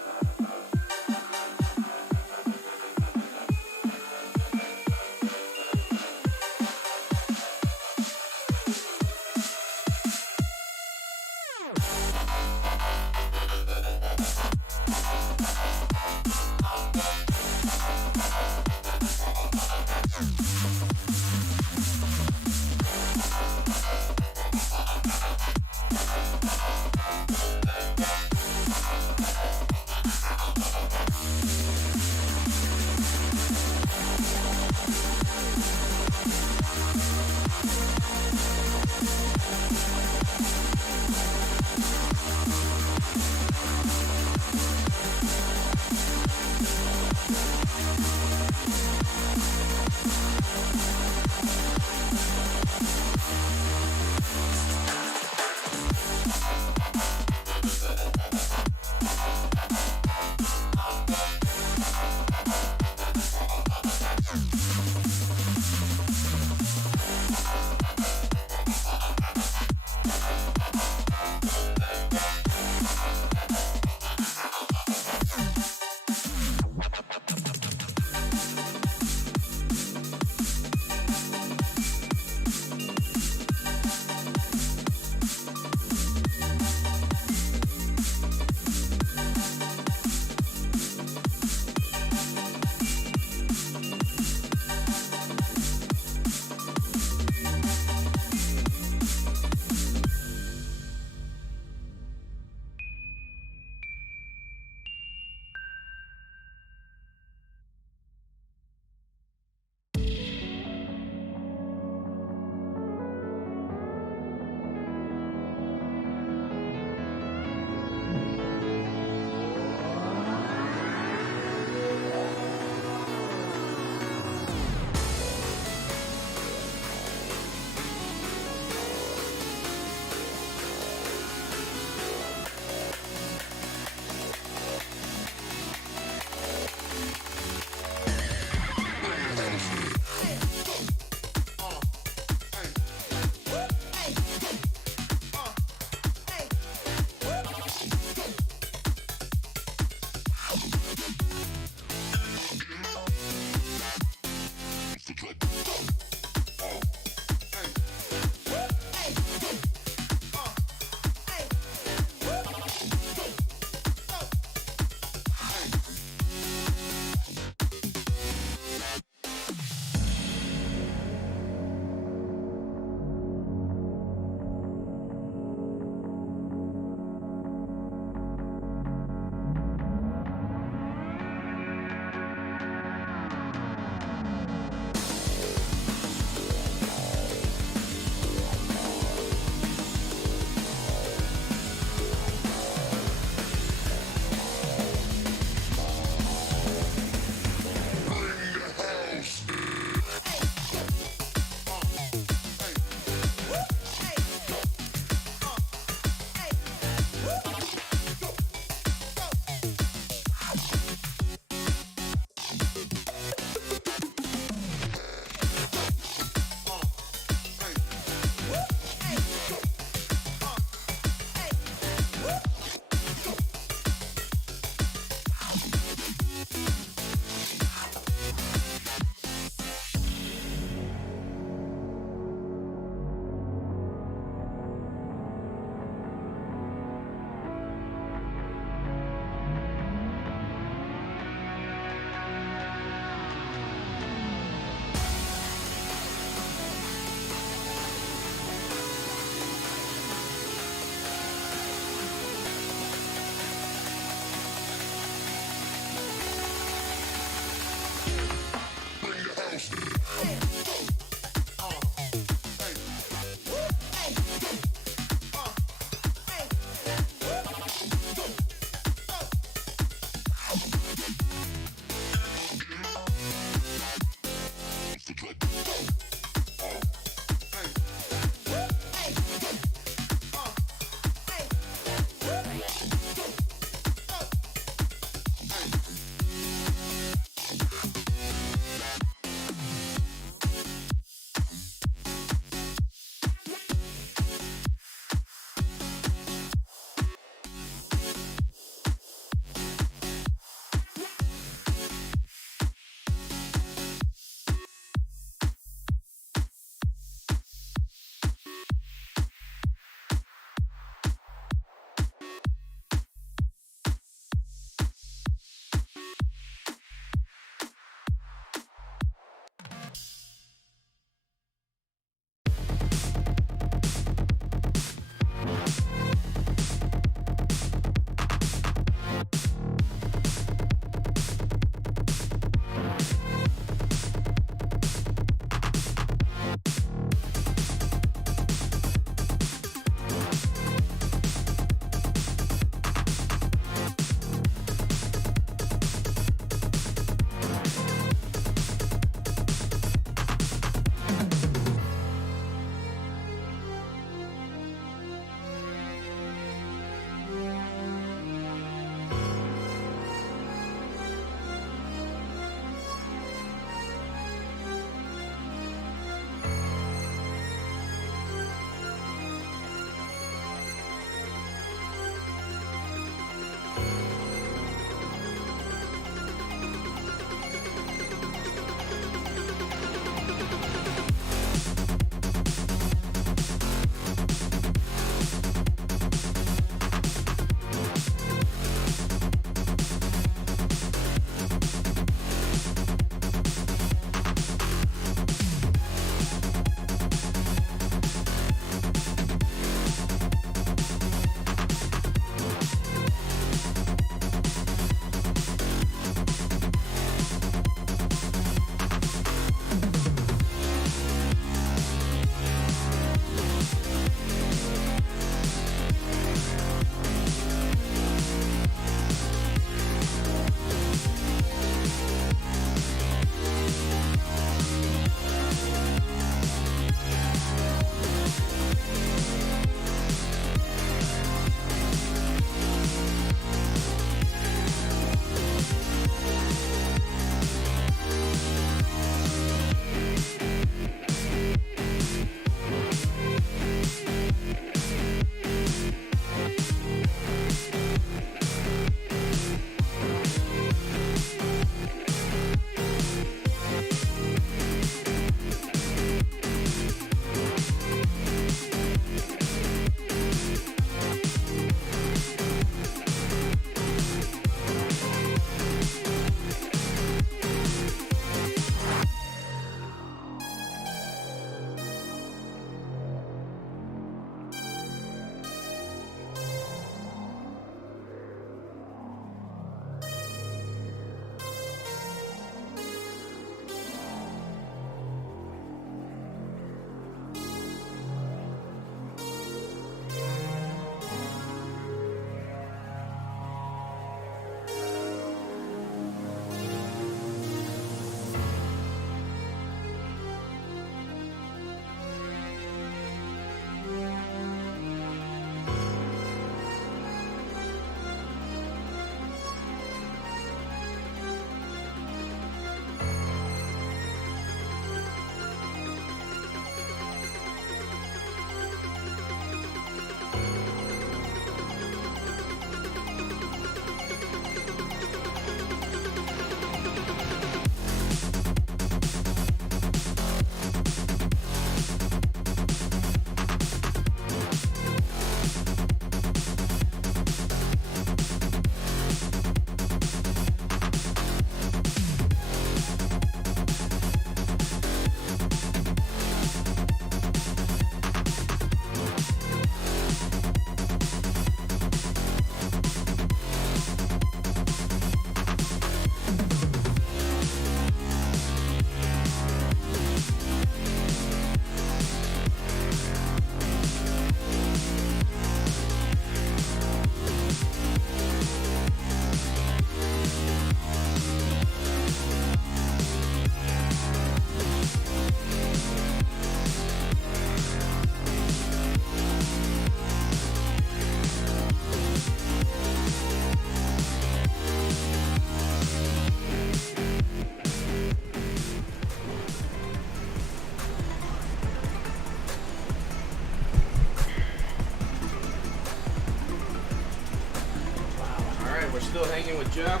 still hanging with Jeff.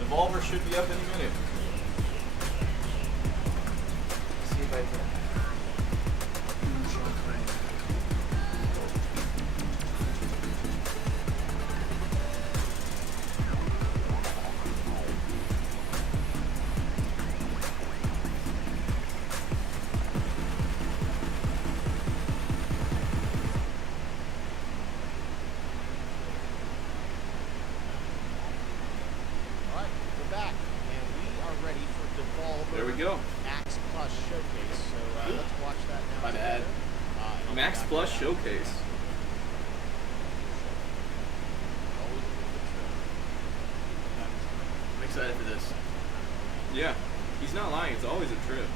Devolver should be up any minute. See if I can. Alright, we're back, and we are ready for Devolver There we go. Max Plus Showcase. So let's watch that now. My bad. Max Plus Showcase. I'm excited for this. Yeah, he's not lying. It's always a trip.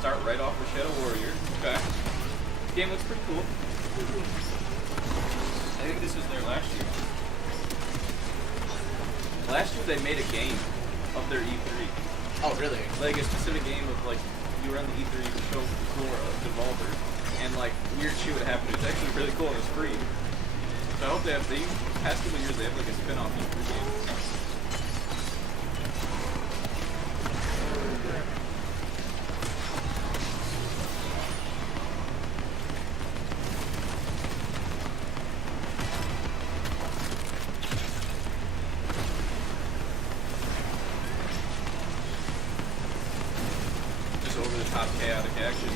Start right off with Shadow Warrior. Okay. This game looks pretty cool. I think this was there last year. Last year they made a game of their E3. Oh, really? Like a specific game of like you were on the E3 show floor of Devolver, and like weird shit would happen. It's actually really cool and it's free. So I hope they have the past couple years they have like a spin-off E3 game. Just over the top chaotic action.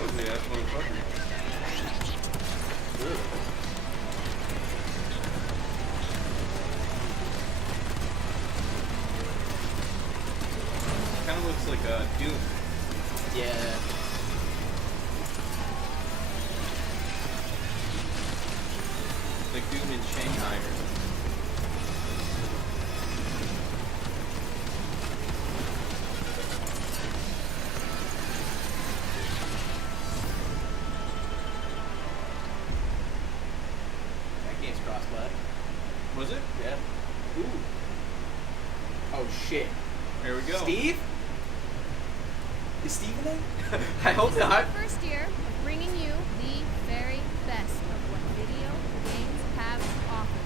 Ugly ass motherfucker. Ugh. Kind of looks like Doom. Yeah. Like Doom in Shanghai or something. That game's crossbutt. Was it? Yeah. Ooh. Oh shit. Here we go. Steve? Is Steve in there? I hope This is not. our first year of bringing you the very best of what video games have to offer.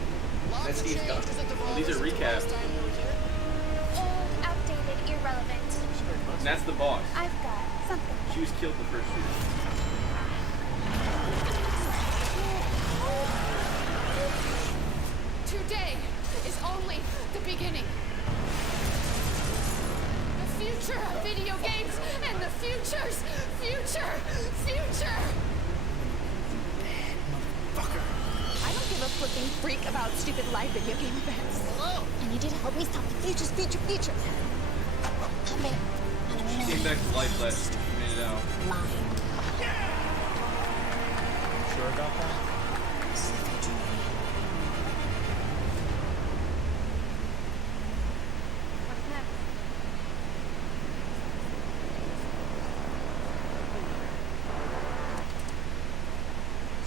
That's Steve's custom. Well, these are recaps. Old, outdated, irrelevant. And that's the boss. I've got something. She was killed the first year. Today is only the beginning. The future of video games and the future's future. I don't give a flipping freak about stupid live video game events. Hello? I need you to help me stop the future. Come here. She came back to life last year. She made it out. Sure about that? What's next?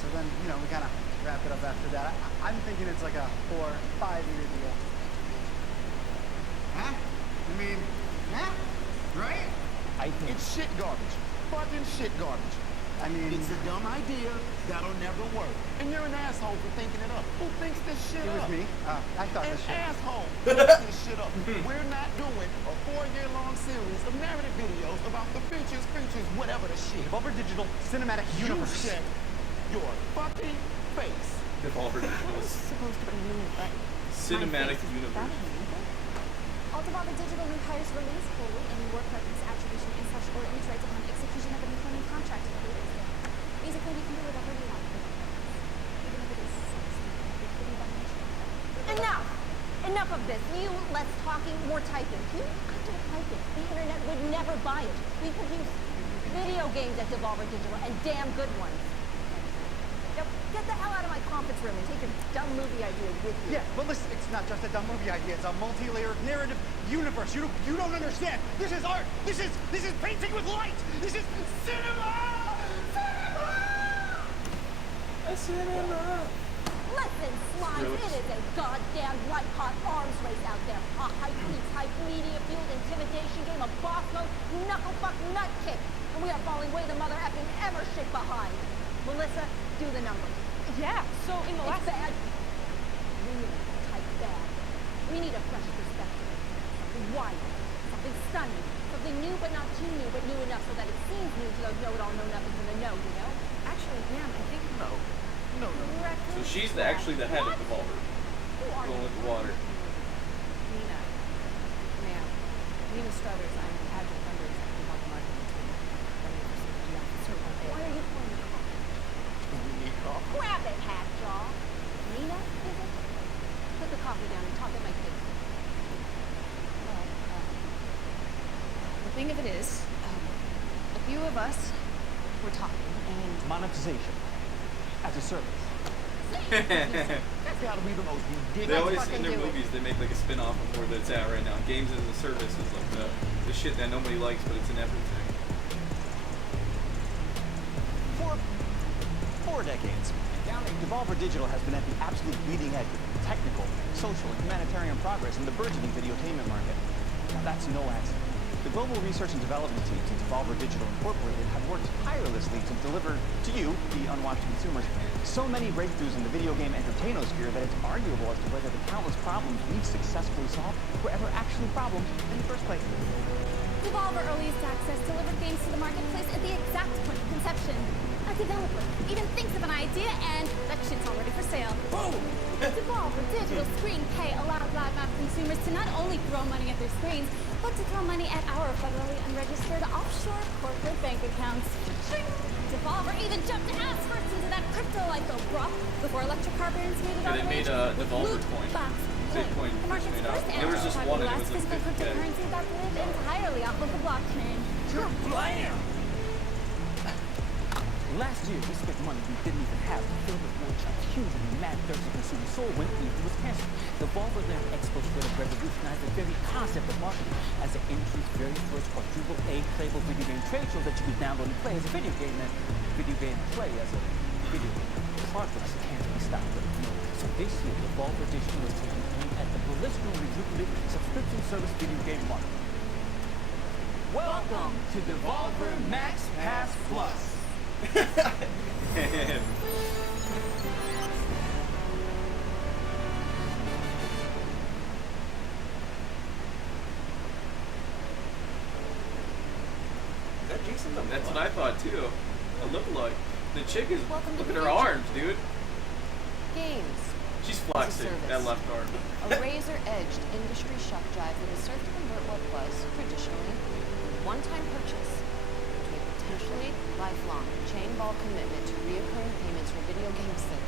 So then, we kind of wrap it up after that. I'm thinking it's like a 4 or 5 year deal. Huh? I mean, right? It's shit garbage. Fucking shit garbage. I mean, it's a dumb idea that'll never work. And you're an asshole for thinking it up. Who thinks this shit it up? was me. I thought An this shit. asshole thinks this shit up. We're not doing a 4-year-long series of narrative videos about the features, whatever the shit. Devolver Digital Cinematic Universe. You shut your fucking face. Devolver Digital. Supposed to be new, but Cinematic Universe. All Devolver Digital requires release wholly any work reference, attribution, and such or any rights upon execution of an employment contract. Basically, you can do whatever you want. Even if it is Enough of this. Less talking, more typing. I don't like it. The internet would never buy it. We produce video games at Devolver Digital, and damn good ones. Now, get the hell out of my conference room and take your dumb movie idea with you. Yeah, but listen, it's not just a dumb movie idea. It's a multi-layered narrative universe. You don't understand. This is art. This is painting with light. This is cinema. Cinema. Listen, slimes, it is a goddamn white-hot arms race out there. A hype media-fueled intimidation game of boss mode, knuckle-fuck nut kick. And we are falling way the mother effing ever shit behind. Melissa, do the numbers. Yeah, so in the It's last... bad. Really type bad. We need a fresh perspective. Something wild. Something stunning. Something new but not too new, but new enough so that it seems new to those know-it-all, know-nothings in the know, you know? Actually, ma'am, I think... No. So she's actually the head of Devolver. Going with the water. Nina. Ma'am. Nina Struthers. I'm the adjunct under executive on the marketing team. Running for CPG officer one day. Why are you pulling the coffee? Grab it, Hackjaw. Nina, is it? Put the coffee down and talk at my face. Well, the thing of it is, a few of us were talking, and... Monetization. As a service. That's gotta be the most ridiculous. They always, in their movies, they make like a spin-off of where that's at right now. Games as a service is like the shit that nobody likes, but it's in everything. For 4 decades, Devolver Digital has been at the absolute leading edge of technical, social, and humanitarian progress in the burgeoning videotainment market. Now that's no accident. The global research and development teams at Devolver Digital Incorporated have worked tirelessly to deliver to you, the unwatched consumers, so many breakthroughs in the video game entertainosphere that it's arguable as to whether the countless problems we've successfully solved were ever actually problems in the first place. Devolver Earliest Access delivered games to the marketplace at the exact point of conception. A developer even thinks of an idea and that shit's already for sale. Boom! Devolver Digital Screen Pay allowed loudmouth consumers to not only throw money at their screens, but to throw money at our federally unregistered offshore corporate bank accounts. Devolver even jumped ass first into that crypto IPO broth before electric car barons made it Yeah, all they the way made to Devolver Coin. Bitcoin the market's made out. first There was just one, and it was a physical 50K. cryptocurrency that lived entirely off of the blockchain. Blam! Last year, we spent money we didn't even have to fill the war chest huge and mad thirsty consumer soul when E3 was canceled. Devolver Land Expo straight up revolutionized the very concept of marketing as the industry's very first quadruple A playable video game trade show that you could download and play as a video game and video game play as a video game. The progress can't be stopped. So this year, Devolver Digital is taking aim at the ballistically rejuvenated subscription service video game market. Welcome to Devolver Max Pass Plus. That's what I thought too. A lookalike. The chick is. Welcome to Look at the her future. arms, dude. Games. She's as a flexing service. that left arm. A razor-edged industry shock drive that is served to convert what was, traditionally, one-time purchase into a potentially lifelong chain ball commitment to reoccurring payments for video games that,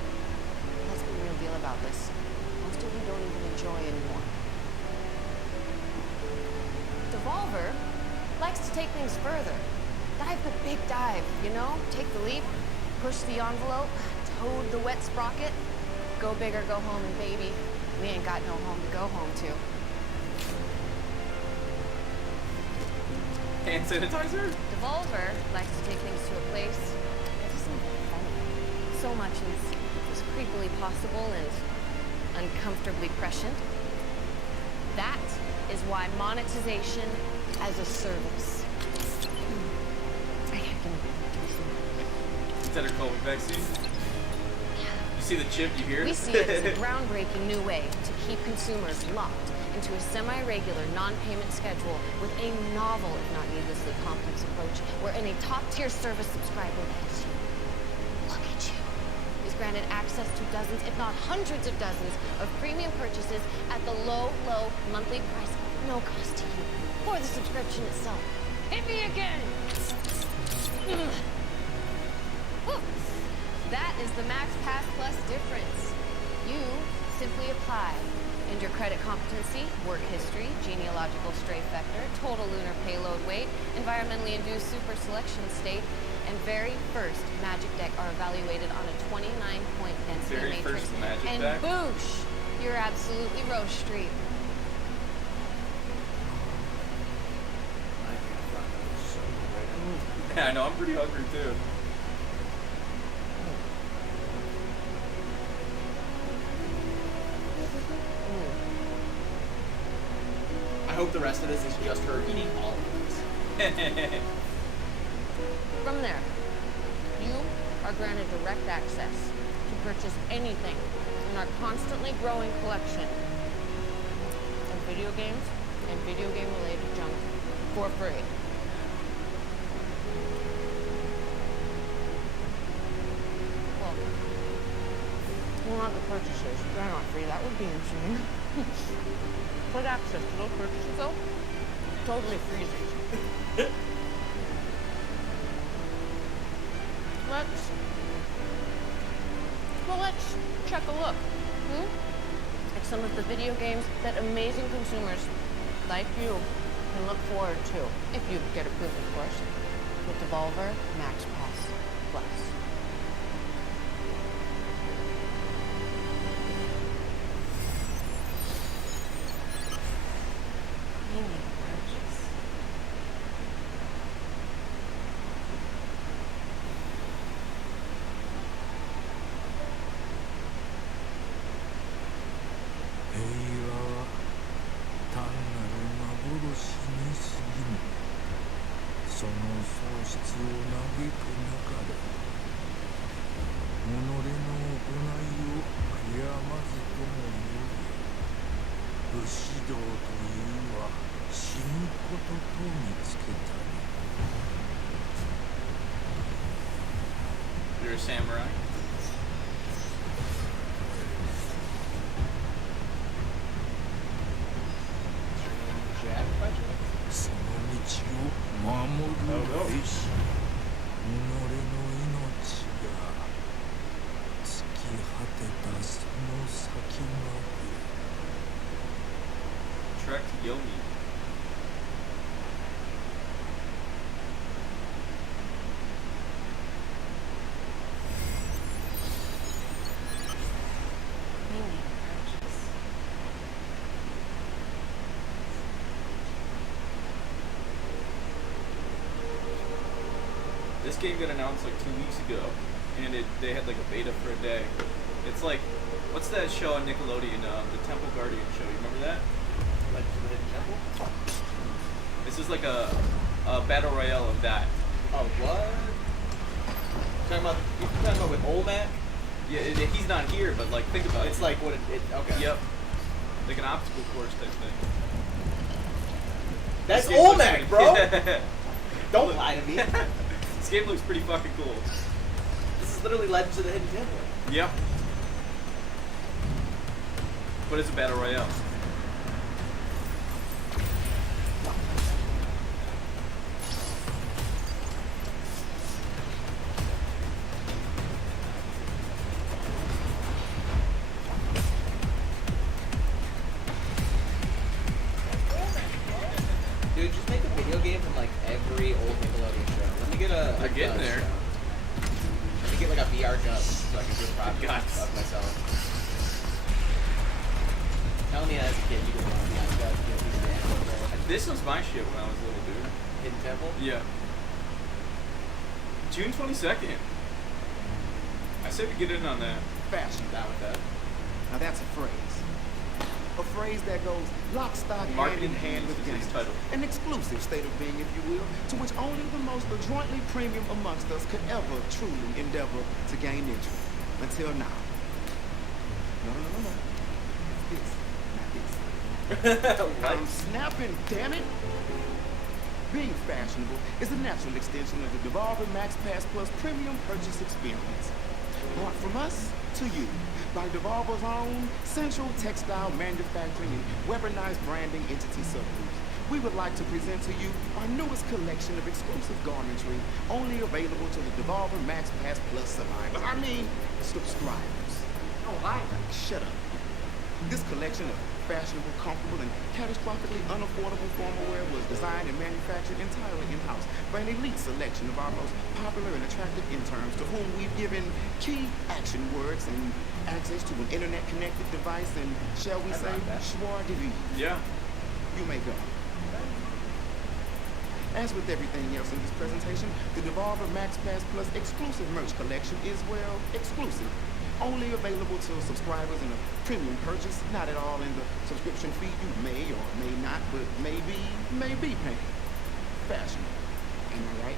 let's be real deal about this, most of you don't even enjoy anymore. Devolver likes to take things further. Dive the big dive, you know? Take the leap, push the envelope, toad the wet sprocket. Go big or go home, and baby, we ain't got no home to go home to. Hand sanitizer? Devolver likes to take things to a place that isn't very funny. So much is creepily possible and uncomfortably prescient. That is why monetization as a service. Is that her COVID vaccine? You see the chip, you hear it? We see it as a groundbreaking new way to keep consumers locked into a semi-regular non-payment schedule with a novel, if not needlessly complex approach, wherein a top-tier service subscriber as you, look at you, is granted access to dozens, if not hundreds of dozens, of premium purchases at the low, low monthly price, no cost to you, for the subscription itself. Hit me again! Woo. That is the Max Pass Plus difference. You simply apply. Enter credit competency, work history, genealogical strafe vector, total lunar payload weight, environmentally induced super selection state, and very first magic deck are evaluated on a 29-point density Very matrix. first magic And deck? boosh! You're absolutely roast street. Yeah, I know, I'm pretty hungry too. I hope the rest of this is just her eating all of this. From there, you are granted direct access to purchase anything in our constantly growing collection of video games and video game related junk for free. Well, well, not the purchases. They're not free. That would be insane. Quick access to those purchases, though, totally freezes. Let's check a look at some of the video games that amazing consumers like you can look forward to, if you get approved, of course, with Devolver Max Pass Plus. You're a samurai. Trek to Yomi. This game got announced like 2 weeks ago, and they had like a beta for a day. It's like, what's that show on Nickelodeon, the Temple Guardian show? You remember that? Legends of the Hidden Temple? This is like a battle royale of that. Oh, what? You're talking about with Olmec? Yeah, he's not here, but like, think about it. It's like what okay. Yep. Like an obstacle course type thing. That's This game looks Olmec, pretty- bro! Don't lie to me. This game looks pretty fucking cool. This is literally Legends of the Hidden Temple. Yep. But it's a battle royale. Dude, just make a video game from like every old Nickelodeon show. Let me get a They're getting Gus there. show. Let me get like a VR Gus so I can do a project of myself. Tell me as a kid you didn't want to be on Gus. This was my shit when I was little, dude. Hidden Temple? Yeah. June 22nd. I said we get in on that. Fashion. Down with that. Now that's a phrase. A phrase that goes lock, stock, hand in hand with games. An exclusive state of being, if you will, to which only the most adroitly premium amongst us could ever truly endeavor to gain entry. Until now. No. This, not this. I'm snapping, damn it! Being fashionable is a natural extension of the Devolver Max Pass Plus premium purchase experience. Brought from us to you by Devolver's own central textile manufacturing and weaponized branding entity subgroups. We would like to present to you our newest collection of exclusive garmentry, only available to the Devolver Max Pass Plus survivors. I mean, subscribers. Oh, I shut up. This collection of fashionable, comfortable, and catastrophically unaffordable formal wear was designed and manufactured entirely in-house by an elite selection of our most popular and attractive interns to whom we've given key action words and access to an internet-connected device and, shall we say, joie de vivre. Yeah. You may go. As with everything else in this presentation, the Devolver Max Pass Plus exclusive merch collection is, well, exclusive. Only available to subscribers in a premium purchase, not at all in the subscription fee you may or may not, but may be paying. Fashion. Am I right?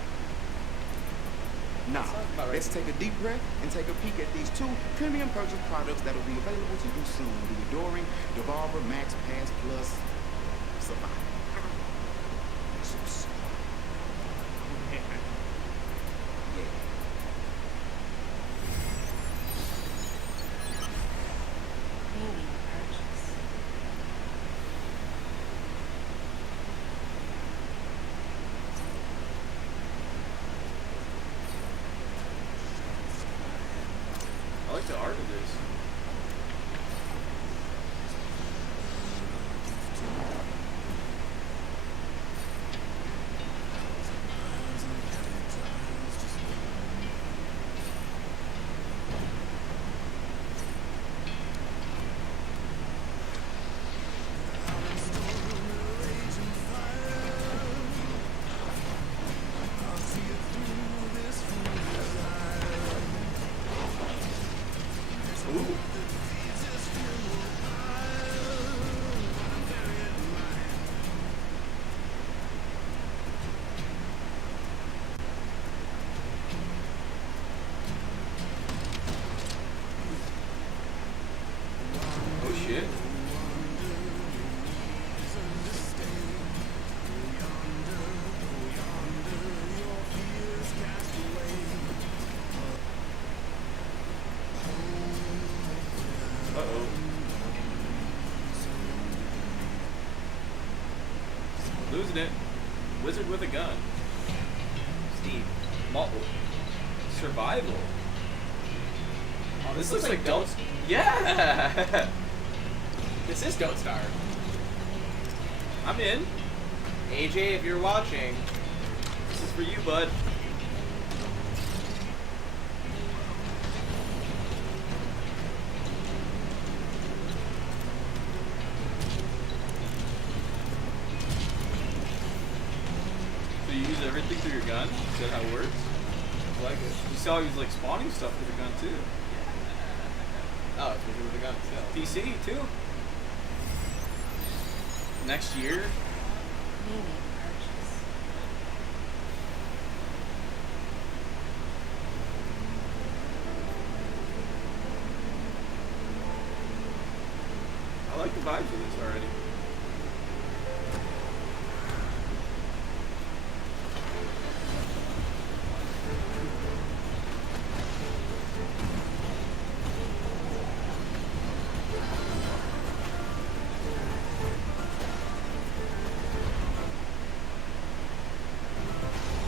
Now, let's take a deep breath and take a peek at these two premium purchase products that will be available to you soon. The adoring Devolver Max Pass Plus Survivor. I like the art of this. Oh shit. Uh-oh. Losing it. Wizard with a gun. Steve. Survival. Oh, This looks like Don't. Don't. Yeah. This is Don't Starve. I'm in. AJ, if you're watching, This is for you, bud. So you use everything through your gun? Is that how it works? I like it. You saw he was like spawning stuff with the gun too. oh, it's with the gun still. PC too. Next year. I like the vibes of this already.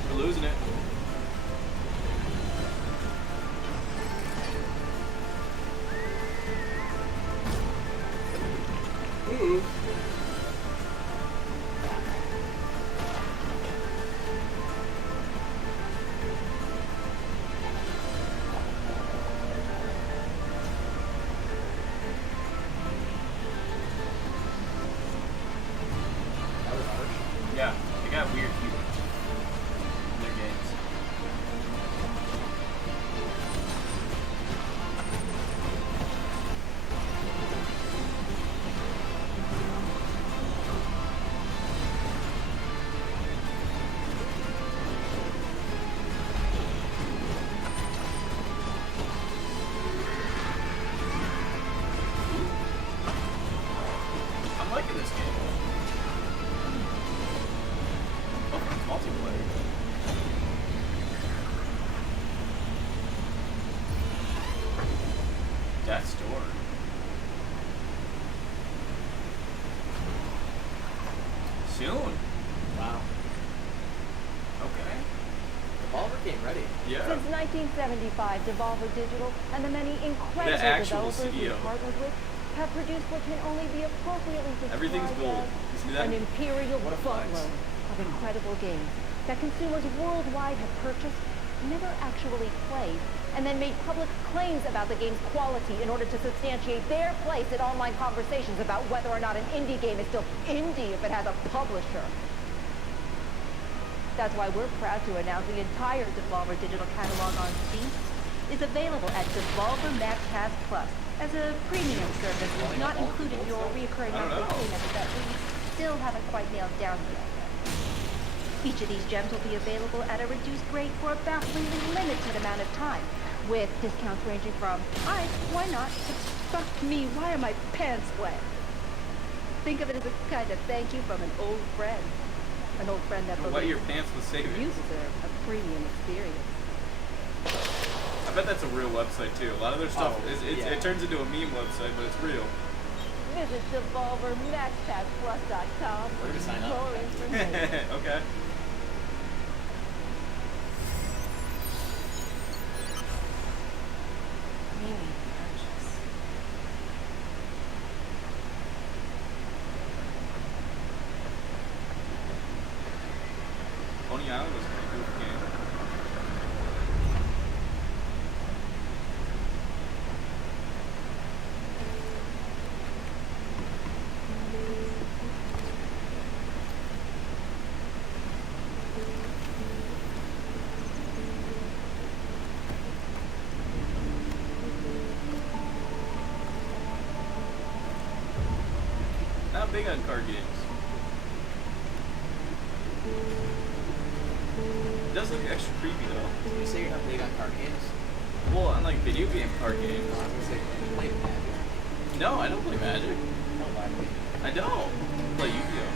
We're losing it. Ooh. Yeah, they got weird humor in their games. I'm liking this game. Oh, it's multiplayer. Death's Door. Soon. Wow. Okay. Devolver game ready. Yeah. Since 1975, Devolver Digital and the many incredible The actual developers CEO. we've partnered with have produced what can only be appropriately described Everything's gold. You see that? an imperial What a flex. boatload of incredible games that consumers worldwide have purchased, never actually played, and then made public claims about the game's quality in order to substantiate their place in online conversations about whether or not an indie game is still indie if it has a publisher. That's why we're proud to announce the entire Devolver digital catalog on Steam is available at Devolver Max Pass Plus as a premium service, not including your recurring monthly payments that we still haven't quite nailed down yet. Each of these gems will be available at a reduced rate for a bafflingly limited amount of time, with discounts ranging from, why not, to fuck me, why are my pants wet? Think of it as a kind of thank you from an old friend. An old friend that Wet your pants with you savings. deserve a premium experience. I bet that's a real website too. A lot of their stuff, yeah. it turns into a meme website, but it's real. Visit DevolverMaxPassPlus.com Where to sign for up? more information. Okay. Coney Island was a pretty cool game. Not big on card games. It does look extra creepy though. You say you're not big on card games? Well, on like video game card games. I was gonna say, you play Magic. No, I don't play Magic. No, why would you? I don't. I play Yu-Gi-Oh.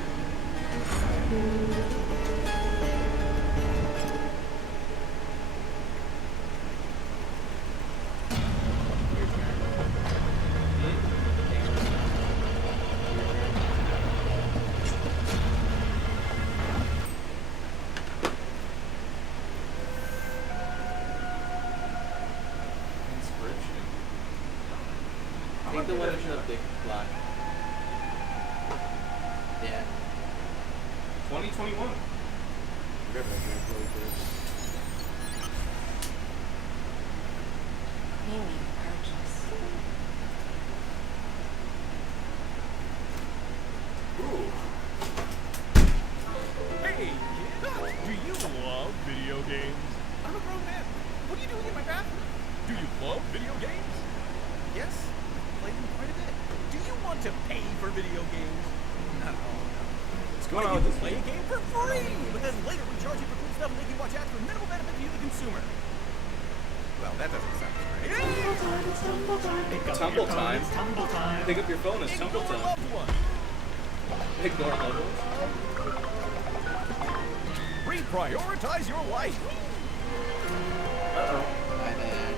Take the one with the big block. Yeah. 2021. Maybe purchase. Ooh. Hey, kids! Do you love video games? I'm a grown man. What are you doing in my bathroom? Do you love video games? Yes, I play them quite a bit. Do you want to pay for video games? Not at all. What's going You on with this play a game? game for free, but then later we charge you for cool stuff and make you watch ads for minimal benefit to you, the consumer. Well, that doesn't sound great. Tumble time. Pick up your phone. It's tumble Ignore time. loved one. Ignore loved ones. Reprioritize your life. Uh-oh. My bad.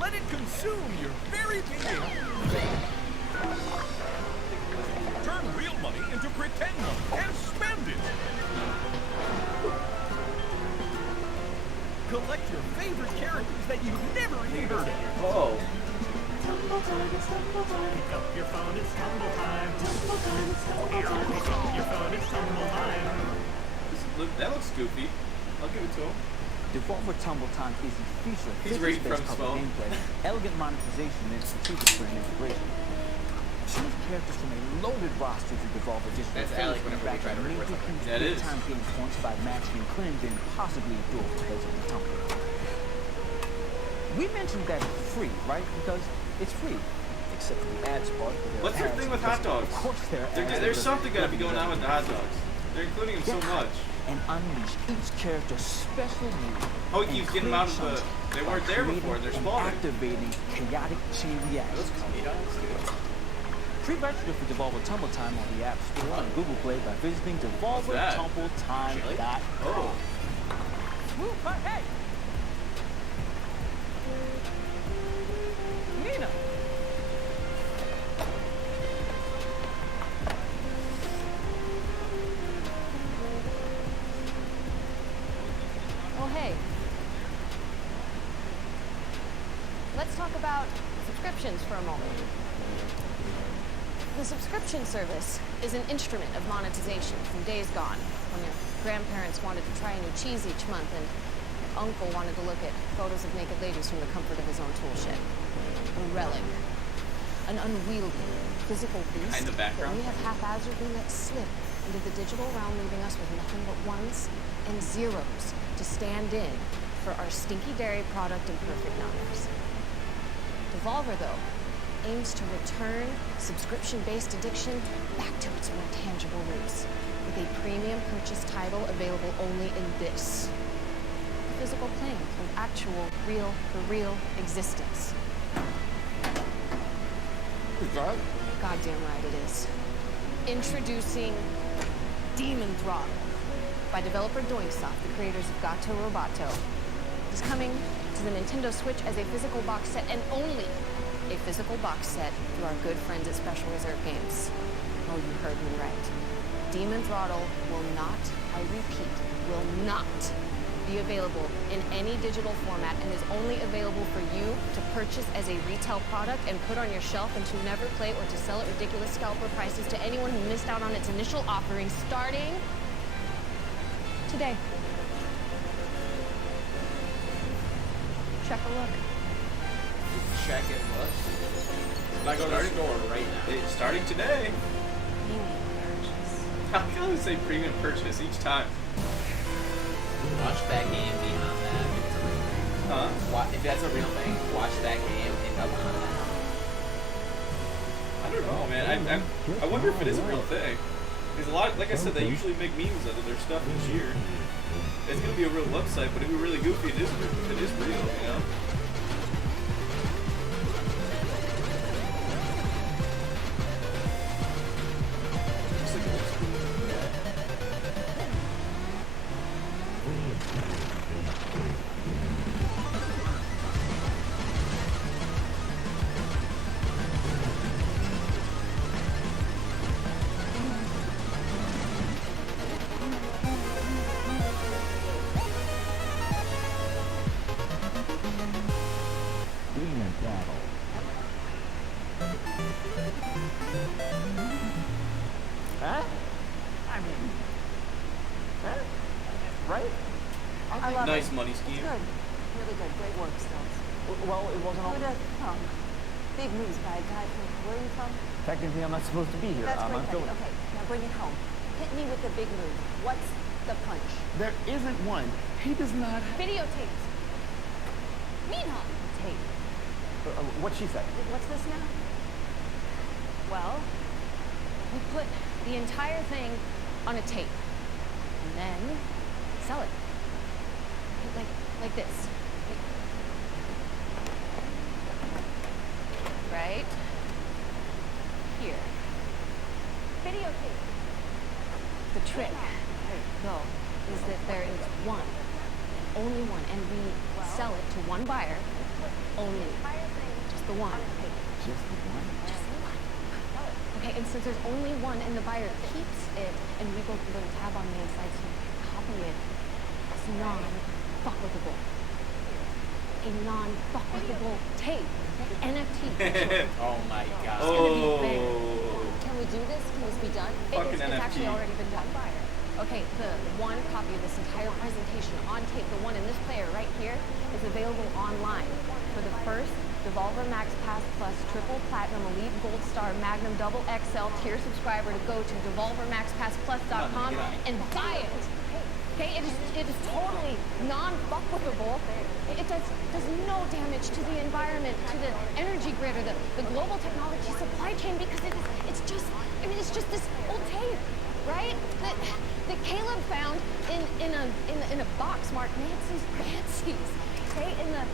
Let it consume your very being. Turn real money into pretend money and spend it. Collect your favorite characters that you've never even heard of. Oh. Pick up your phone, it's tumble time. Tumble time, it's tumble time. Pick up your phone, it's tumble time. That looks goofy. I'll give it to him. Devolver Tumble Time is a feature He's reading from physics-based his puzzle phone. gameplay, elegant monetization, and strategic friend integration. Choose characters from a loaded roster to Devolver Digital. That's Alec whenever we try to record something. That is. Time games points by matching and couldn't have been possibly do because of the Tumble. We mentioned that it's free, right? Because it's free. Except for the ads part. What's their thing with hot dogs? Of course there are ads. There's something gotta be going on with the hot dogs. They're including them so much. And unleash each character's special move. Oh, he keeps getting them out of the. They weren't there before. They're spawning. Activating chaotic chain reactions. Pre-register for Devolver Tumble Time on the App Store and Google Play by visiting DevolverTumbleTime.com. Oh. Woo, hey! Nina! Oh, hey. Let's talk about subscriptions for a moment. The subscription service is an instrument of monetization from days gone, when your grandparents wanted to try a new cheese each month and your uncle wanted to look at photos of naked ladies from the comfort of his own tool shed. A relic. An unwieldy, physical beast that we have haphazardly let slip into the digital realm, leaving us with nothing but ones and zeros to stand in for our stinky dairy product and perfect numbers. Devolver, though, aims to return subscription-based addiction back to its more tangible roots, with a premium purchase title available only in this physical plane of actual, real, for real existence. Goddamn right it is. Introducing Demon Throttle by developer Doingsoft, the creators of Gato Roboto. It is coming to the Nintendo Switch as a physical box set, and only a physical box set through our good friends at Special Reserve Games. Oh, you heard me right. Demon Throttle will not, I repeat, will not be available in any digital format and is only available for you to purchase as a retail product and put on your shelf and to never play or to sell at ridiculous scalper prices to anyone who missed out on its initial offering starting today. Check a look. Check it, look. I go to the store right now. It's starting today. How can I say premium purchase each time? Watch that game beyond that. If it's a real thing. Huh? If that's a real thing, watch that game and go beyond that. I don't know, man. I wonder if it is a real thing. Because a lot, like I said, they usually make memes out of their stuff each year. It's gonna be a real website, but it'd be really goofy. It is real, you know. Huh? I mean, huh? Right? I love Nice it. money scheme. It's good. Really good. Great work, Stills. Well, it wasn't all... Who does big moves by a guy from... Where are you from? Technically, I'm not supposed to be here. That's I'm great, filming. Penny. Okay, now bring it home. Hit me with the big move. What's the punch? There isn't one. He does not have... Videotapes. Meanwhile, tape. What'd she say? What's this now? Well, we put the entire thing on a tape and then sell it. Like this. Right here. Videotape. The trick, though, is that there is one, only one, and we sell it to one buyer, only. Just the one. Just the one? Just the one. Okay, and since there's only one and the buyer keeps it, and we go through the tab on the inside so you can copy it, it's non-fuckable. A non-fuckable tape. NFT. Oh my god. It's gonna be big. Can we do this? Can this be done? Fucking It's NFT. actually already been done. Okay, the one copy of this entire presentation on tape, the one in this player right here, is available online for the first Devolver Max Pass Plus Triple Platinum Elite Gold Star Magnum Double XL tier subscriber to go to devolvermaxpassplus.com and buy it. Okay, it is totally non-fuckable. It does no damage to the environment, to the energy grid, or the global technology supply chain, because it's just this old tape, right? That Caleb found in a box marked Nancy's Fancies, okay, in the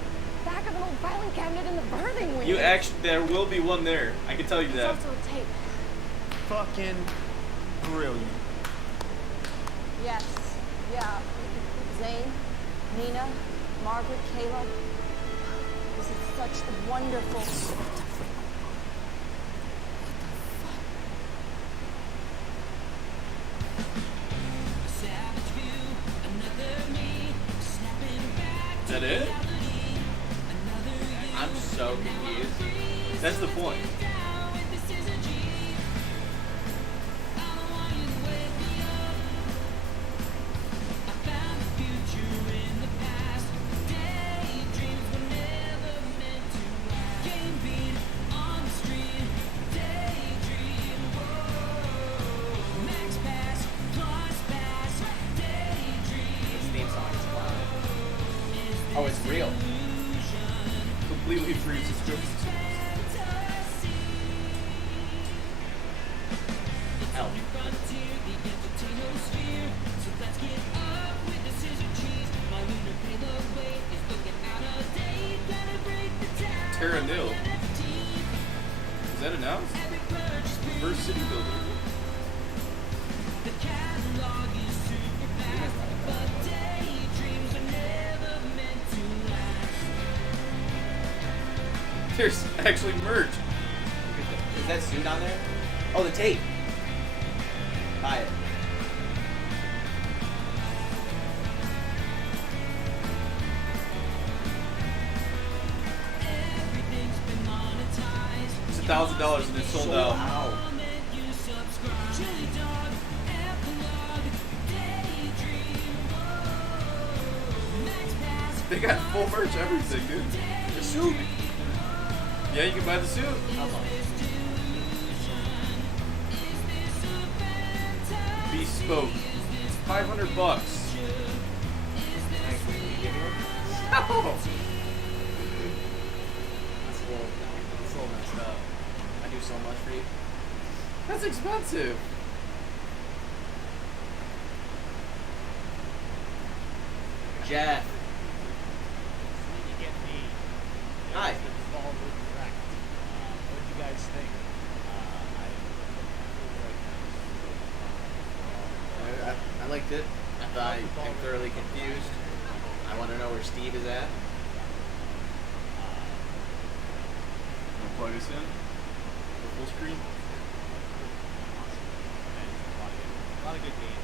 back of an old filing cabinet in the birthing wing. You actually, there will be one there. I can tell you It's that. also a tape. Fucking brilliant. Yes. Yeah. Zane, Nina, Margaret, Caleb. This is such wonderful. Is that it? I'm so confused. That's the point. Oh, it's real. Completely free subscription. Hell. Terra Nil. Is that announced? First city builder. There's actually merch. Is that suit on there? Oh, the tape. Buy it. It's $1,000 and it's sold out. Wow. They got full merch, everything, dude. The suit. Yeah, you can buy the suit. Bespoke. $500. No. It's a little messed up. I do so much for you. That's expensive. Jeff. Hi. What did you guys think? I liked it. I thought I'm thoroughly confused. I want to know where Steve is at. Wanna plug this in? The full screen? A lot of good games.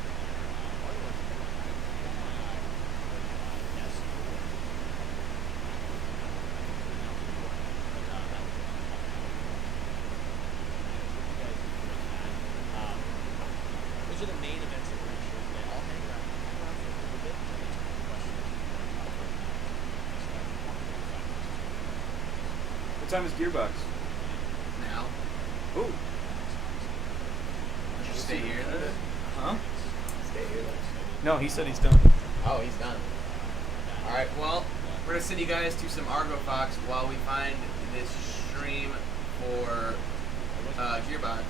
Those are the main events that we're sure they all hang around for a little bit to answer the questions. What time is Gearbox? Now. Ooh. Should you stay here then? Huh? Stay here then? No, he said he's done. Oh, he's done. Alright, well, we're going to send you guys to some Argofox while we find this stream for Gearbox.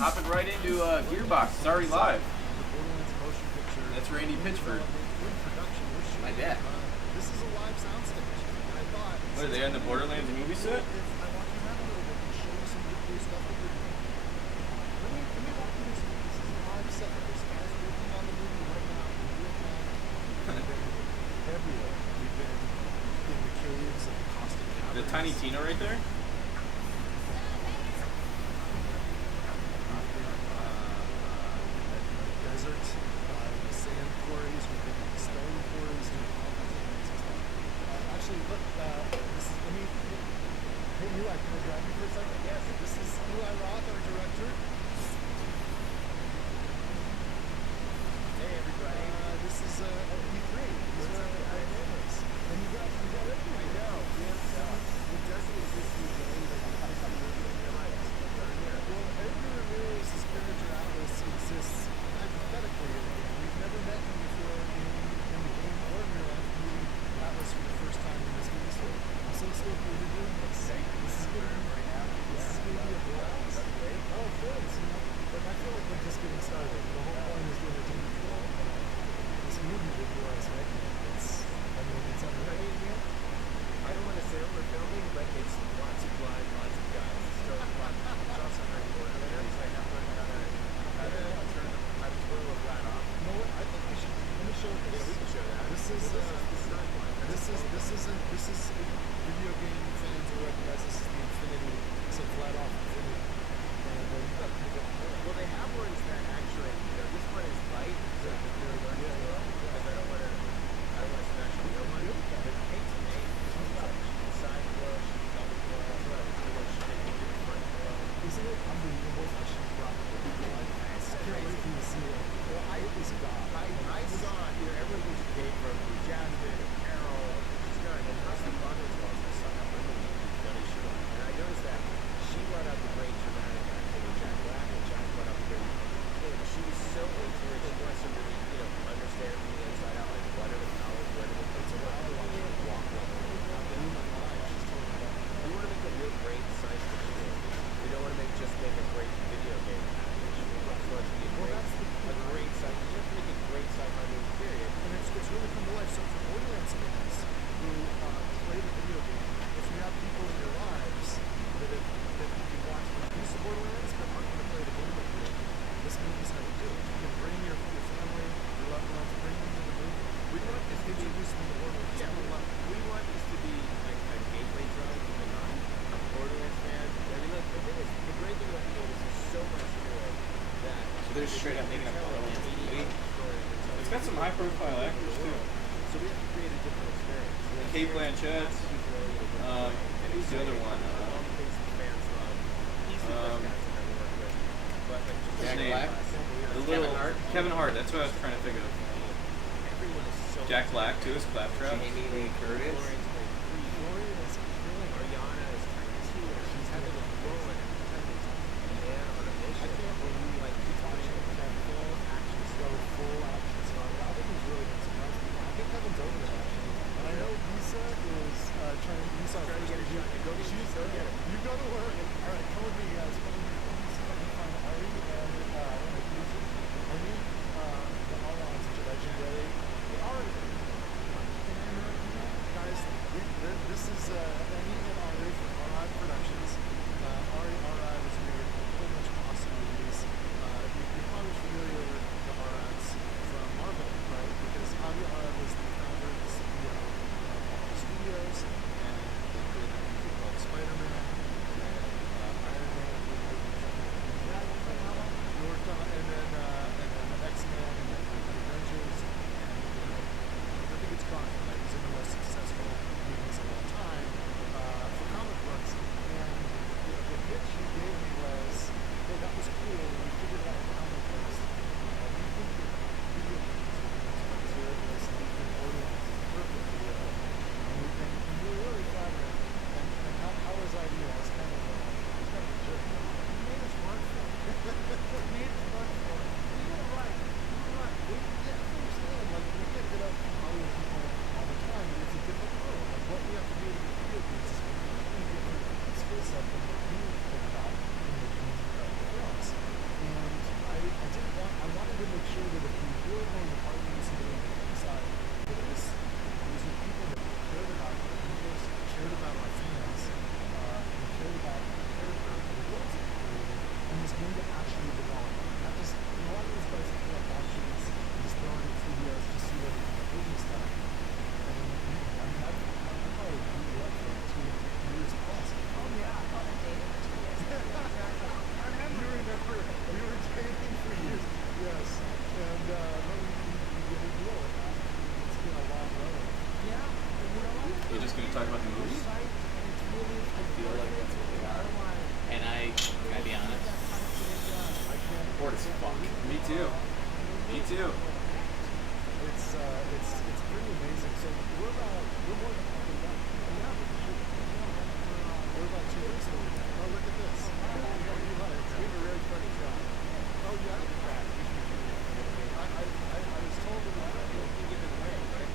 Hopping right into Gearbox. It's already live. That's Randy Pitchford. My dad. This is a live soundstage. I thought. What, are they on the Borderlands movie set? I want you to have a little bit and show you some cool stuff that you're doing. Let me walk you through this. This is a live set. This guy's working on the movie right now. We've been everywhere. We've been in the caves of the Costa Caverns. The Tiny Tina right there? Desert, the sand quarries, we've been in the stone quarries, and all kinds of amazing stuff. Actually, look, this is, Eli, can I grab you for a second? Yes. This is Eli Roth, our director. Hey, everybody. This is E3. These are our cameras. And you got everything. I know. It doesn't exist in the game, but you have to realize it's down here. Well, Edgar Ramirez's character Atlas exists hypothetically in the game. We've never met him before in the game or in real life, meeting Atlas for the first time in this game. So I'm so stoked that you're doing this. This is going to be a blast. Oh, thanks. But I feel like we're just getting started. The whole point is to entertain people. This movie video is right. It's unreal. I don't want to say we're filming, but it's lots of blood, lots of guys. So it's also very important. I know he's like, I'm learning how to twirl a flat off. You know what? I think we should. Let me show this. Yeah, we can show that. This is video game fans will recognize this is the Infinity. It's a flat off Infinity. Well, they have ones that actually, this one is light, so they're learning as well. Because I don't want to smash the real one. But it takes me side blow, double blow, front blow. Isn't it unbelievable how she dropped it? I can't wait for you to see it. Well, I saw everyone who's Dave from Jasmine, Carol, she's done, and Dustin Butler's also saw that women really show. And I noticed that she brought out the great dramatic acting with Jack Black, and Jack brought out the great. She was so into it. She wants to really, understand from the inside out, like what are the powers, what are the things, what are the walk. We want to make a real great science fiction game. We don't want to just make a great video game. We want it to be a great sci-fi. You have to make a great sci-fi movie, period. And it's really come to life. So for Borderlands fans who play the video game, if you have people in your lives that you watch the piece of Borderlands but aren't going to play the game with you, this movie's how you do it. You can bring your family, your loved ones, bring them to the movie. We want this to introduce them to Borderlands. Yeah, we want this to be like a gateway drug to the non-Borderlands fan. I mean, look, the thing is, the great thing about the game is there's so much to it that. So they're straight up making a Borderlands movie. It's got some high-profile actors too. So we have to create a different experience. Kate Blanchett. Who's the other one? Jack Black. Kevin Hart. That's what I was trying to think of. Jack Black too is Claptrap. Jamie Lee Curtis. You go to work. All right, come with me, guys. Come with me. Let me find Ari and Ernie. The Arons, which are legendary. The Arons. Guys, too. Me too. It's pretty amazing. So we're more than halfway done. Yeah, we're about 2 weeks away. Oh, look at this. We have a really funny shot. Oh, yeah? I was told that we give it away, right?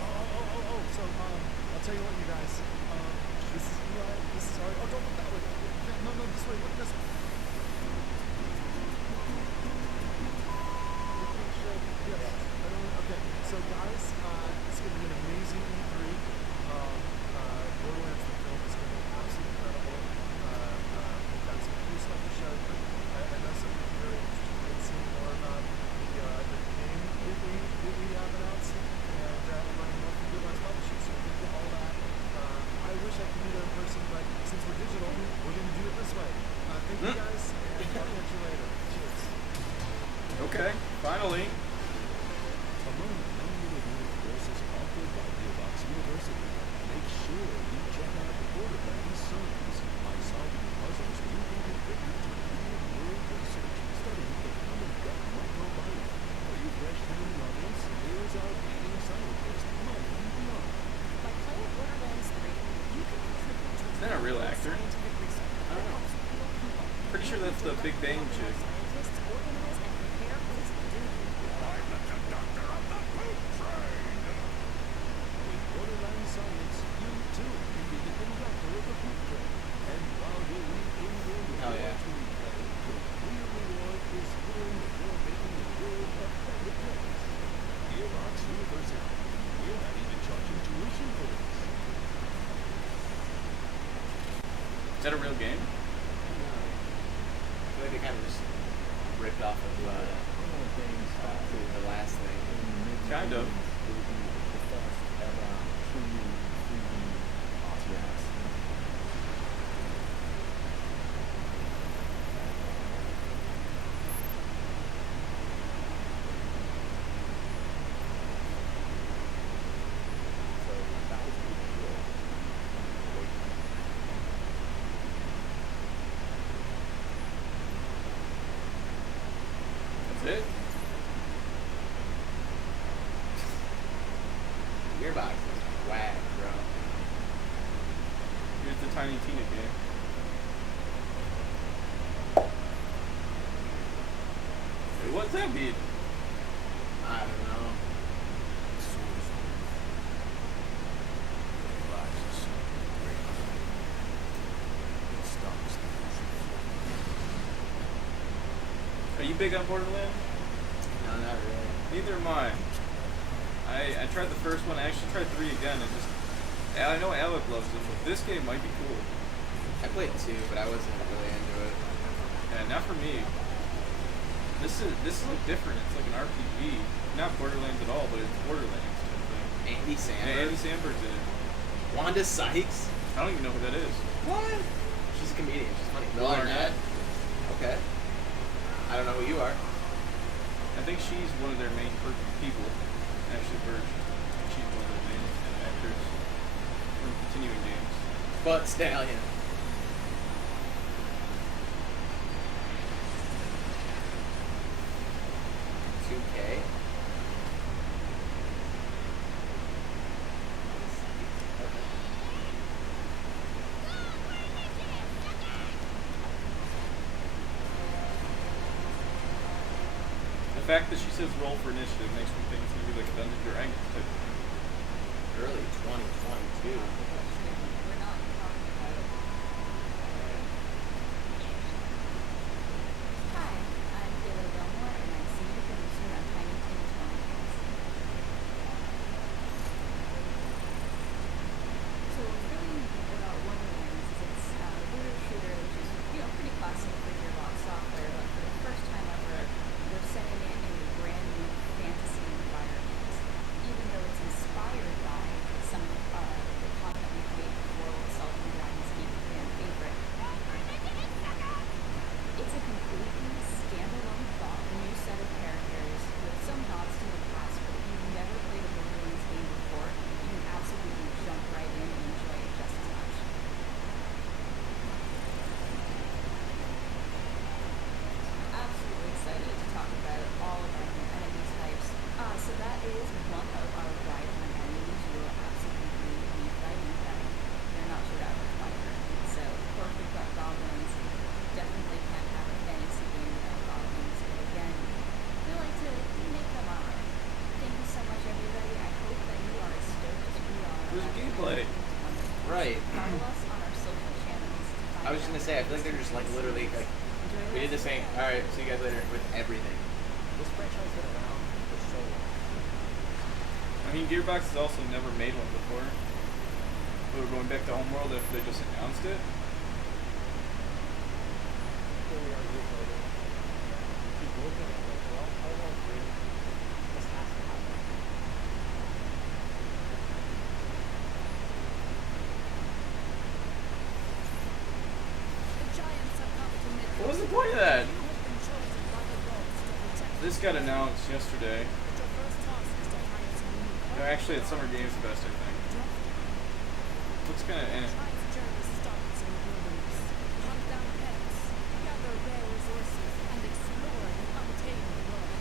Oh, so, I'll tell you what, you guys. This is Eli. This is Ari. Oh, don't look that way. No, this way. Look this way. Okay, so guys, it's going to be an amazing E3. Borderlands the film is going to be absolutely incredible. We've got some cool stuff to show you. I know some of you are very interested in seeing more about the game that we have announced and learning more from Goodline's Publishing. So we'll get all that. I wish I could be there in person, but since we're digital, we're going to do it this way. Thank you guys, and I'll catch you later. Cheers. Okay, finally. Among the many innovative courses offered by Yooosin University, make sure you check out the Borderlands series by solving puzzles you can contribute to real-world research studying the common gut microbiome. Are you fresh from the audience? Here's our leading scientist, Mike Beyond. By playing Borderlands 3, you can contribute to Is that a real actor? scientific research I that don't know. helps real people. Pretty sure that's the Big Bang chick. Scientists organize and prepare police to do. I'm the conductor of the poop train. With Borderlands Science, you too can be the conductor of the poop train. And while you're in your Hell yeah. to play, your real reward is feeling that you're making the world a better place. Yooosin University. We're not even charging tuition for this. Is that a real game? I feel like they kind of just ripped off of the last thing. Kind of. That's it? Gearbox is whack, bro. Here's the Tiny Tina game. Hey, what's that mean? I don't know. Are you big on Borderlands? No, not really. Neither am I. I tried the first one. I actually tried 3 again, and just I know Alec loves it, but this game might be cool. I played 2, but I wasn't really into it. Yeah, not for me. This is like different. It's like an RPG, not Borderlands at all, but it's Borderlands type thing. Andy Samberg. Yeah, Andy Samberg's in it. Wanda Sykes. I don't even know who that is. What? She's a comedian. She's funny. Will Arnett. Okay. I don't know who you are. I think she's one of their main people. Ashley Burch. She's one of their main actors from continuing games. But Stallion. $2K. The fact that she says roll for initiative makes me think it's going to be like a Dungeons & Dragons type thing. Early 2022. Hi, I'm Kayla Belmore, and I'm senior producer on Tiny Tina's Chronicles. So really about Wonderlands is it's a looter shooter, which is pretty classic for Gearbox software, but for the first time ever, they're setting it in a brand new fantasy environment. Even though it's inspired by some of the content we create us on our social channels to find I was just gonna say, I feel like they're just like literally like, we did the same. All right, see you guys later with everything. This franchise has been around for so long. I mean, Gearbox has also never made one before. We were going back to Homeworld after they just announced it. Here we are years later. Keep looking at it. Well, Homeworld 3. This has to happen. The giants have come to Midgard. What was the point of that? You have been chosen by the gods to protect This got announced yesterday. but your first task is to find some new No, actually, at Summer Games Fest, I think. Looks kind of eh. Tribe's journey starts in the wilderness. Hunt down pets, gather rare resources, and explore the untamed world.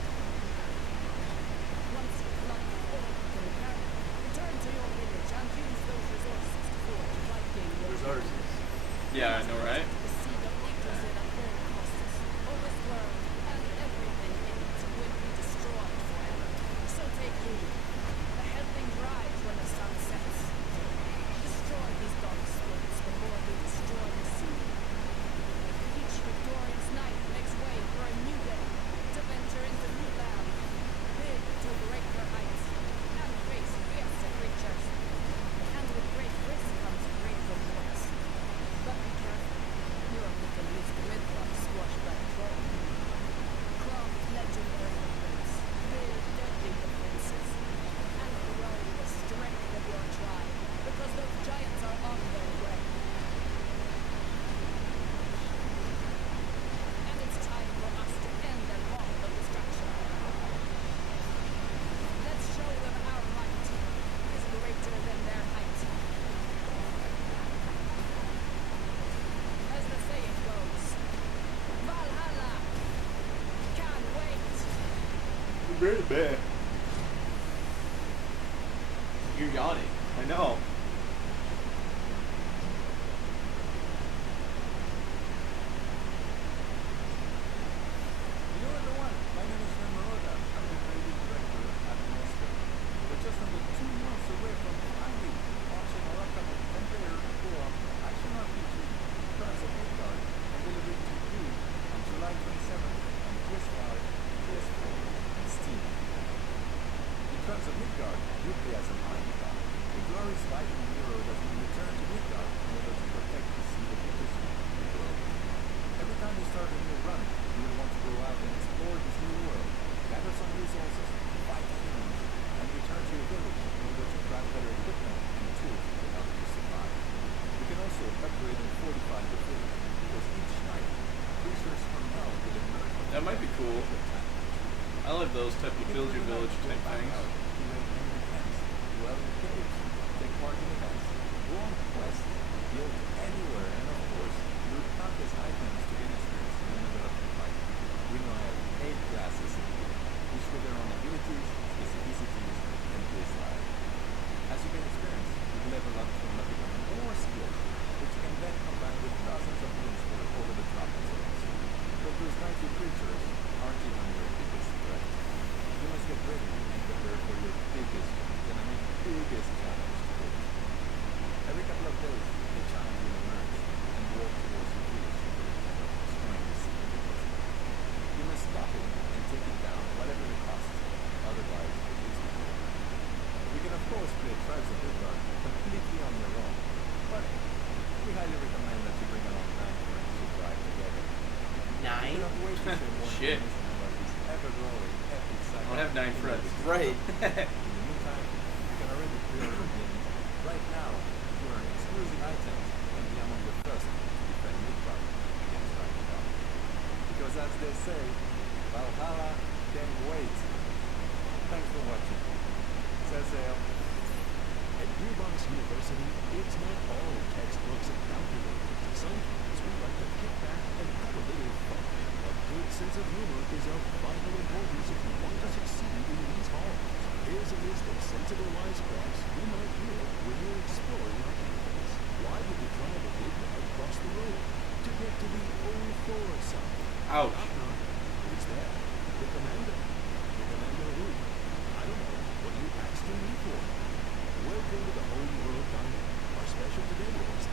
Once you've lucked with all you can carry, return to your village and use those resources to forge Viking Resources. Yeah, I know, right? the seed of Yggdrasil at all costs. For this world and everything in it will be destroyed forever. So take heed. The helping rise when the sun sets. Destroy these dark spirits before they destroy the sea. Each victorious night makes way for a new day to venture into new land, big to greater heights, and face fiercer creatures. And with great risk comes great rewards. But be careful, you're a little used to Midgard squashed by a troll. Craft legendary weapons, build deadly defenses, and grow the strength of your tribe, because those giants are on their way. And it's time for us to end their long of destruction. Let's show them our might is greater than their height. As the saying goes, Valhalla! Can't wait! Very bad. You're yawning. I know. Hello everyone, my name is Maroda. I'm the creative director at Monster. We're just under 2 months away from finally launching our upcoming 10-player co-op action RPG, Crimes of Midgard, and delivering to you on July 27th on PS5, PS4, and Steam. In Crimes of Midgard, you play as an Argofox, a glorious Viking hero that will return to Midgard in order to protect the sea of the world. Every time you start a new run, you will want to go out and explore this new world, gather some resources, fight enemies, and return to your village in order to craft better equipment and tools to help you survive. You can also upgrade and fortify your village, because each night, creatures from hell will emerge from That might be cool. I like those type of build your village type things. dwell in caves, take part in events, go on quests, build anywhere, and of course, loot countless items to gain experience in the middle of the fight. We now have 8 classes in here, each with their own abilities, specificities, and playstyle. As you gain experience, you level up to unlock even more skills, which you can then combine with dozens of moves for over-the-top results. But those nightly creatures aren't even your biggest threat. You must get ready and prepare for your biggest, and I mean biggest challenge to date. Every couple of days, a giant will emerge and walk towards your village, destroying the sea. You must stop it and take it down, whatever the cost. Otherwise, it's not. You can of course play Tribes of Midgard completely on your own, but we highly recommend that you bring along 9 friends to try together. 9? We cannot wait to share more Shit. information about this ever-growing epic I saga. don't have 9 friends. Right. In the meantime, you can already pre-order the game right now to earn exclusive items and be among the first to defend Midgard against Argofox. Because as they say, Valhalla can wait. Thanks for watching. Set sail. At Gearbox University, it's not all textbooks and calculators. Sometimes we like to kick back and have a little fun. A good sense of humor is of vital importance if you want to succeed in these halls. Here's a list of sensible wisecracks you might hear when you're exploring our campus. Why would the tribe of Midgard cross the road? To get to the old forest side. Ouch. Who's that? The commander. The commander who? I don't know. What are you asking me for? Welcome to the Home World Diner. Our special today is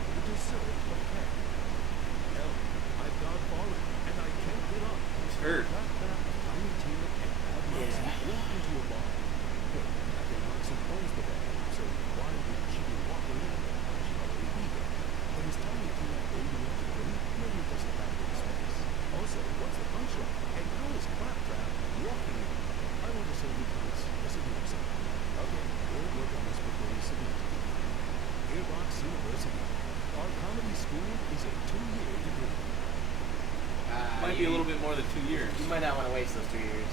might be a little bit more than 2 years. You might not want to waste those 2 years.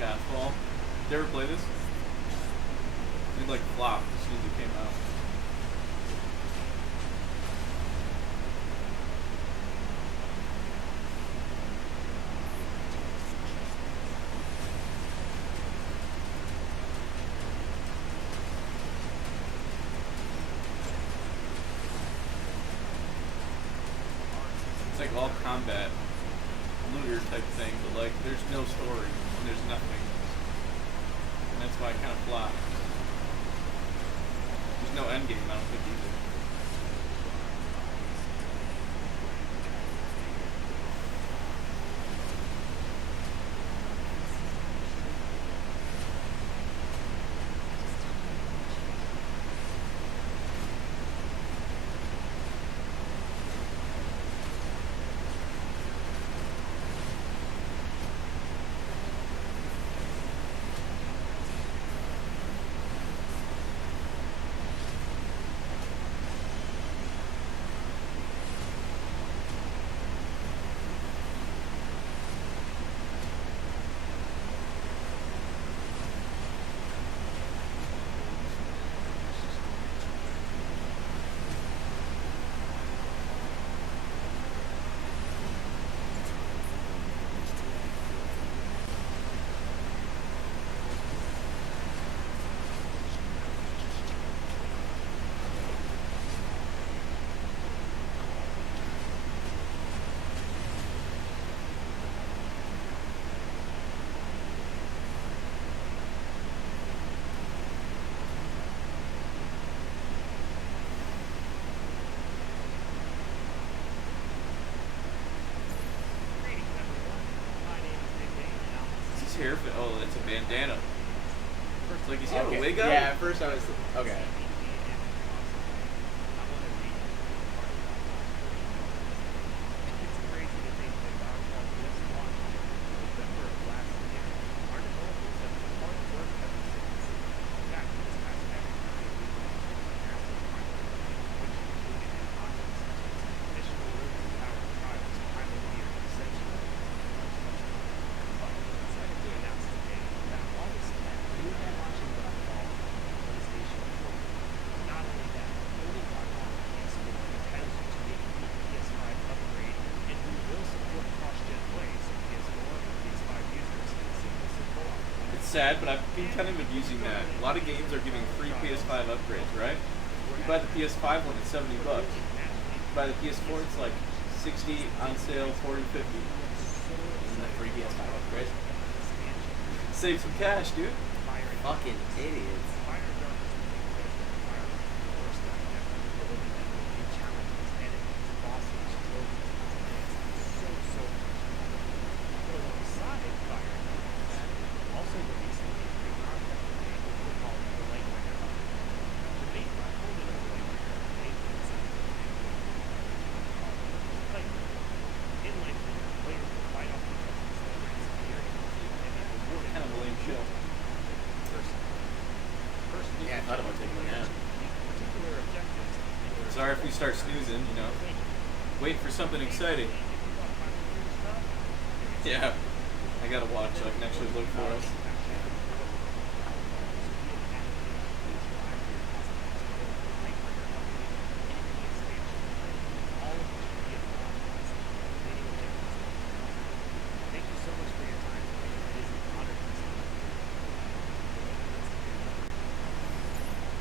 Godfall. Did you ever play this? It like flopped as soon as it came out. It's like all combat, looter type thing, but like there's no story and there's nothing, and that's why it kind of flopped. There's no end game, I don't think either. Hair, oh, that's a bandana. It's like, is he have a wig on? Yeah, at first I was, okay. Sad, but I've been kind of abusing that. A lot of games are giving free PS5 upgrades, right? You buy the PS5 one, it's $70. You buy the PS4, it's like 60 on sale, 40, 50. Isn't that free PS5 upgrade? Save some cash, dude. Fucking idiots. Sorry if we start snoozing, you know. Wait for something exciting. Yeah, I gotta watch so I can actually look for us.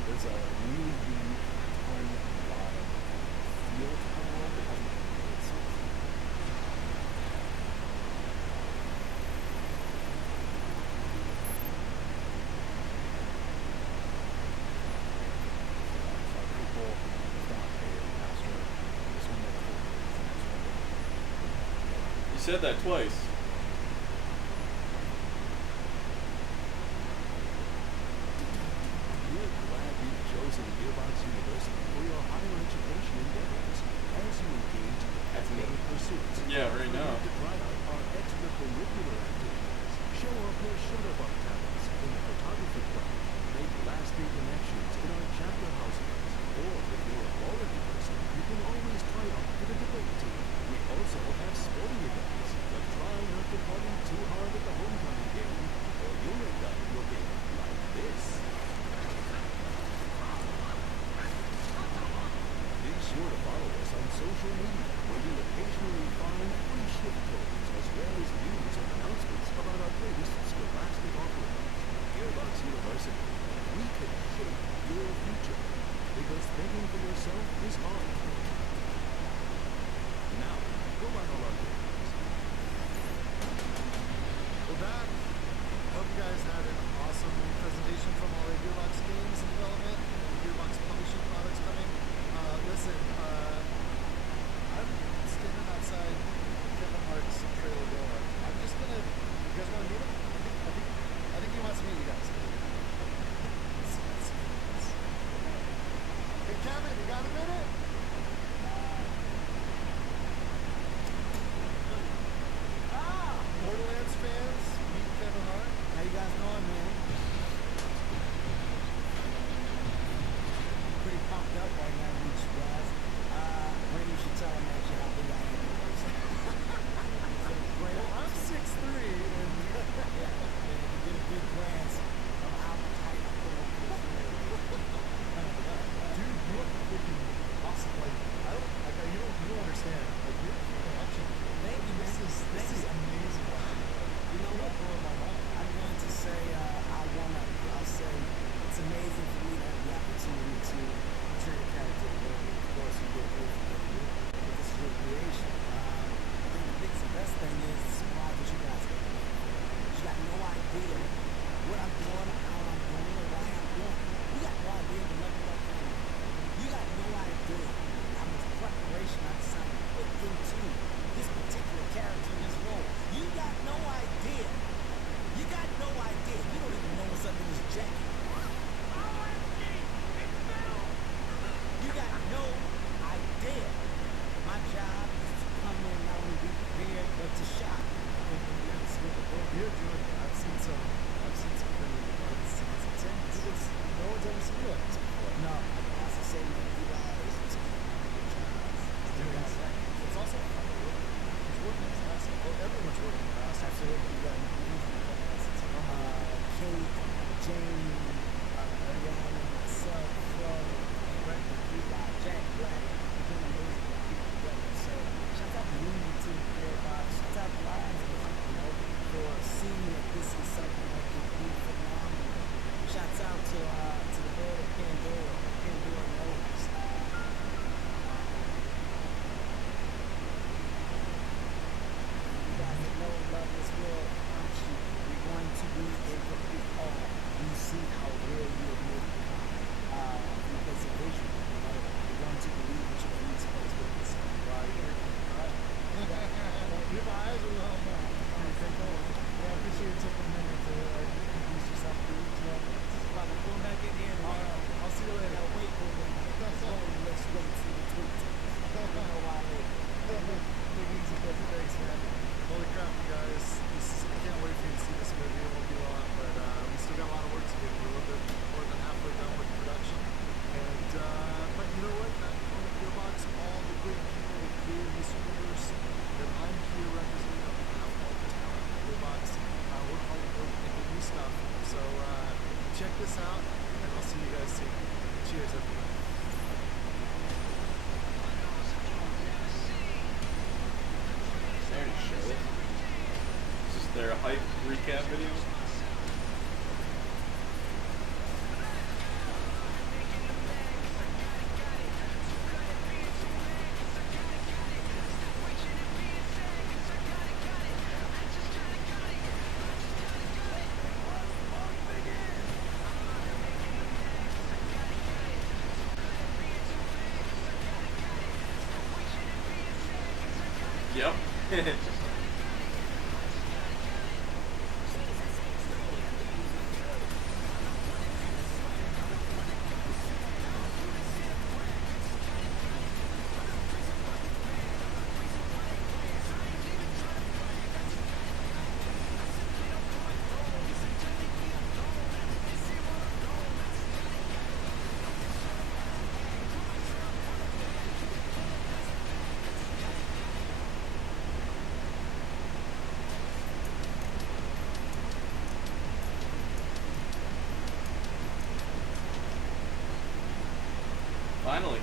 There's a really unique tone vibe feel to the world that hasn't been created so far. People, Dante, Master, this one never hit the next one. You said that twice. We're glad you've chosen Yooosin University for your higher education endeavors as you engage in academic pursuits. Yeah, right now. To try out our extracurricular activities, show off your shutterbug talents in the photography club, make lasting connections in our chapter house events, or if you're a quality person, you can social media, where you occasionally find free shift codes as well as news and announcements about our latest scholastic offerings. Gearbox University, we can shape your future, because thinking for yourself is hard. Now, go on all our games. Well, that, hope you guys had an awesome presentation from all the Gearbox games in development and Gearbox publishing products coming. Listen, I'm standing outside Kevin Hart's trailer door. I'm just gonna, you guys wanna meet him? I think he wants to meet you guys. Hey Kevin, you got a minute? Borderlands fans, meet Kevin Hart. How you guys doing, man? Pretty pumped up right now to meet you guys. Maybe you should tell them actually how big I am. Well, I'm 6'3", and you get a big glance of how much height I put on this dude, you look freaking awesome. Like, you don't understand. Like, you're freaking action. Thank you, man. This is amazing. You know what? I'm going to say, I'll say it's amazing for me to have the opportunity to portray a character in the movie. Of course, you get paid for it, but this is your creation. I think the biggest and best thing is the surprise that you guys get. You got no idea what I'm doing, how I'm doing, or why I'm doing it. You got no idea the level of pain. You got no idea how much preparation I decided to put into this particular character in this role. You got no idea. You got no idea. You don't even know what's under this jacket. You got no idea. My job is to come in, not only be prepared, but to shop. You're doing it. I've seen some pretty scenes. It's intense. No one's ever seen you like this before. No, I have to say, man, you guys, it's also fun to work. It's working as awesome. Well, everyone's working as awesome. Absolutely. You got Kate, Jamie, Ariana, myself, Flo, Brett, Jack Black, doing amazing people together. So, shout out to you, team Gearbox. Shout out to Lions, for seeing that this is something that can be phenomenal. Shouts out to the board of Pandora knows. You guys that know and love this world, I promise you, you're going to be in for the all. You see how real you have made it become. From a place of vision, you're going to believe what your feet supposed to be. Wow, you're my eyes are well now. Yeah, I appreciate you taking a minute to introduce yourself to each other. About to pull back in here. I'll see you later. Wait for me. Let's wait for the tweet. You know why I wait. Big easy, thanks, man. Holy crap, you guys. I can't wait for you to see this movie. It won't be long, but we still got a lot of work to do. We're a little bit more than halfway done with production. And, but you know what? On the Gearbox, all the great people that created this universe, that I'm here representing on behalf of all the talent at Gearbox. We're hard at work making new stuff. So check this out, and I'll see you guys soon. Cheers, everyone. There to show it. Is this their hype recap video? Yep. Finally.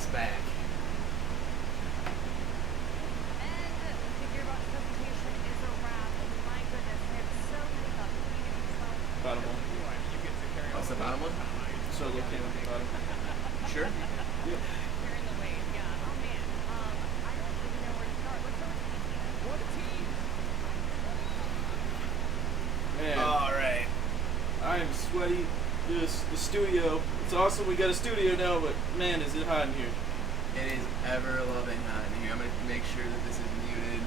us back. And the Gearbox presentation is a wrap. And my goodness, I have so many thoughts. Bottom one. What's the bottom one? So looking at the bottom. Sure. Yeah. You're in the way, yeah. Oh man, I don't even know where to start. Let's start with what team? Man. All right. I am sweaty. The studio. It's awesome we got a studio now, but man, is it hot in here. It is ever loving hot in here. I'm gonna make sure that this is muted.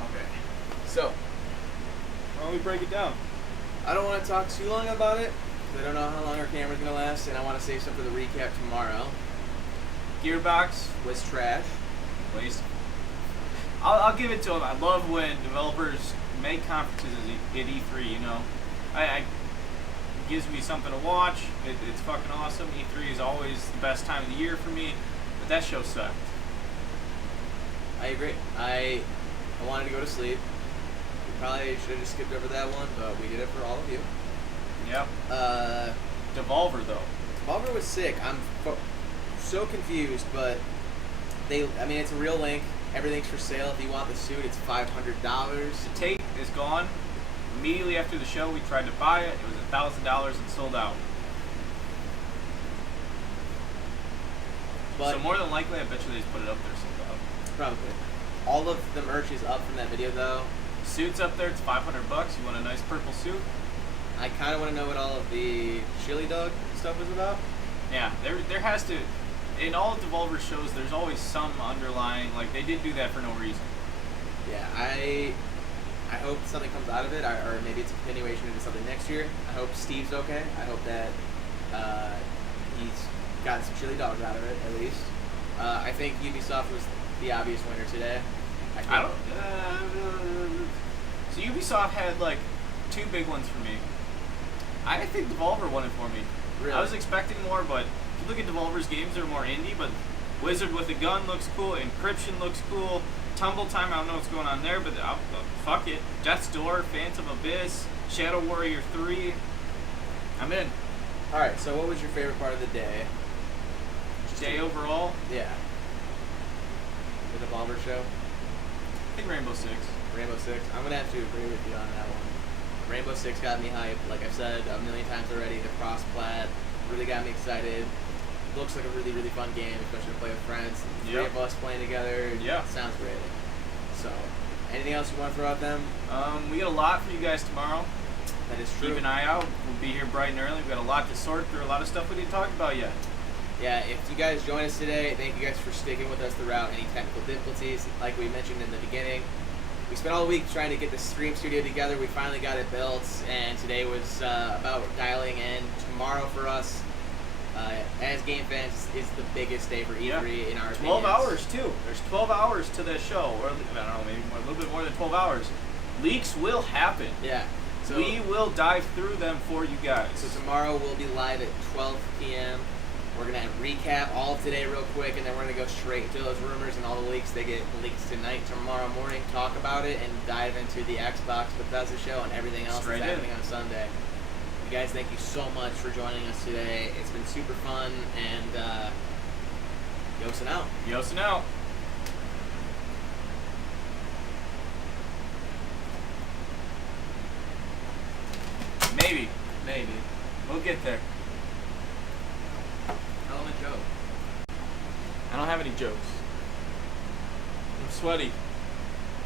Okay. So, why don't we break it down? I don't want to talk too long about it. I don't know how long our camera's gonna last, and I want to save some for the recap tomorrow. Gearbox was trash. Waste. I'll give it to them. I love when developers make conferences at E3. You know, it gives me something to watch. It's fucking awesome. E3 is always the best time of the year for me, but that show sucked. I agree. I wanted to go to sleep. We probably should have just skipped over that one, but we did it for all of you. Yep. Devolver though. Devolver was sick. I'm so confused, but I mean, it's a real link. Everything's for sale. If you want the suit, it's $500. The tape is gone. Immediately after the show, we tried to buy it. It was $1,000 and sold out. But so more than likely, I bet you they just put it up there sold out. Probably. All of the merch is up from that video, though. Suit's up there. It's $500. You want a nice purple suit? I kind of want to know what all of the chili dog stuff was about. Yeah, there has to. In all Devolver shows, there's always some underlying, like, they did do that for no reason. Yeah, I hope something comes out of it, or maybe it's a continuation into something next year. I hope Steve's okay. I hope that he's gotten some chili dogs out of it, at least. I think Ubisoft was the obvious winner today. So Ubisoft had, like, two big ones for me. I think Devolver won it for me. Really? I was expecting more, but if you look at Devolver's games, they're more indie, but Wizard with a Gun looks cool, Encryption looks cool, Tumble Time, I don't know what's going on there, but fuck it. Death's Door, Phantom Abyss, Shadow Warrior 3, I'm in. Alright, so what was your favorite part of the day? Day overall? Yeah. The Devolver show? I think Rainbow Six. Rainbow Six. I'm going to have to agree with you on that one. Rainbow Six got me hyped, like I've said a million times already. The cross-plat really got me excited. Looks like a really, really fun game, especially to play with friends. Three of us playing together. Yeah. Sounds great. So, anything else you want to throw out them? We got a lot for you guys tomorrow. That is true. Keep an eye out. We'll be here bright and early. We've got a lot to sort through, a lot of stuff we didn't talk about yet. Yeah, if you guys join us today, thank you guys for sticking with us throughout any technical difficulties. Like we mentioned in the beginning, we spent all week trying to get the stream studio together. We finally got it built, and today was about dialing in. Tomorrow for us, as game fans, is the biggest day for E3 in our 12 opinions. hours, too. There's 12 hours to the show, or I don't know, maybe a little bit more than 12 hours. Leaks will happen. Yeah. So we will dive through them for you guys. So tomorrow we'll be live at 12 p.m. We're going to recap all of today real quick, and then we're going to go straight to those rumors and all the leaks. They get leaked tonight, tomorrow morning, talk about it, and dive into the Xbox Bethesda show and everything else that's happening on Sunday. You guys, thank you so much for joining us today. It's been super fun, and Yooosin out. Yooosin out. Maybe. We'll get there. Tell them a joke. I don't have any jokes. I'm sweaty.